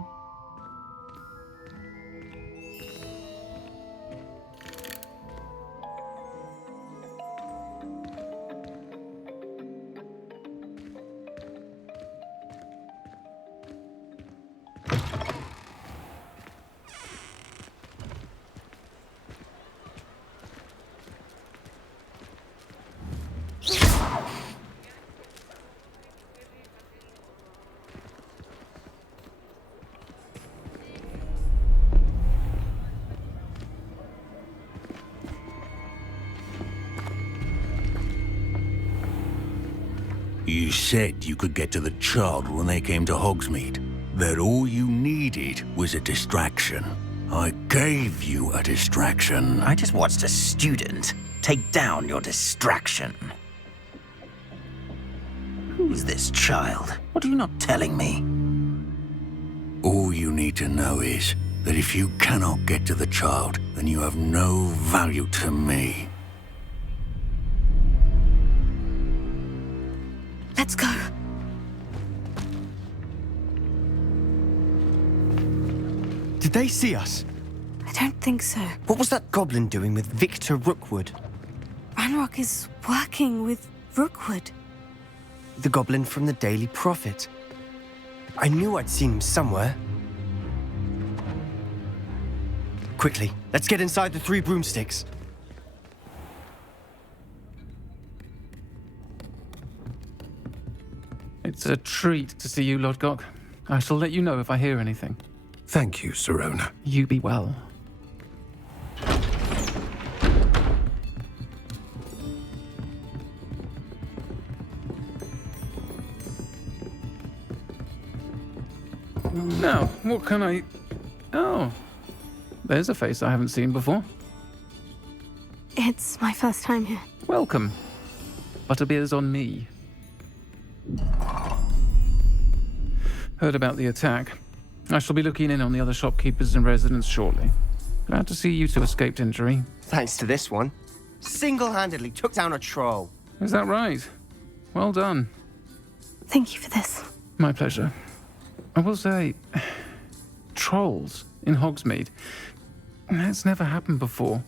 You said you could get to the child when they came to Hogsmeade. That all you needed was a distraction. I gave you a distraction. I just watched a student take down your distraction. Who's this child? What are you not telling me? All you need to know is that if you cannot get to the child, then you have no value to me. Let's go. Did they see us? I don't think so. What was that goblin doing with Victor Rookwood? Ranrock is working with Rookwood. The goblin from the Daily Prophet. I knew I'd seen him somewhere. Quickly, let's get inside the 3 broomsticks. It's a treat to see you, Lodgok. I shall let you know if I hear anything. Thank you, Sirona. You be well. Now, what can I... Oh, there's a face I haven't seen before. It's my first time here. Welcome. Butterbeer's on me. Heard about the attack. I shall be looking in on the other shopkeepers and residents shortly. Glad to see you two escaped injury. Thanks to this one. Single-handedly took down a troll. Is that right? Well done. Thank you for this. My pleasure. I will say, trolls in Hogsmeade. That's never happened before.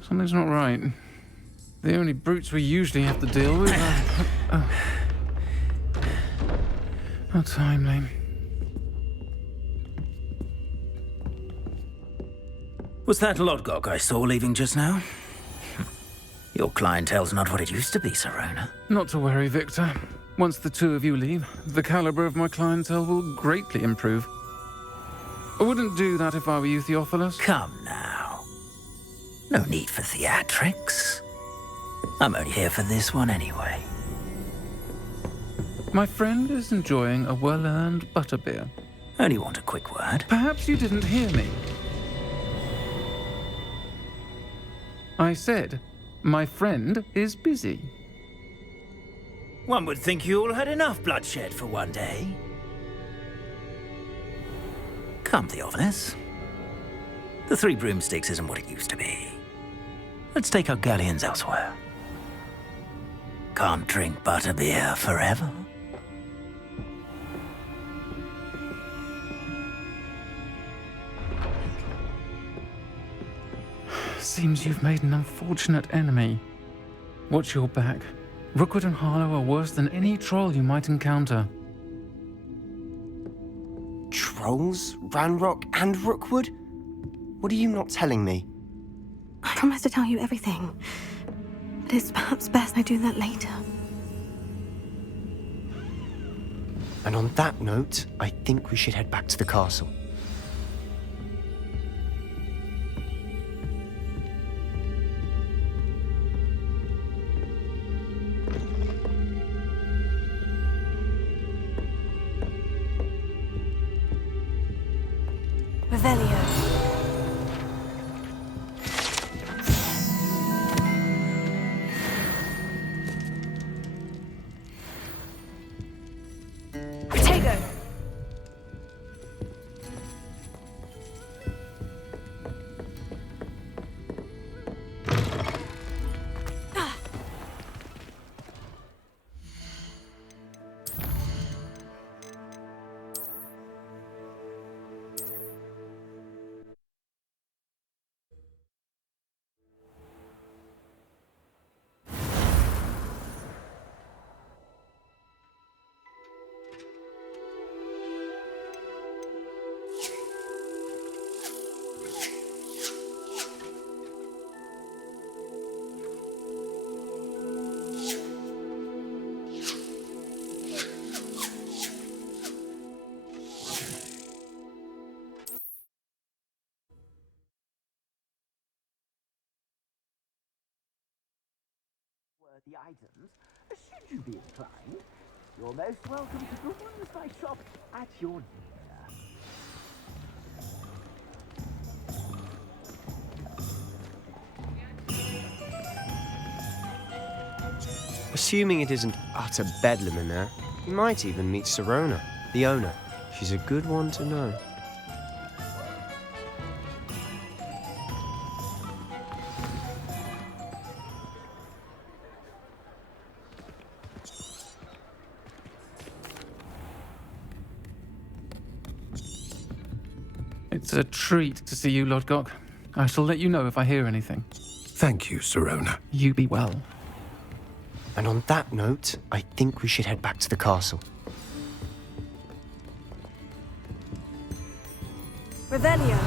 Something's not right. The only brutes we usually have to deal with are... How timely. Was that Lodgok I saw leaving just now? Your clientele's not what it used to be, Sirona. Not to worry, Victor. Once the two of you leave, the caliber of my clientele will greatly improve. I wouldn't do that if I were you, Theophilus. Come now. No need for theatrics. I'm only here for this one anyway. My friend is enjoying a well-earned butterbeer. Only want a quick word. Perhaps you didn't hear me. I said, my friend is busy. One would think you all had enough bloodshed for one day. Come, Theophilus. The Three Broomsticks isn't what it used to be. Let's take our galleons elsewhere. Can't drink butterbeer forever. Seems you've made an unfortunate enemy. Watch your back. Rookwood and Harlow are worse than any troll you might encounter. Trolls? Ranrock and Rookwood? What are you not telling me? I promise to tell you everything. But it's perhaps best I do that later. And on that note, I think we should head back to the castle. Revelio. The items, should you be inclined, you're most welcome to peruse my shop at your leisure. Assuming it isn't utter bedlam in there, you might even meet Sirona, the owner. She's a good one to know. It's a treat to see you, Lodgok. I shall let you know if I hear anything. Thank you, Sirona. You be well. And on that note, I think we should head back to the castle. Revelio.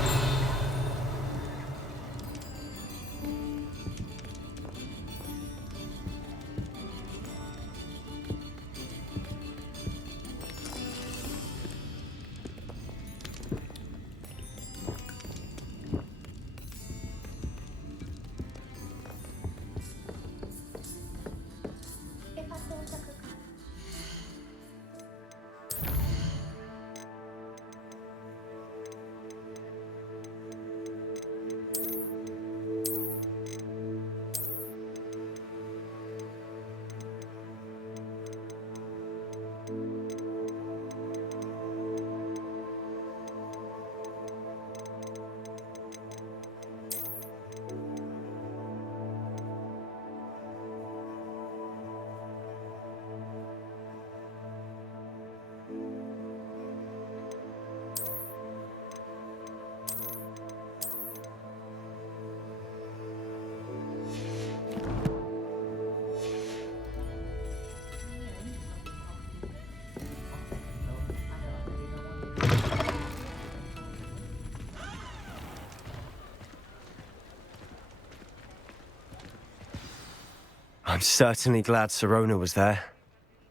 I'm certainly glad Sirona was there.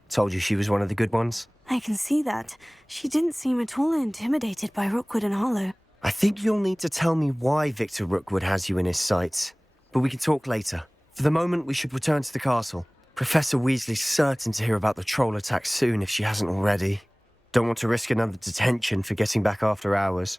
Told you she was one of the good ones. I can see that. She didn't seem at all intimidated by Rookwood and Harlow. I think you'll need to tell me why Victor Rookwood has you in his sights. But we can talk later. For the moment, we should return to the castle. Professor Weasley's certain to hear about the troll attack soon if she hasn't already. Don't want to risk another detention for getting back after hours.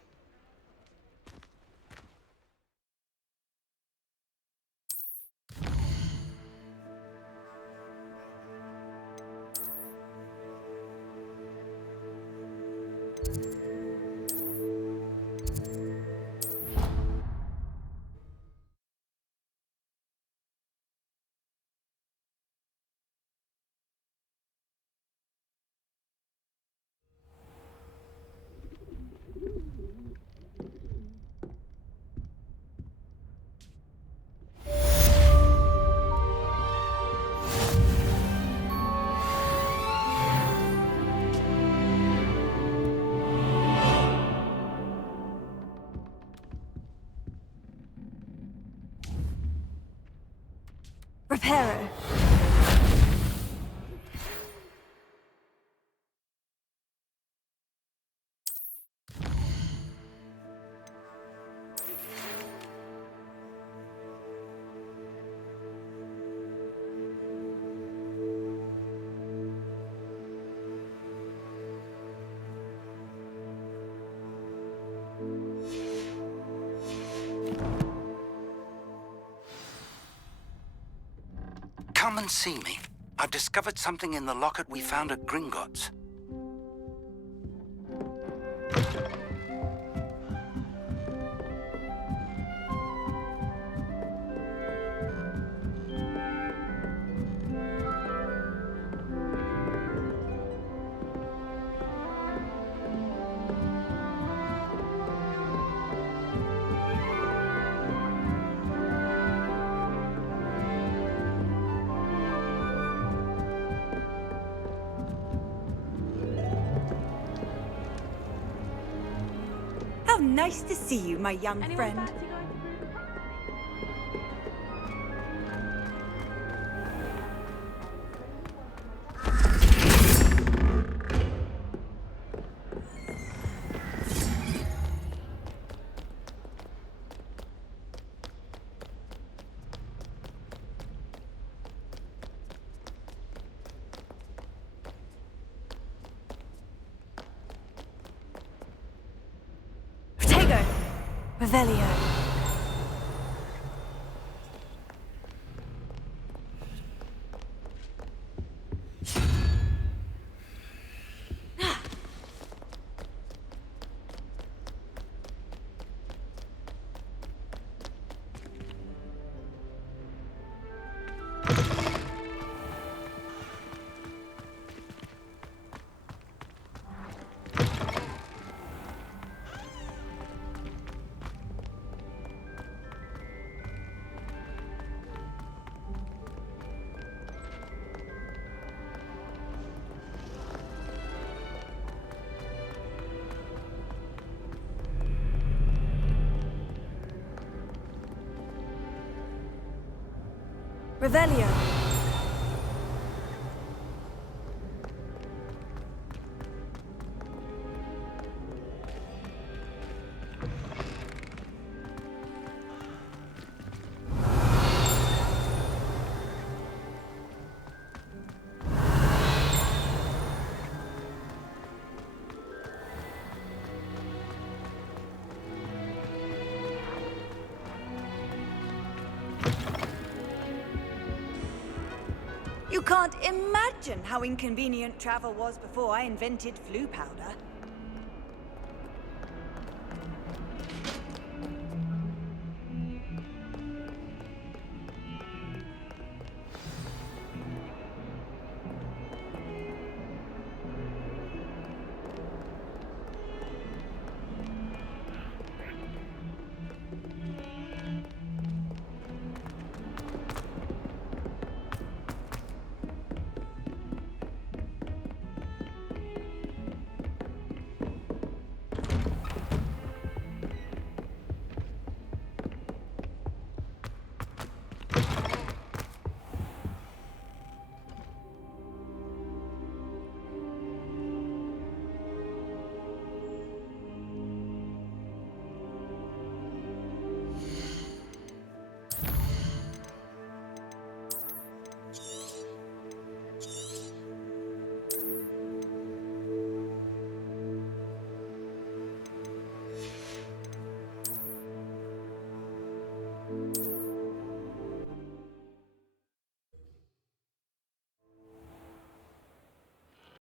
Reparo. Come and see me. I've discovered something in the locket we found at Gringotts. How nice to see you, my young friend. Revelio. Revelio. You can't imagine how inconvenient travel was before I invented flu powder.